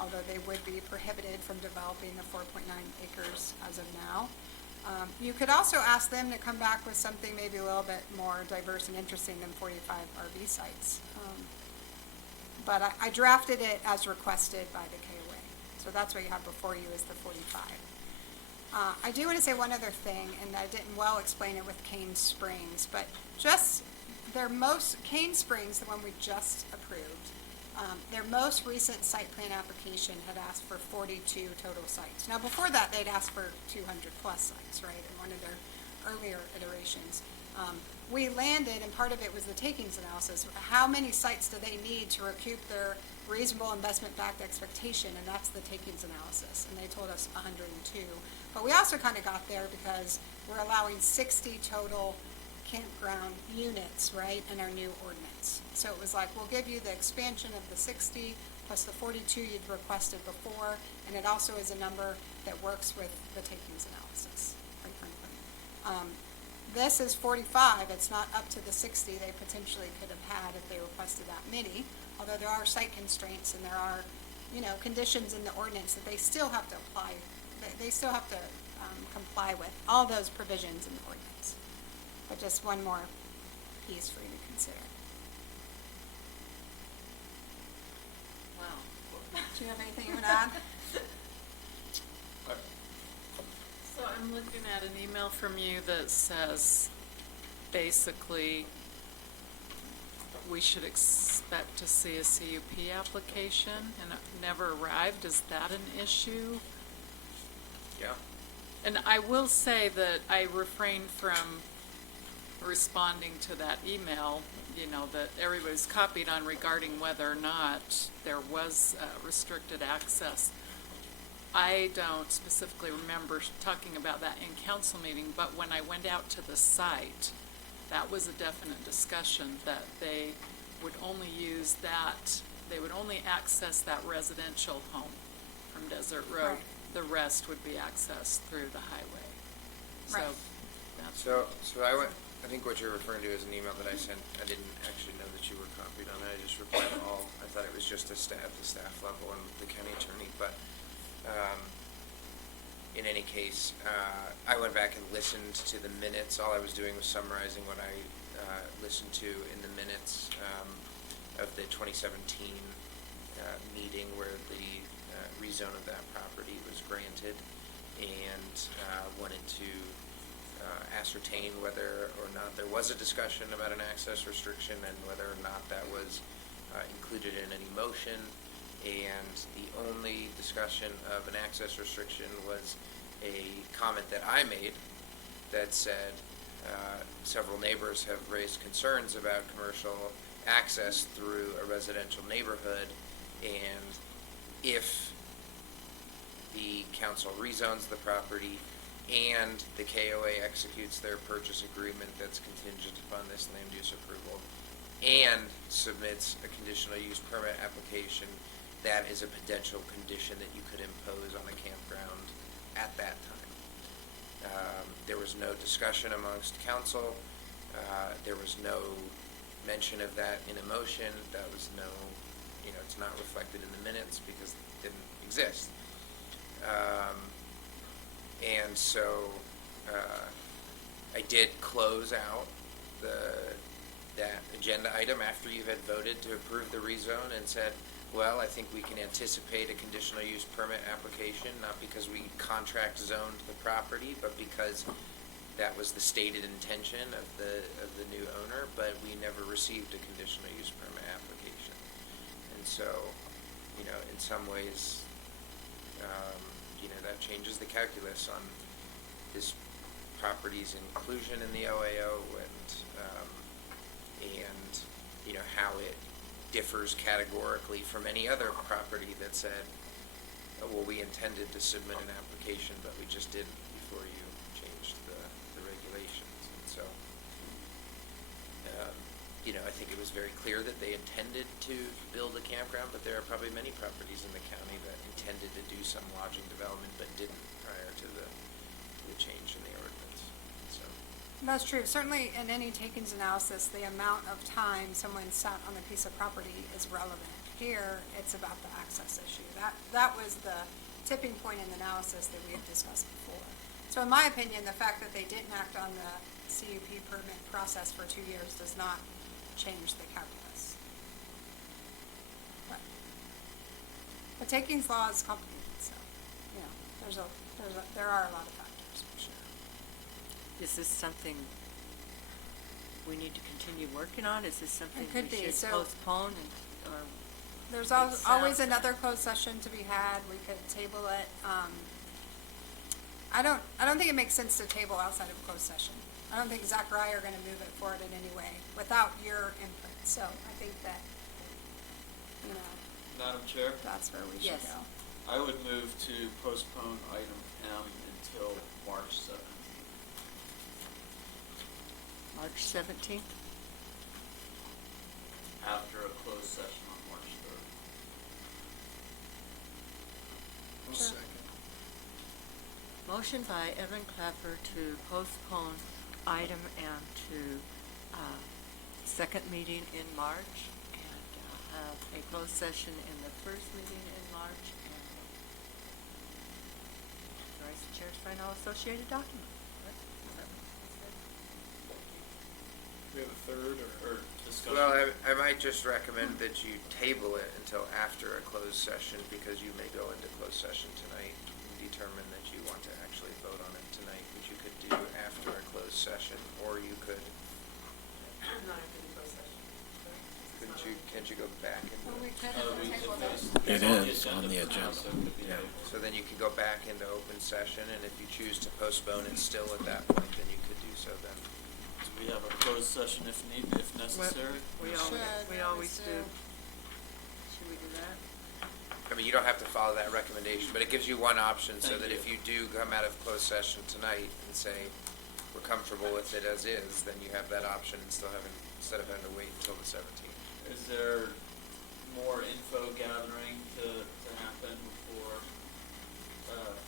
although they would be prohibited from developing the 4.9 acres as of now. You could also ask them to come back with something maybe a little bit more diverse and interesting than 45 RV sites. But I drafted it as requested by the KOA. So that's what you have before you is the 45. I do want to say one other thing, and I didn't well explain it with Cane Springs, but just Cane Springs, the one we just approved, their most recent site plan application had asked for 42 total sites. Now before that, they'd asked for 200 plus sites, right, in one of their earlier iterations. We landed, and part of it was the takings analysis. How many sites do they need to recoup their reasonable investment-backed expectation? And that's the takings analysis. And they told us 102. But we also kind of got there because we're allowing 60 total campground units, right, in our new ordinance. So it was like, we'll give you the expansion of the 60 plus the 42 you'd requested before, and it also is a number that works with the takings analysis, quite frankly. This is 45. It's not up to the 60 they potentially could have had if they requested that many, although there are site constraints and there are, you know, conditions in the ordinance that they still have to apply. They still have to comply with all those provisions in the ordinance. But just one more piece for you to consider. Wow. Do you have anything you want to add? So I'm looking at an email from you that says, basically, we should expect to see a CUP application, and it never arrived. Is that an issue? Yeah. And I will say that I refrained from responding to that email, you know, that everybody's copied on regarding whether or not there was restricted access. I don't specifically remember talking about that in council meeting, but when I went out to the site, that was a definite discussion that they would only use that, they would only access that residential home from Desert Road. Right. The rest would be accessed through the highway. So Right. that's So I think what you're referring to is an email that I sent. I didn't actually know that you were copied on it. I just replied to all. I thought it was just the staff level and the county attorney. But in any case, I went back and listened to the minutes. All I was doing was summarizing what I listened to in the minutes of the 2017 meeting where the rezone of that property was granted, and wanted to ascertain whether or not there was a discussion about an access restriction and whether or not that was included in any motion. And the only discussion of an access restriction was a comment that I made that said several neighbors have raised concerns about commercial access through a residential neighborhood, and if the council rezones the property and the KOA executes their purchase agreement that's contingent upon this land use approval and submits a conditional use permit application, that is a potential condition that you could impose on a campground at that time. There was no discussion amongst council. There was no mention of that in a motion. That was no, it's not reflected in the minutes because it didn't exist. And so I did close out the that agenda item after you had voted to approve the rezone and said, well, I think we can anticipate a conditional use permit application, not because we contract zoned the property, but because that was the stated intention of the new owner, but we never received a conditional use permit application. And so, you know, in some ways, you know, that changes the calculus on this property's inclusion in the OAO and you know, how it differs categorically from any other property that said, oh, well, we intended to submit an application, but we just didn't before you changed the regulations. And so, you know, I think it was very clear that they intended to build a campground, but there are probably many properties in the county that intended to do some lodging development but didn't prior to the change in the ordinance. So. That's true. Certainly in any takings analysis, the amount of time someone sat on a piece of property is relevant. Here, it's about the access issue. That was the tipping point in the analysis that we had discussed before. So in my opinion, the fact that they didn't act on the CUP permit process for 2 years does not change the calculus. But the takings law is complicated, so, you know, there are a lot of factors for sure. Is this something we need to continue working on? Is this something It could we be. should So postpone? Or there's it always sounds- another closed session to be had. We could table it. I don't think it makes sense to table outside of closed session. I don't think Zach or I are going to move it forward in any way without your input. So I think that, you know, Madam Chair, that's where we should Yes. go. I would move to postpone item M until March 7th. March 17th? After a closed session on March 3rd. Sure. Motion by Evan Clapper to postpone item M to second meeting in March and have a closed session in the first meeting in March and authorize the chair to sign all associated documents. We have a third or? Discussion. Well, I might just recommend that you table it until after a closed session, because you may go into closed session tonight and determine that you want to actually vote on it tonight, which you could do after a closed session, or you could. Can't you go back into Well, we it? could have tabled it. It is on the agenda. Yeah, so then you could go back into open session, and if you choose to postpone it still at that point, then you could do so then. So we have a closed session if necessary. We always do. Should we do that? I mean, you don't have to follow that recommendation, but it gives you one option, so Thank that you. if you do come out of closed session tonight and say, we're comfortable with it as is, then you have that option instead of having to wait until the 17th. Is there more info gathering to happen before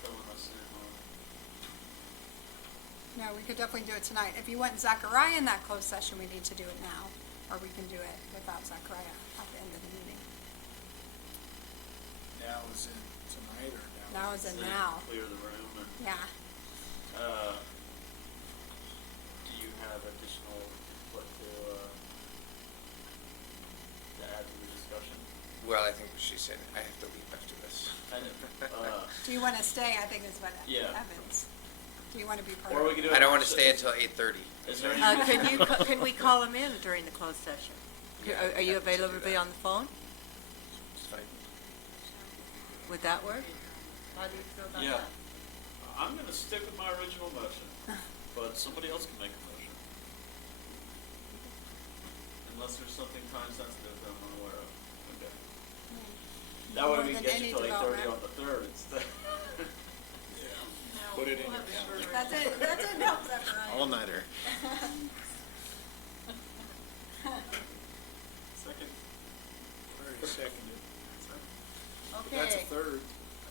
filling us in on? No, we could definitely do it tonight. If you want Zachariah in that closed session, we need to do it now, or we can do it without Zachariah at the end of the meeting. Now is in tonight or now? Now is in Then now. Clear the room and, Yeah. do you have additional input to add to the discussion? Well, I think what she's saying, I have to leave after this. I didn't, Do you want to stay? I think is what Yeah. Evans. Do you want to be part or of we it? could do it. I don't want to March stay 6th. until 8:30. Is there any? Can we call him in during the closed session? Yeah, Are you happy to available do to be that. on the phone? It's fine. Would that work? How do you feel about Yeah. that? I'm gonna stick with my original motion, but somebody else can make a motion. Unless there's something time sensitive that I'm unaware of. Okay. That way More we than can get any you till 8:30 development. on the 3rd instead. Put it in your calendar. That's it. That's it. No, Zachariah. All-nighter. Second. Already seconded. Okay. That's a third.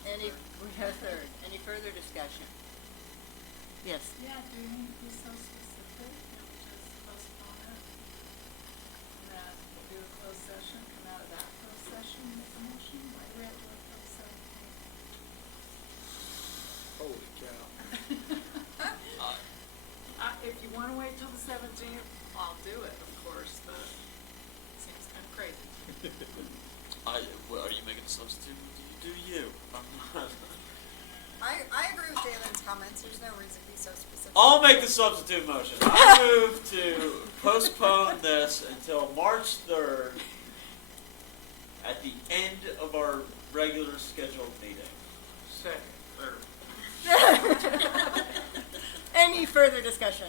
We have a third. Any further discussion? Yes. Yeah, do you need to be so specific? Can't we just postpone it? And then we'll do a closed session, come out of that closed session, make a motion, like we have to wait till the 17th. Holy cow. If you wanna wait till the 17th, I'll do it, of course, but it seems kind of crazy. Well, are you making a substitute? Do you? I'm not. I agree with Jalen's comments. There's no reason to be so specific. I'll make the substitute motion. I move to postpone this until March 3rd at the end of our regular scheduled meeting. Any further discussion?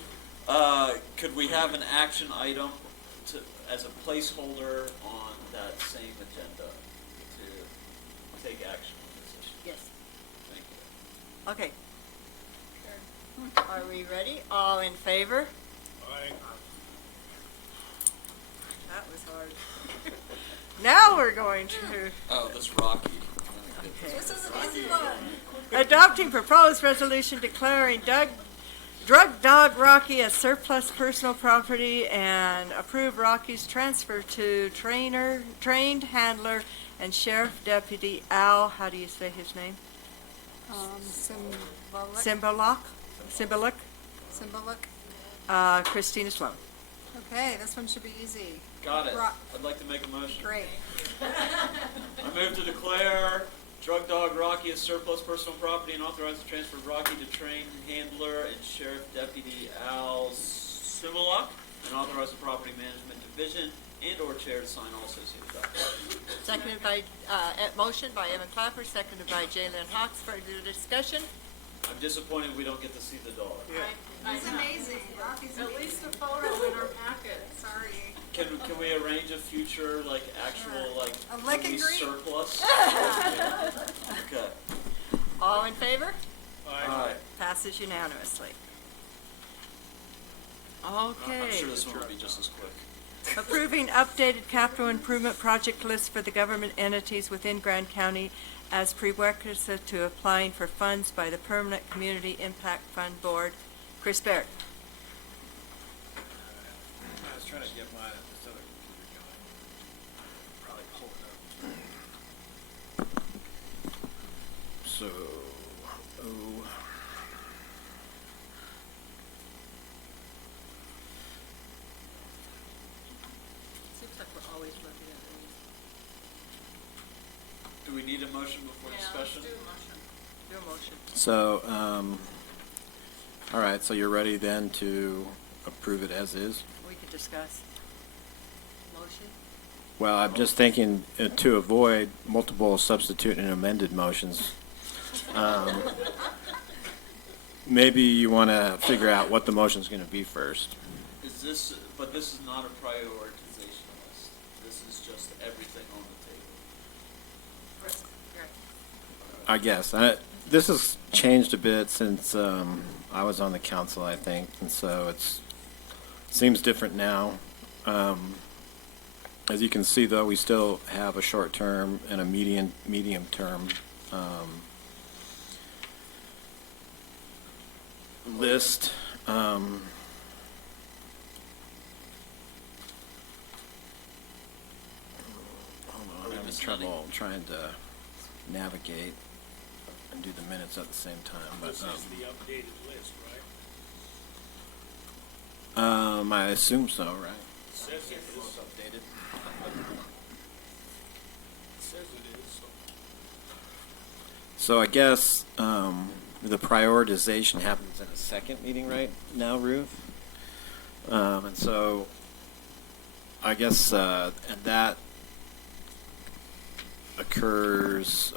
Could we have an action item to, as a placeholder on that same agenda to take action on this issue? Yes. Thank you. Okay. Are we ready? All in favor? That was hard. Now we're going to Oh, this Rocky. This is an easy one. adopting proposed resolution declaring drug dog Rocky as surplus personal property and approve Rocky's transfer to trained handler and Sheriff Deputy Al, how do you say his name? Symbolic? Christina Sloan. Okay, this one should be easy. Got it. Ro- I'd like to make a motion. Great. I move to declare drug dog Rocky as surplus personal property and authorize the transfer of Rocky to trained handler and Sheriff Deputy Al Similak, and authorize the property management division and/or chair to sign all associated documents. Seconded by, motion by Evan Clapper, seconded by Jalen Hawks. Further discussion? I'm disappointed we don't get to see the dog. It's amazing. Rocky's At least a photo in our packet. Sorry. Can we arrange a future, like, actual, like, A lick and police greet. surplus? Okay. All in favor? Aye. Passes unanimously. I'm Okay. sure this one will be just as quick. Approving updated capital improvement project list for the government entities within Grand County as prerequisite to applying for funds by the Permanent Community Impact Fund Board. Chris Barrett. I was trying to get my this other computer going. Probably pull it up. So, Seems like we're always looking at these. Do we need a motion before discussion? Do a motion. So, all right, so you're ready then to approve it as is? We could discuss. Motion? Well, I'm just thinking to avoid multiple substitute and amended motions. Maybe you want to figure out what the motion's going to be first. But this is not a prioritization list. This is just everything on the table. I guess. This has changed a bit since I was on the council, I think, and so seems different now. As you can see, though, we still have a short term and a medium term list. Hold on, I'm having trouble trying to navigate and do the minutes at the same time. But This is the updated list, right? I assume so, right? Says it is. Updated. Says it is. So I guess the prioritization happens in a second meeting right now, Ruth. And so I guess and that occurs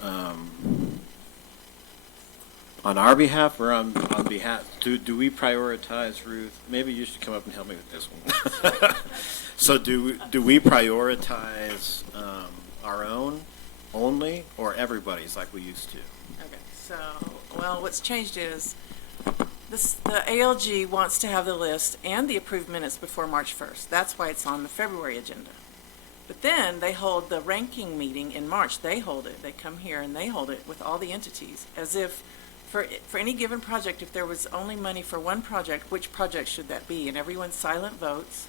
on our behalf or on behalf. Do we prioritize, Ruth? Maybe you should come up and help me with this one. So do we prioritize our own only or everybody's like we used to? Okay, so, well, what's changed is the ALG wants to have the list and the approved minutes before March 1st. That's why it's on the February agenda. But then they hold the ranking meeting in March. They hold it. They come here and they hold it with all the entities as if for any given project, if there was only money for one project, which project should that be? And everyone silent votes.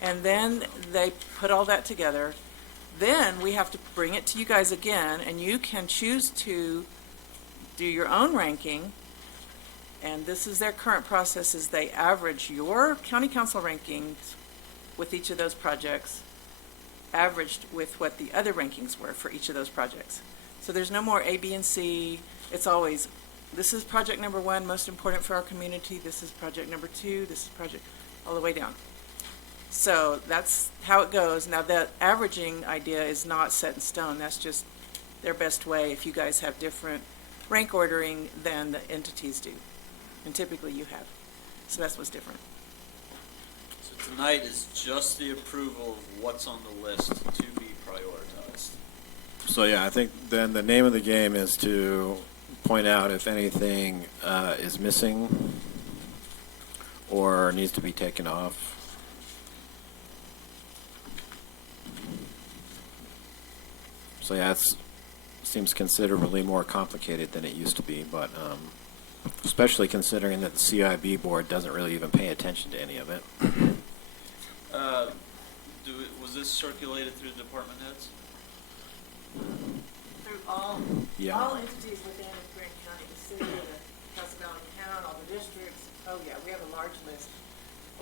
And then they put all that together. Then we have to bring it to you guys again, and you can choose to do your own ranking. And this is their current process, is they average your county council rankings with each of those projects, averaged with what the other rankings were for each of those projects. So there's no more A, B, and C. It's always, this is project number 1, most important for our community. This is project number 2. This is project, all the way down. So that's how it goes. Now, that averaging idea is not set in stone. That's just their best way if you guys have different rank ordering than the entities do. And typically you have. So that's what's different. So tonight is just the approval of what's on the list to be prioritized. So yeah, I think then the name of the game is to point out if anything is missing or needs to be taken off. So yeah, it seems considerably more complicated than it used to be, but especially considering that the CIB board doesn't really even pay attention to any of it. Was this circulated through department heads? Through all entities within Grant County, the city, the Casa Valley town, all the districts. Oh yeah, we have a large list.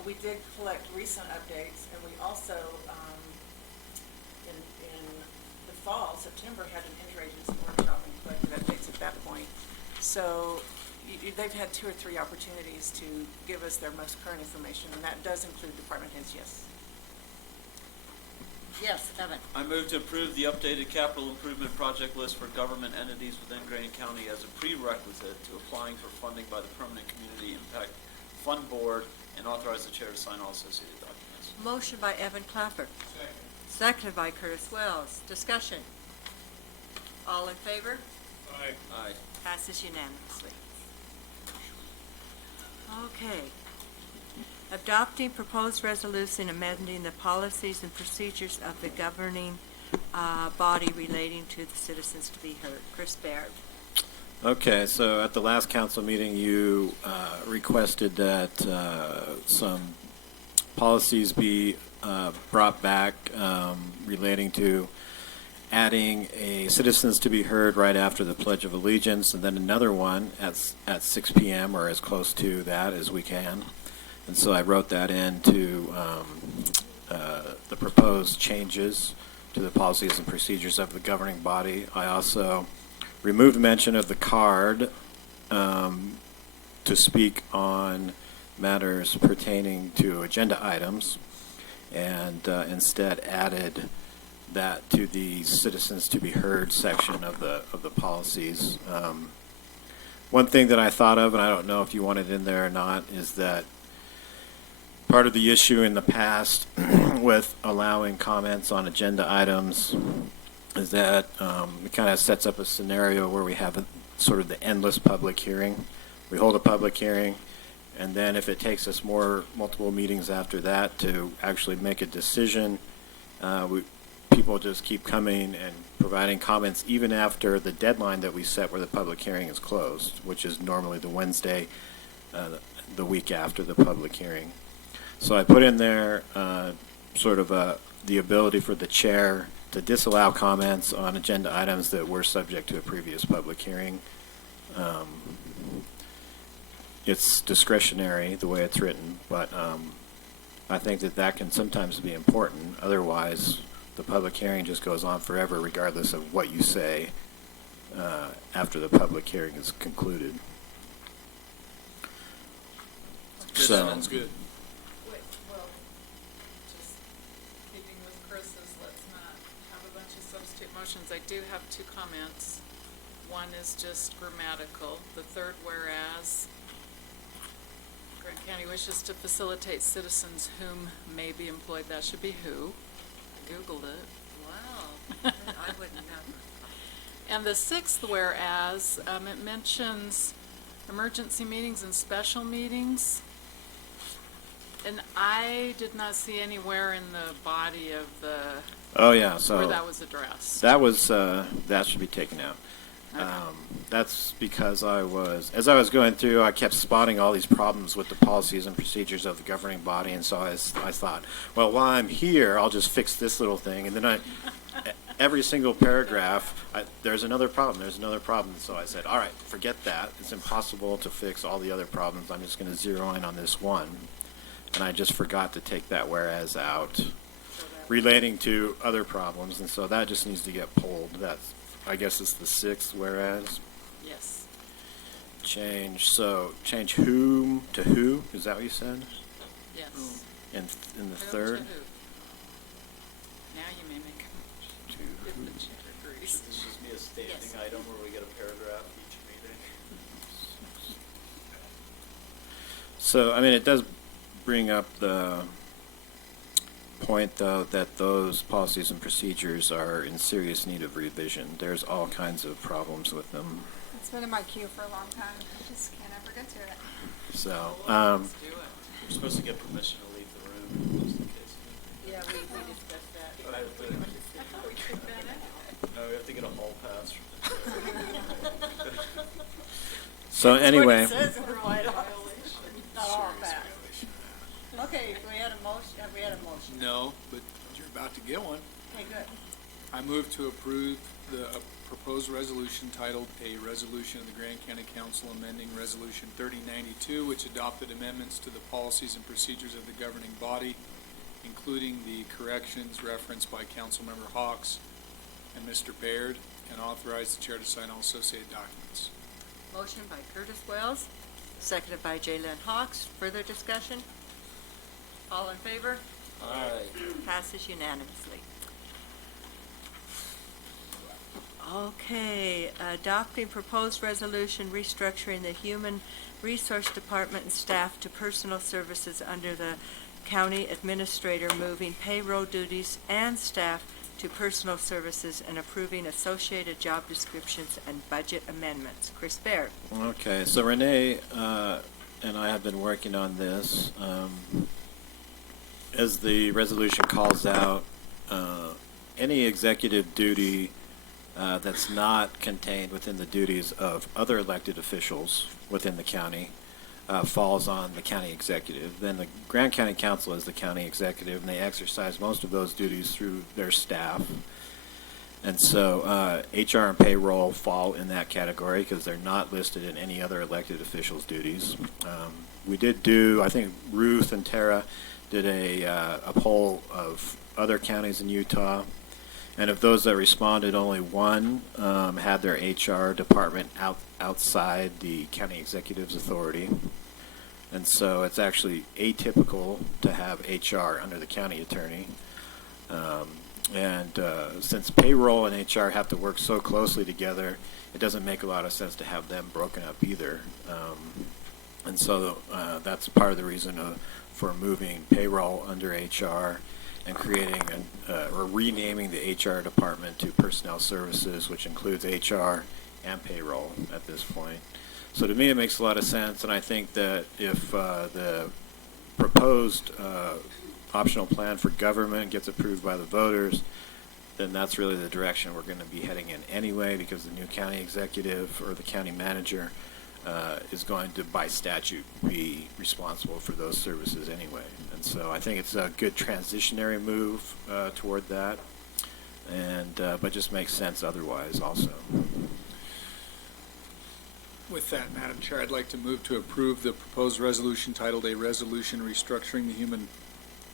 We did collect recent updates, and we also, in the fall, September, had an interagency workshop and collected updates at that point. So they've had 2 or 3 opportunities to give us their most current information, and that does include department heads, yes. Yes, Evan. I move to approve the updated capital improvement project list for government entities within Grand County as a prerequisite to applying for funding by the Permanent Community Impact Fund Board and authorize the chair to sign all associated documents. Motion by Evan Clapper. Seconded by Curtis Wells. Discussion. All in favor? Aye. Aye. Passes unanimously. Okay. Adopting proposed resolution amending the policies and procedures of the governing body relating to the citizens to be heard. Chris Baird. Okay, so at the last council meeting, you requested that some policies be brought back relating to adding a citizens to be heard right after the Pledge of Allegiance, and then another one at 6 p.m. or as close to that as we can. And so I wrote that into the proposed changes to the policies and procedures of the governing body. I also removed mention of the card to speak on matters pertaining to agenda items, and instead added that to the citizens to be heard section of the policies. One thing that I thought of, and I don't know if you want it in there or not, is that part of the issue in the past with allowing comments on agenda items is that it kind of sets up a scenario where we have sort of the endless public hearing. We hold a public hearing, and then if it takes us multiple meetings after that to actually make a decision, people just keep coming and providing comments even after the deadline that we set where the public hearing is closed, which is normally the Wednesday, the week after the public hearing. So I put in there sort of the ability for the chair to disallow comments on agenda items that were subject to a previous public hearing. It's discretionary the way it's written, but I think that can sometimes be important. Otherwise, the public hearing just goes on forever regardless of what you say after the public hearing is concluded. Sounds good. Wait, well, just keeping with Chris's, let's not have a bunch of substitute motions. I do have 2 comments. One is just grammatical. The third, whereas Grant County wishes to facilitate citizens whom may be employed, that should be who. I Googled it. Wow. I wouldn't have. And the 6th, whereas, it mentions emergency meetings and special meetings. And I did not see anywhere in the body of the, Oh yeah, so where that was addressed. that was that should be taken out. Okay. That's because as I was going through, I kept spotting all these problems with the policies and procedures of the governing body, and so I thought, well, while I'm here, I'll just fix this little thing, and then every single paragraph, there's another problem, so I said, all right, forget that. It's impossible to fix all the other problems. I'm just going to zero in on this one. and I just forgot to take that whereas out relating to other problems, and so that just needs to get pulled. That's, I guess it's the 6th whereas. Yes. Change whom to who, is that what you said? Yes. In the Whom to 3rd? who? Now you may make a motion, if the chair agrees. This just be a standing item where we get a paragraph each meeting. So, I mean, it does bring up the point, though, that those policies and procedures are in serious need of revision. There's all kinds of problems with them. It's been in my queue for a long time. I just can't ever get to it. So, Let's do it. We're supposed to get permission to leave the room, just in case. Yeah, we discussed that. Oh, I thought we took that out. No, we have to get a hall pass. so anyway, Okay, we had a motion, have we had a motion? No, but you're about to get one. Okay, good. I move to approve the proposed resolution titled A Resolution of the Grand County Council amending Resolution 3092, which adopted amendments to the policies and procedures of the governing body, including the corrections referenced by Councilmember Hawks and Mr. Baird, and authorize the chair to sign all associated documents. Motion by Curtis Wells, seconded by Jaylen Hawks. Further discussion? All in favor? Aye. Passes unanimously. Okay, adopting proposed resolution restructuring the Human Resource Department and staff to personal services under the county administrator, moving payroll duties and staff to personal services and approving associated job descriptions and budget amendments. Chris Baird. okay, so Renee and I have been working on this. As the resolution calls out, any executive duty that's not contained within the duties of other elected officials within the county falls on the county executive. Then the Grand County Council is the county executive, and they exercise most of those duties through their staff. And so HR and payroll fall in that category because they're not listed in any other elected officials' duties. We did do, I think Ruth and Tara did a poll of other counties in Utah. And of those that responded, only one had their HR department outside the county executive's authority. And so it's actually atypical to have HR under the county attorney. Since payroll and HR have to work so closely together, it doesn't make a lot of sense to have them broken up either. And so that's part of the reason for moving payroll under HR and creating or renaming the HR department to Personnel Services, which includes HR and payroll at this point. So to me, it makes a lot of sense, and I think that if the proposed optional plan for government gets approved by the voters, then that's really the direction we're going to be heading in anyway, because the new county executive or the county manager is going to, by statute, be responsible for those services anyway. And so I think it's a good transitionary move toward that, but just makes sense otherwise also. With that, Madam Chair, I'd like to move to approve the proposed resolution titled A Resolution Restructuring the Human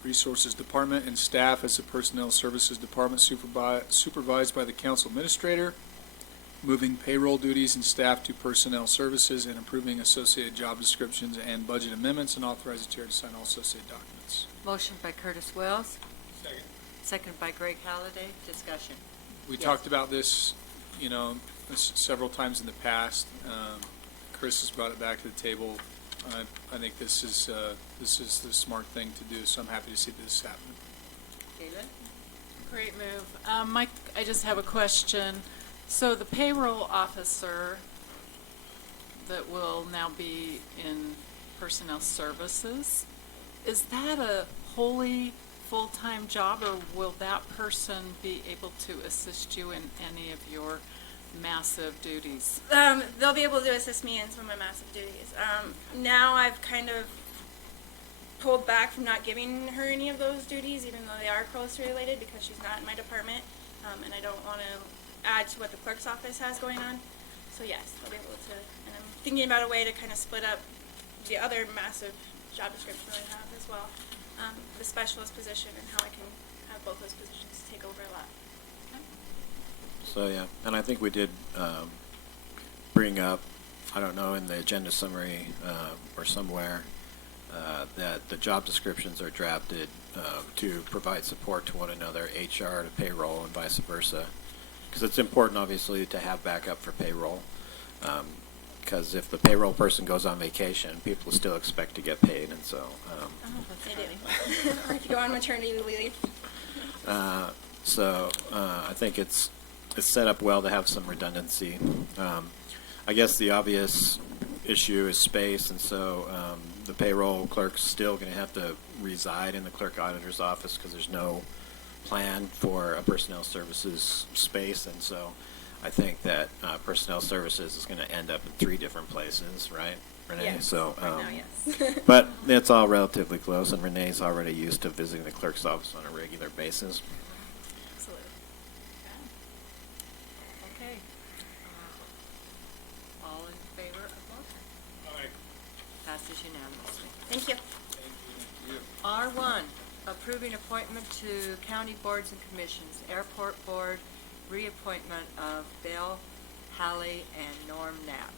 Resources Department and staff as a Personnel Services Department supervised by the Council Administrator, moving payroll duties and staff to Personnel Services and approving associated job descriptions and budget amendments, and authorize the chair to sign all associated documents. Motion by Curtis Wells, Second. seconded by Greg Halliday. Discussion. We talked about this, several times in the past. Chris has brought it back to the table. I think this is the smart thing to do, so I'm happy to see this happen. Jaylen? Great move. Mike, I just have a question. So the payroll officer that will now be in Personnel Services, is that a wholly full-time job, or will that person be able to assist you in any of your massive duties? They'll be able to assist me in some of my massive duties. Now I've kind of pulled back from not giving her any of those duties, even though they are closely related, because she's not in my department, and I don't want to add to what the clerk's office has going on. So yes, they'll be able to, and I'm thinking about a way to kind of split up the other massive job description that I have as well. The specialist position and how I can have both those positions take over a lot. So, yeah, and I think we did bring up, I don't know, in the agenda summary or somewhere, that the job descriptions are drafted to provide support to one another, HR to payroll and vice versa. Because it's important, obviously, to have backup for payroll. Because if the payroll person goes on vacation, people still expect to get paid, and so. They do. I have to go on maternity leave. So I think it's set up well to have some redundancy. I guess the obvious issue is space, and so the payroll clerk's still going to have to reside in the clerk auditor's office because there's no plan for a personnel services space, and so I think that personnel services is going to end up in 3 different places, right, Renee? Yes, so, right now, yes. but it's all relatively close, and Renee's already used to visiting the clerk's office on a regular basis. Absolutely. Okay. All in favor of motion? Aye. Passes unanimously. Thank you. R1, approving appointment to county boards and commissions, Airport Board, reappointment of Bill Halley and Norm Knapp.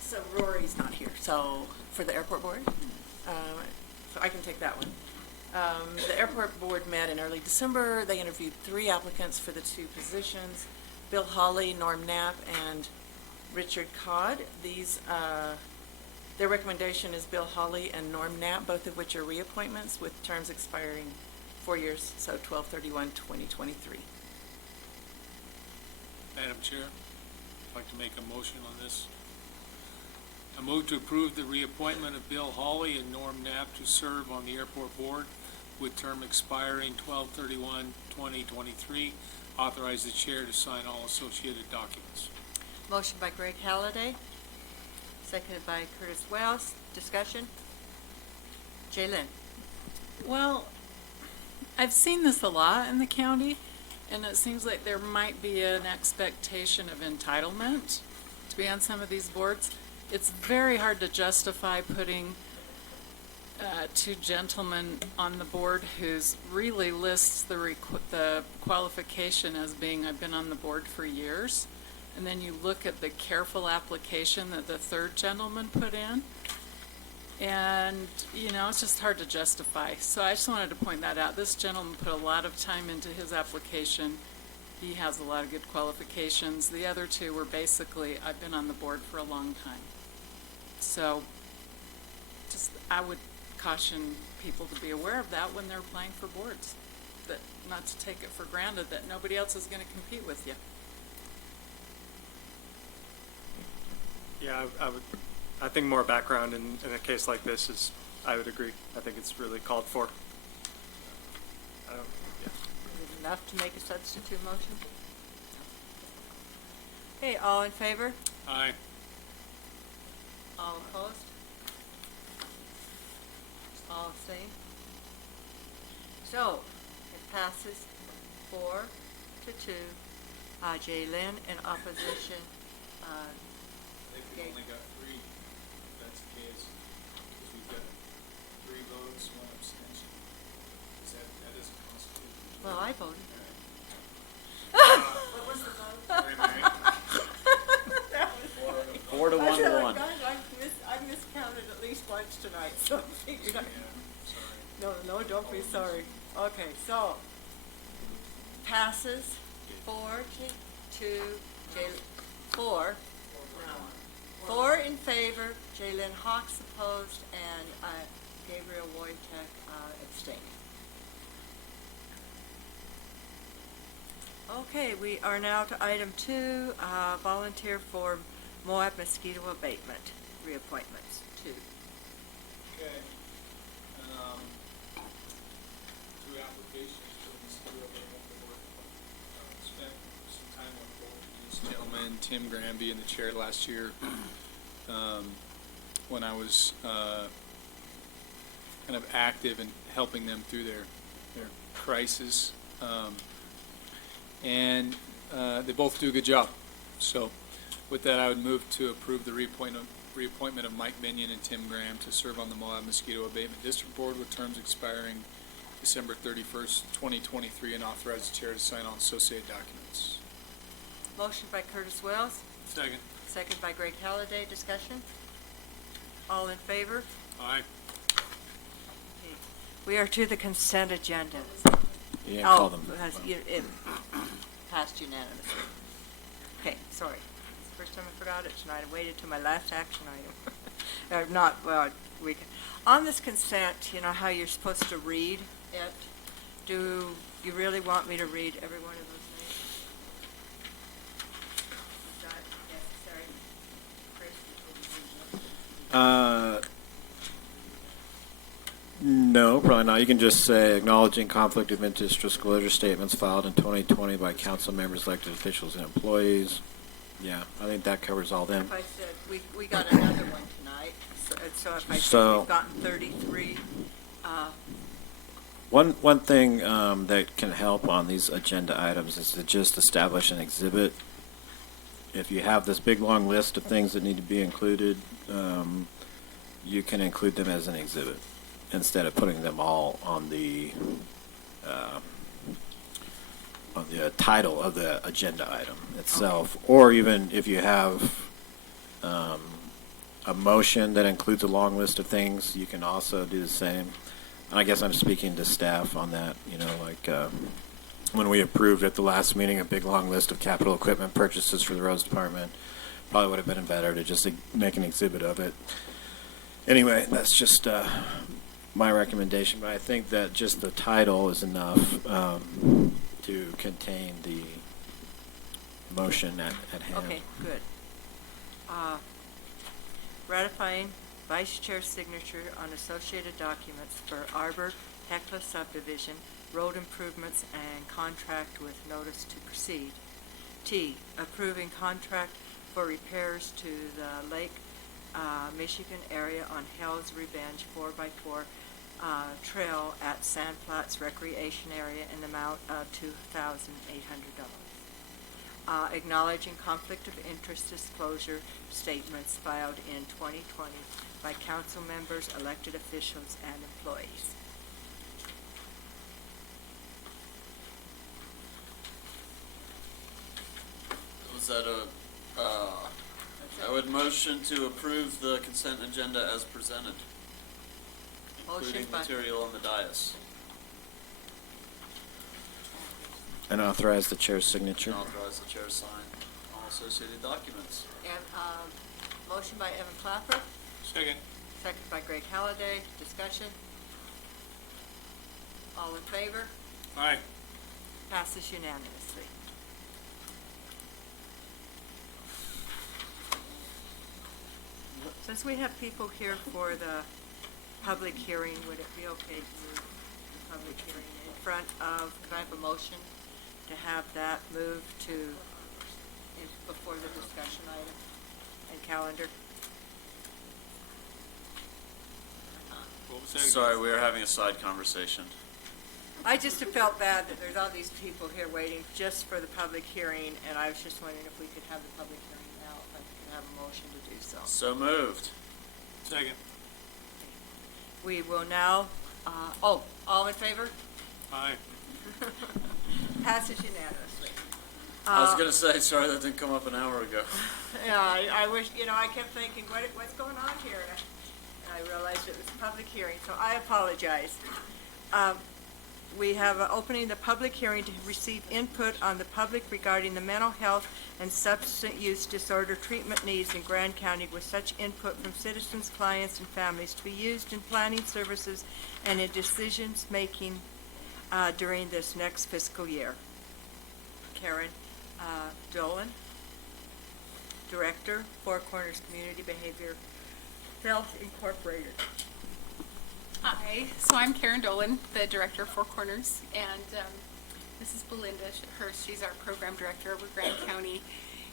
So Rory's not here, so for the airport board, so I can take that one. The airport board met in early December. They interviewed 3 applicants for the 2 positions, Bill Hawley, Norm Knapp, and Richard Codd. Their recommendation is Bill Hawley and Norm Knapp, both of which are reappointments with terms expiring 4 years, so 12/31/2023. Madam Chair, I'd like to make a motion on this. I move to approve the reappointment of Bill Hawley and Norm Knapp to serve on the airport board with term expiring 12/31/2023. Authorize the chair to sign all associated documents. Motion by Greg Halliday, seconded by Curtis Wells. Discussion? Jaylen? Well, I've seen this a lot in the county, and it seems like there might be an expectation of entitlement to be on some of these boards. It's very hard to justify putting 2 gentlemen on the board whose really lists the qualification as being, I've been on the board for years. And then you look at the careful application that the 3rd gentleman put in. And, it's just hard to justify. So I just wanted to point that out. This gentleman put a lot of time into his application. He has a lot of good qualifications. The other 2 were basically, I've been on the board for a long time. So I would caution people to be aware of that when they're applying for boards. That not to take it for granted that nobody else is going to compete with you. Yeah, I think more background in a case like this is, I would agree. I think it's really called for. Is it enough to make a substitute motion? Okay, all in favor? Aye. All opposed? All abstained? So, it passes 4-2. Jaylen in opposition. They've only got 3, if that's the case, because we've got 3 votes, 1 abstention. That doesn't constitute. Well, I voted. What was the vote? 4 to 1 to 1. I miscounted at least once tonight, so I figured Sorry. No, don't be sorry. Okay, so, passes 4-2, 4 in favor, Jaylen Hawks opposed, and Gabriel Wojtek abstaining. Okay, we are now to item 2, volunteer for Moab mosquito abatement, reappointments, 2. Okay. 2 applications for the mosquito abatement board. Spent some time on both of these gentlemen, Tim Granby in the chair last year, when I was kind of active in helping them through their crisis. And they both do a good job. So with that, I would move to approve the reappointment of Mike Binion and Tim Graham to serve on the Moab Mosquito Abatement District Board with terms expiring December 31st, 2023, and authorize the chair to sign all associated documents. Motion by Curtis Wells, Second. second by Greg Halliday. Discussion? All in favor? Aye. We are to the consent agenda. You didn't call them. It passed unanimously. Okay, sorry. It's the first time I forgot it tonight. I waited till my last action item. On this consent, you know how you're supposed to read it? Do you really want me to read every one of those names? Is that necessary? Chris? No, probably not. You can just say acknowledging conflict of interest disclosure statements filed in 2020 by council members, elected officials, and employees. Yeah, I think that covers all them. If I said, we got another one tonight, so if I said we've gotten 33, One thing that can help on these agenda items is to just establish an exhibit. If you have this big long list of things that need to be included, you can include them as an exhibit instead of putting them all on the title of the agenda item itself. Or even if you have a motion that includes a long list of things, you can also do the same. And I guess I'm speaking to staff on that, you know, like when we approved at the last meeting a big long list of capital equipment purchases for the roads department, probably would have been better to just make an exhibit of it. Anyway, that's just my recommendation, but I think that just the title is enough to contain the motion at hand. okay, good. Ratifying Vice Chair's signature on associated documents for Arbor Hecla subdivision, road improvements, and contract with notice to proceed. T, approving contract for repairs to the Lake Michigan area on Hell's Revenge 4x4 trail at Sand Flats Recreation Area in the amount of $2,800. Acknowledging conflict of interest disclosure statements filed in 2020 by council members, elected officials, and employees. Was that I would motion to approve the consent agenda as presented, including material on the dais. And authorize the chair's signature. And authorize the chair to sign all associated documents. And, motion by Evan Clapper, Second. second by Greg Halliday. Discussion? All in favor? Aye. Passes unanimously. Since we have people here for the public hearing, would it be okay to move the public hearing in front of, could I have a motion to have that moved to, before the discussion item and calendar? What was that? Sorry, we were having a side conversation. I just have felt bad that there's all these people here waiting just for the public hearing, and I was just wondering if we could have the public hearing now, if I could have a motion to do so. So moved. Second. We will now, all in favor? Aye. Passes unanimously. I was going to say, sorry that didn't come up an hour ago. Yeah, I wish, I kept thinking, what's going on here? And I realized it was a public hearing, so I apologize. We have opening the public hearing to receive input on the public regarding the mental health and substance use disorder treatment needs in Grand County, with such input from citizens, clients, and families to be used in planning services and in decisions making during this next fiscal year. Karen Dolan, Director, Four Corners Community Behavior Health Incorporated. Hi, so I'm Karen Dolan, the director of Four Corners, and this is Belinda Hurst. She's our program director over Grand County.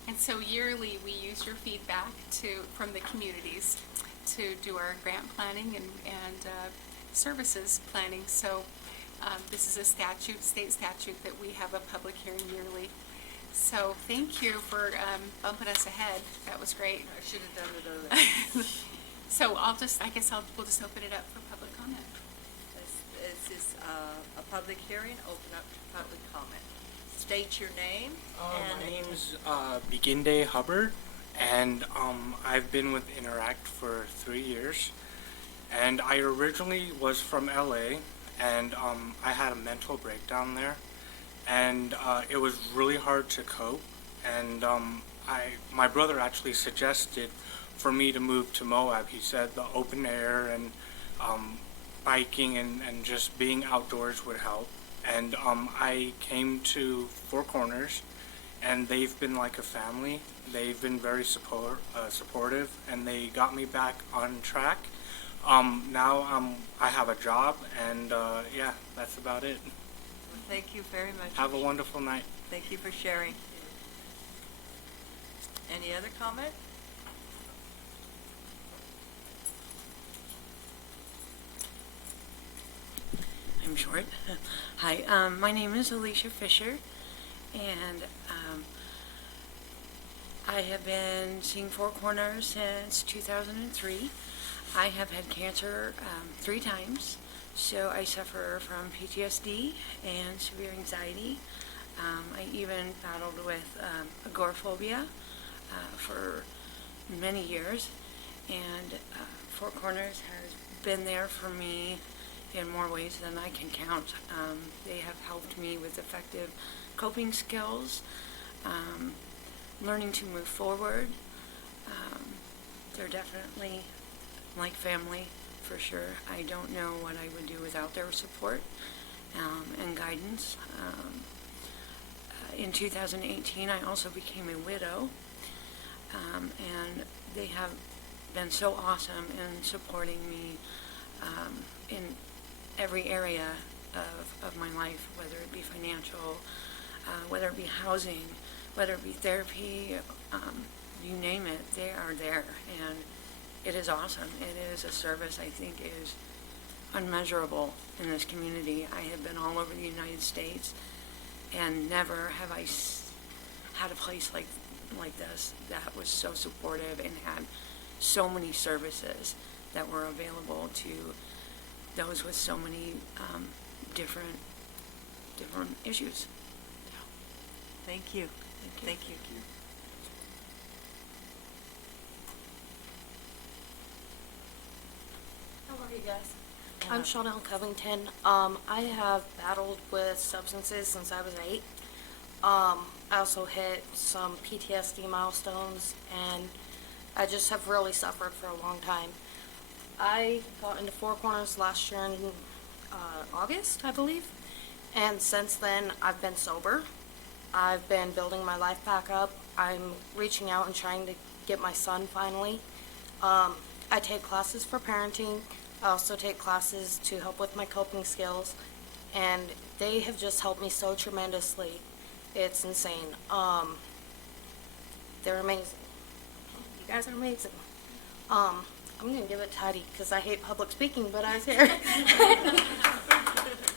And so yearly we use your feedback from the communities to do our grant planning and services planning. So this is a state statute that we have a public hearing yearly. So thank you for bumping us ahead. That was great. I should have done it earlier. So we'll just open it up for public comment. This is a public hearing, open up to public comment. State your name. My name's Beginde Hubbard, and I've been with Interact for 3 years. And I originally was from LA, and I had a mental breakdown there, and it was really hard to cope. And my brother actually suggested for me to move to Moab. He said the open air and biking and just being outdoors would help. And I came to Four Corners, and they've been like a family. They've been very supportive, and they got me back on track. Now I have a job, and yeah, that's about it. Well, thank you very much. Have a wonderful night. Thank you for sharing. Any other comment? I'm short. Hi, my name is Alicia Fisher, and I have been seeing Four Corners since 2003. I have had cancer 3 times, so I suffer from PTSD and severe anxiety. I even battled with agoraphobia for many years, and Four Corners has been there for me in more ways than I can count. They have helped me with effective coping skills, learning to move forward. They're definitely like family, for sure. I don't know what I would do without their support and guidance. In 2018, I also became a widow, and they have been so awesome in supporting me in every area of my life, whether it be financial, whether it be housing, whether it be therapy, you name it, they are there, and it is awesome. It is a service I think is unmeasurable in this community. I have been all over the United States, and never have I had a place like this that was so supportive and had so many services that were available to those with so many different issues. Thank you. Thank you. How are you guys? I'm Chanel Covington. I have battled with substances since I was 8. I also hit some PTSD milestones, and I just have really suffered for a long time. I got into Four Corners last year in August, I believe, and since then I've been sober. I've been building my life back up. I'm reaching out and trying to get my son finally. I take classes for parenting. I also take classes to help with my coping skills, and they have just helped me so tremendously. It's insane. They're amazing. You guys are amazing. I'm going to give it to Heidi because I hate public speaking, but I was here.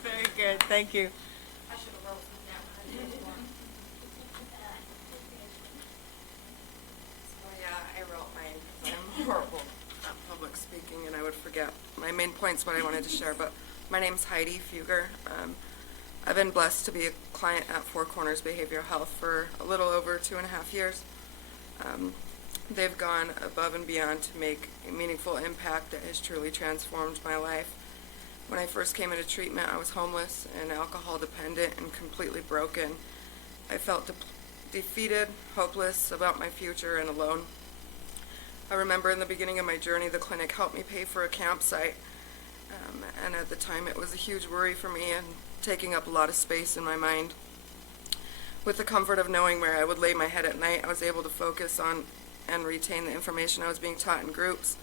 Very good. Thank you. I wrote mine because I'm horrible at public speaking and I would forget my main points, what I wanted to share. But my name's Heidi Fugger. I've been blessed to be a client at Four Corners Behavioral Health for a little over 2.5 years. They've gone above and beyond to make a meaningful impact that has truly transformed my life. When I first came into treatment, I was homeless and alcohol dependent and completely broken. I felt defeated, hopeless about my future, and alone. I remember in the beginning of my journey, the clinic helped me pay for a campsite, and at the time it was a huge worry for me and taking up a lot of space in my mind. With the comfort of knowing where I would lay my head at night, I was able to focus on and retain the information I was being taught in groups.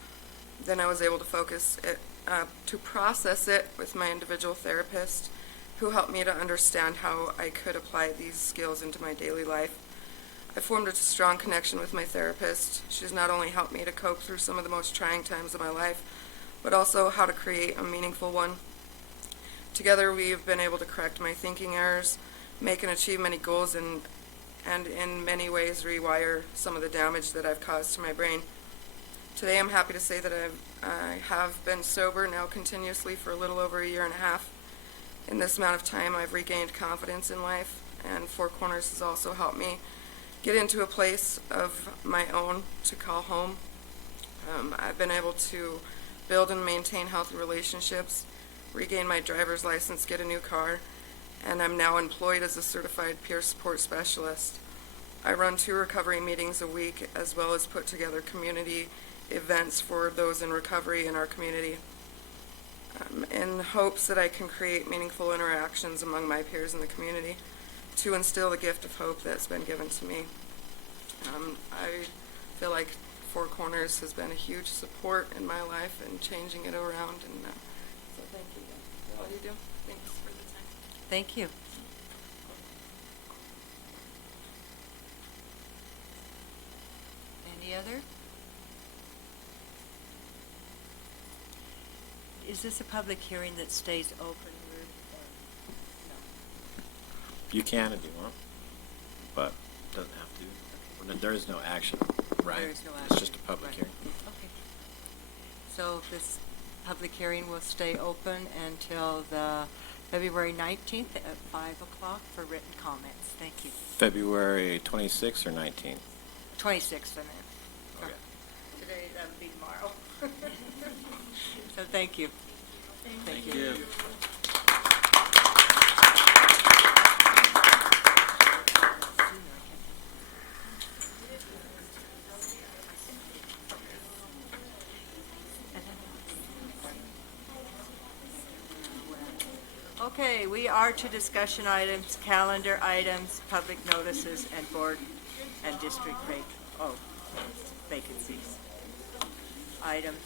Then I was able to focus it, to process it with my individual therapist, who helped me to understand how I could apply these skills into my daily life. I formed a strong connection with my therapist. She's not only helped me to cope through some of the most trying times of my life, but also how to create a meaningful one. Together we've been able to correct my thinking errors, make and achieve many goals, and and in many ways rewire some of the damage that I've caused to my brain. Today I'm happy to say that I have been sober now continuously for a little over a year and a half. In this amount of time I've regained confidence in life, and Four Corners has also helped me get into a place of my own to call home. I've been able to build and maintain healthy relationships, regain my driver's license, get a new car, and I'm now employed as a certified peer support specialist. I run 2 recovery meetings a week, as well as put together community events for those in recovery in our community, in hopes that I can create meaningful interactions among my peers in the community to instill the gift of hope that's been given to me. I feel like Four Corners has been a huge support in my life and changing it around, and so thank you for all you do. Thanks for the time. Thank you. Any other? Is this a public hearing that stays open? You can if you want, but doesn't have to. There is no action, right? There is no It's action. just a public Right. hearing. Okay. So this public hearing will stay open until the February 19th at 5 o'clock for written comments. Thank you. February 26th or 19th? 26th, I meant. Okay. Today, that would be tomorrow. So thank you. Thank you. Okay, we are to discussion items, calendar items, public notices, and board and district vacancies. Items.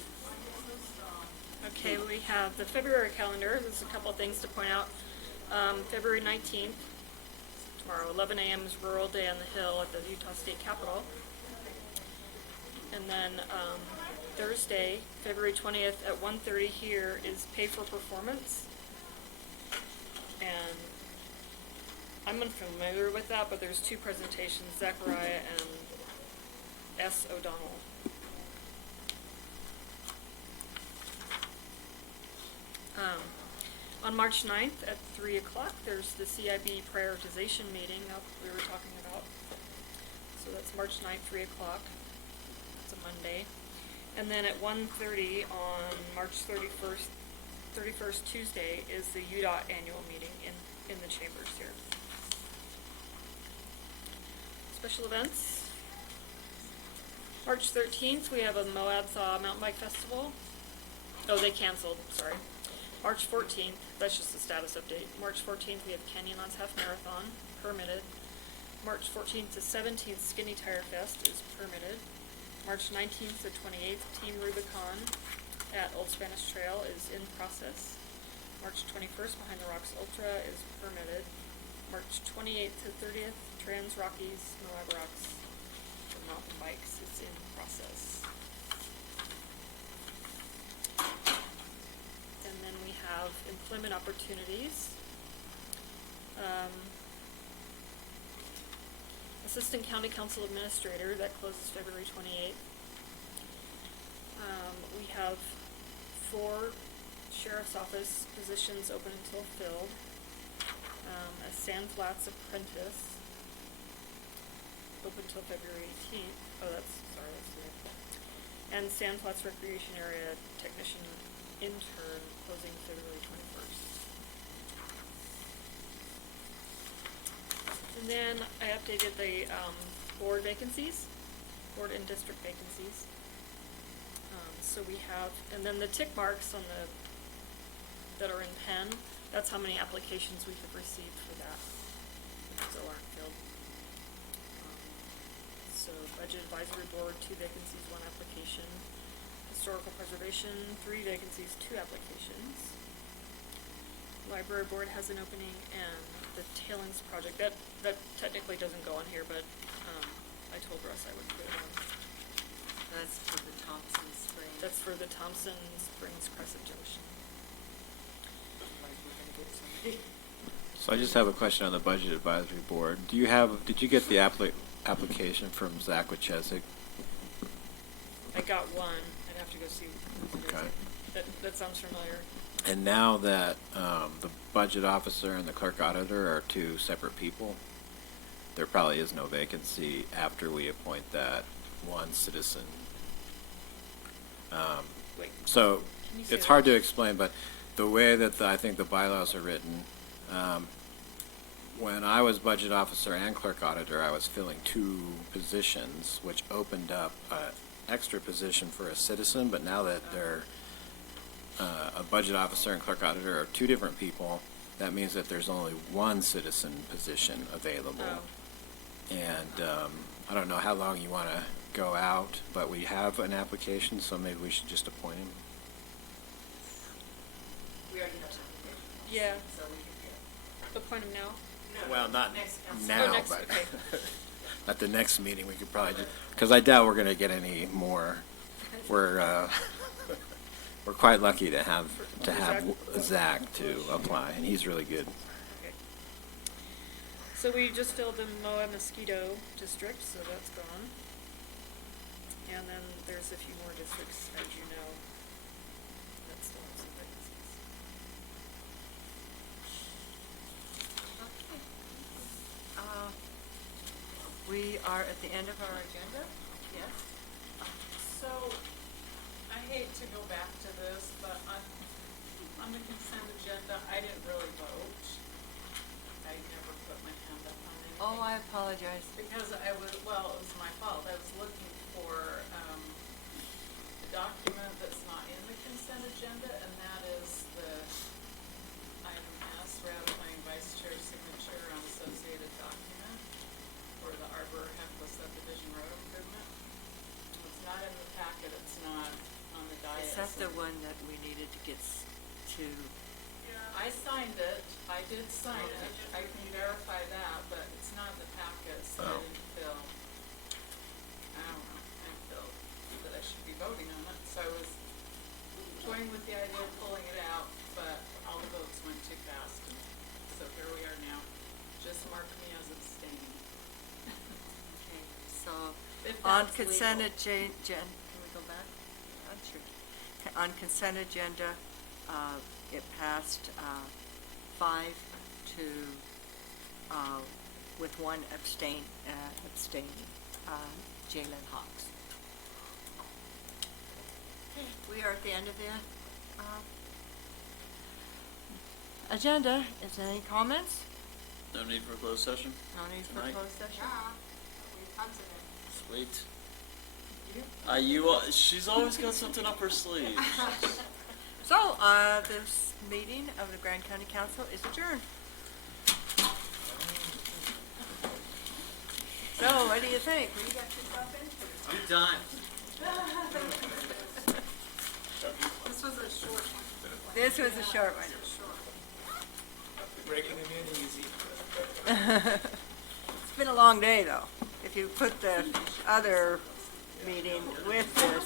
Okay, we have the February calendar. There's a couple of things to point out. February 19th, tomorrow, 11 a.m. is Rural Day on the Hill at the Utah State Capitol. And then Thursday, February 20th at 1:30 here is Pay for Performance. And I'm unfamiliar with that, but there's 2 presentations, Zachariah and S. O'Donnell. On March 9th at 3 o'clock, there's the CIB prioritization meeting that we were talking about. So that's March 9th, 3 o'clock. It's a Monday. And then at 1:30 on March 31st, Tuesday, is the UDOT annual meeting in the chambers here. Special events. March 13th, we have a Moab Thaw Mountain Bike Festival. Oh, they canceled, sorry. March 14th, that's just a status update. March 14th, we have Canyonlands Half Marathon, permitted. March 14th to 17th, Skinny Tire Fest is permitted. March 19th to 28th, Team Rubicon at Old Spanish Trail is in process. March 21st, Behind the Rocks Ultra is permitted. March 28th to 30th, Trans Rockies Moab Rocks for mountain bikes is in process. And then we have employment opportunities. Assistant County Council Administrator, that closes February 28th. We have 4 Sheriff's Office positions open until filled. A Sand Flats Apprentice, open until February 18th. Oh, that's it. And Sand Flats Recreation Area Technician Intern, closing February 21st. And then I updated the board vacancies, board and district vacancies. So we have, and then the tick marks on the, that are in pen, that's how many applications we have received for that, that still aren't filled. So Budget Advisory Board, 2 vacancies, 1 application. Historical Preservation, 3 vacancies, 2 applications. Library Board has an opening, and the Tailings Project, that technically doesn't go on here, but I told Russ I would put it on. That's for the Thompson Springs. That's for the Thompson Springs Crescent Junction. So I just have a question on the Budget Advisory Board. Did you get the application from Zach Wachesik? I got one. I'd have to go see. What it is. Okay. That sounds familiar. And now that the budget officer and the clerk auditor are two separate people, there probably is no vacancy after we appoint that one citizen. Wait. So Can you say it's that? hard to explain, but the way that I think the bylaws are written, when I was budget officer and clerk auditor, I was filling two positions, which opened up an extra position for a citizen. But now that they're a budget officer and clerk auditor are two different people, that means that there's only one citizen position available. Oh. And I don't know how long you want to go out, but we have an application, so maybe we should just appoint him. We already have something. Yeah. So we can Appoint him now? Well, not council. now, Oh, next- but okay. at the next meeting, we could probably just, because I doubt we're going to get any more. We're quite lucky to have Zach to apply, and he's really good. Okay. So we just filled the Moab Mosquito District, so that's gone. And then there's a few more districts, as you know, that still have some vacancies. We are at the end of our agenda. Yes? So, I hate to go back to this, but on the consent agenda, I didn't really vote. I never put my hand up on anything. Oh, I apologize. Because it was my fault. I was looking for, the document that's not in the consent agenda, and that is the item S, ratifying vice chair's signature on associated document for the Arbor Hecla subdivision road improvement. It's not in the packet, it's not on the dais. Is that the one that we needed to get to? I signed it, I did sign it, I can verify that, but it's not in the packet, so I didn't feel, I don't know, I feel that I should be voting on it, so I was toying with the idea of pulling it out, but all the votes went too fast, and so here we are now. Just mark me as abstaining. Okay, so If on that's consent legal. can we go back? Sure. On consent agenda, it passed 5 to, with one abstaining, Jalen Hawks. Okay, we are at the end of the agenda. Is there any comments? No need for a closed session? No need for Tonight? closed session? Sweet. She's always got something up her sleeve. So, this meeting of the Grand County Council is adjourned. So, what do you think? What do you got yourself into? Good time. This was a short one. This was a short one. Breaking them in easy. It's been a long day, though. If you put the other meeting with this,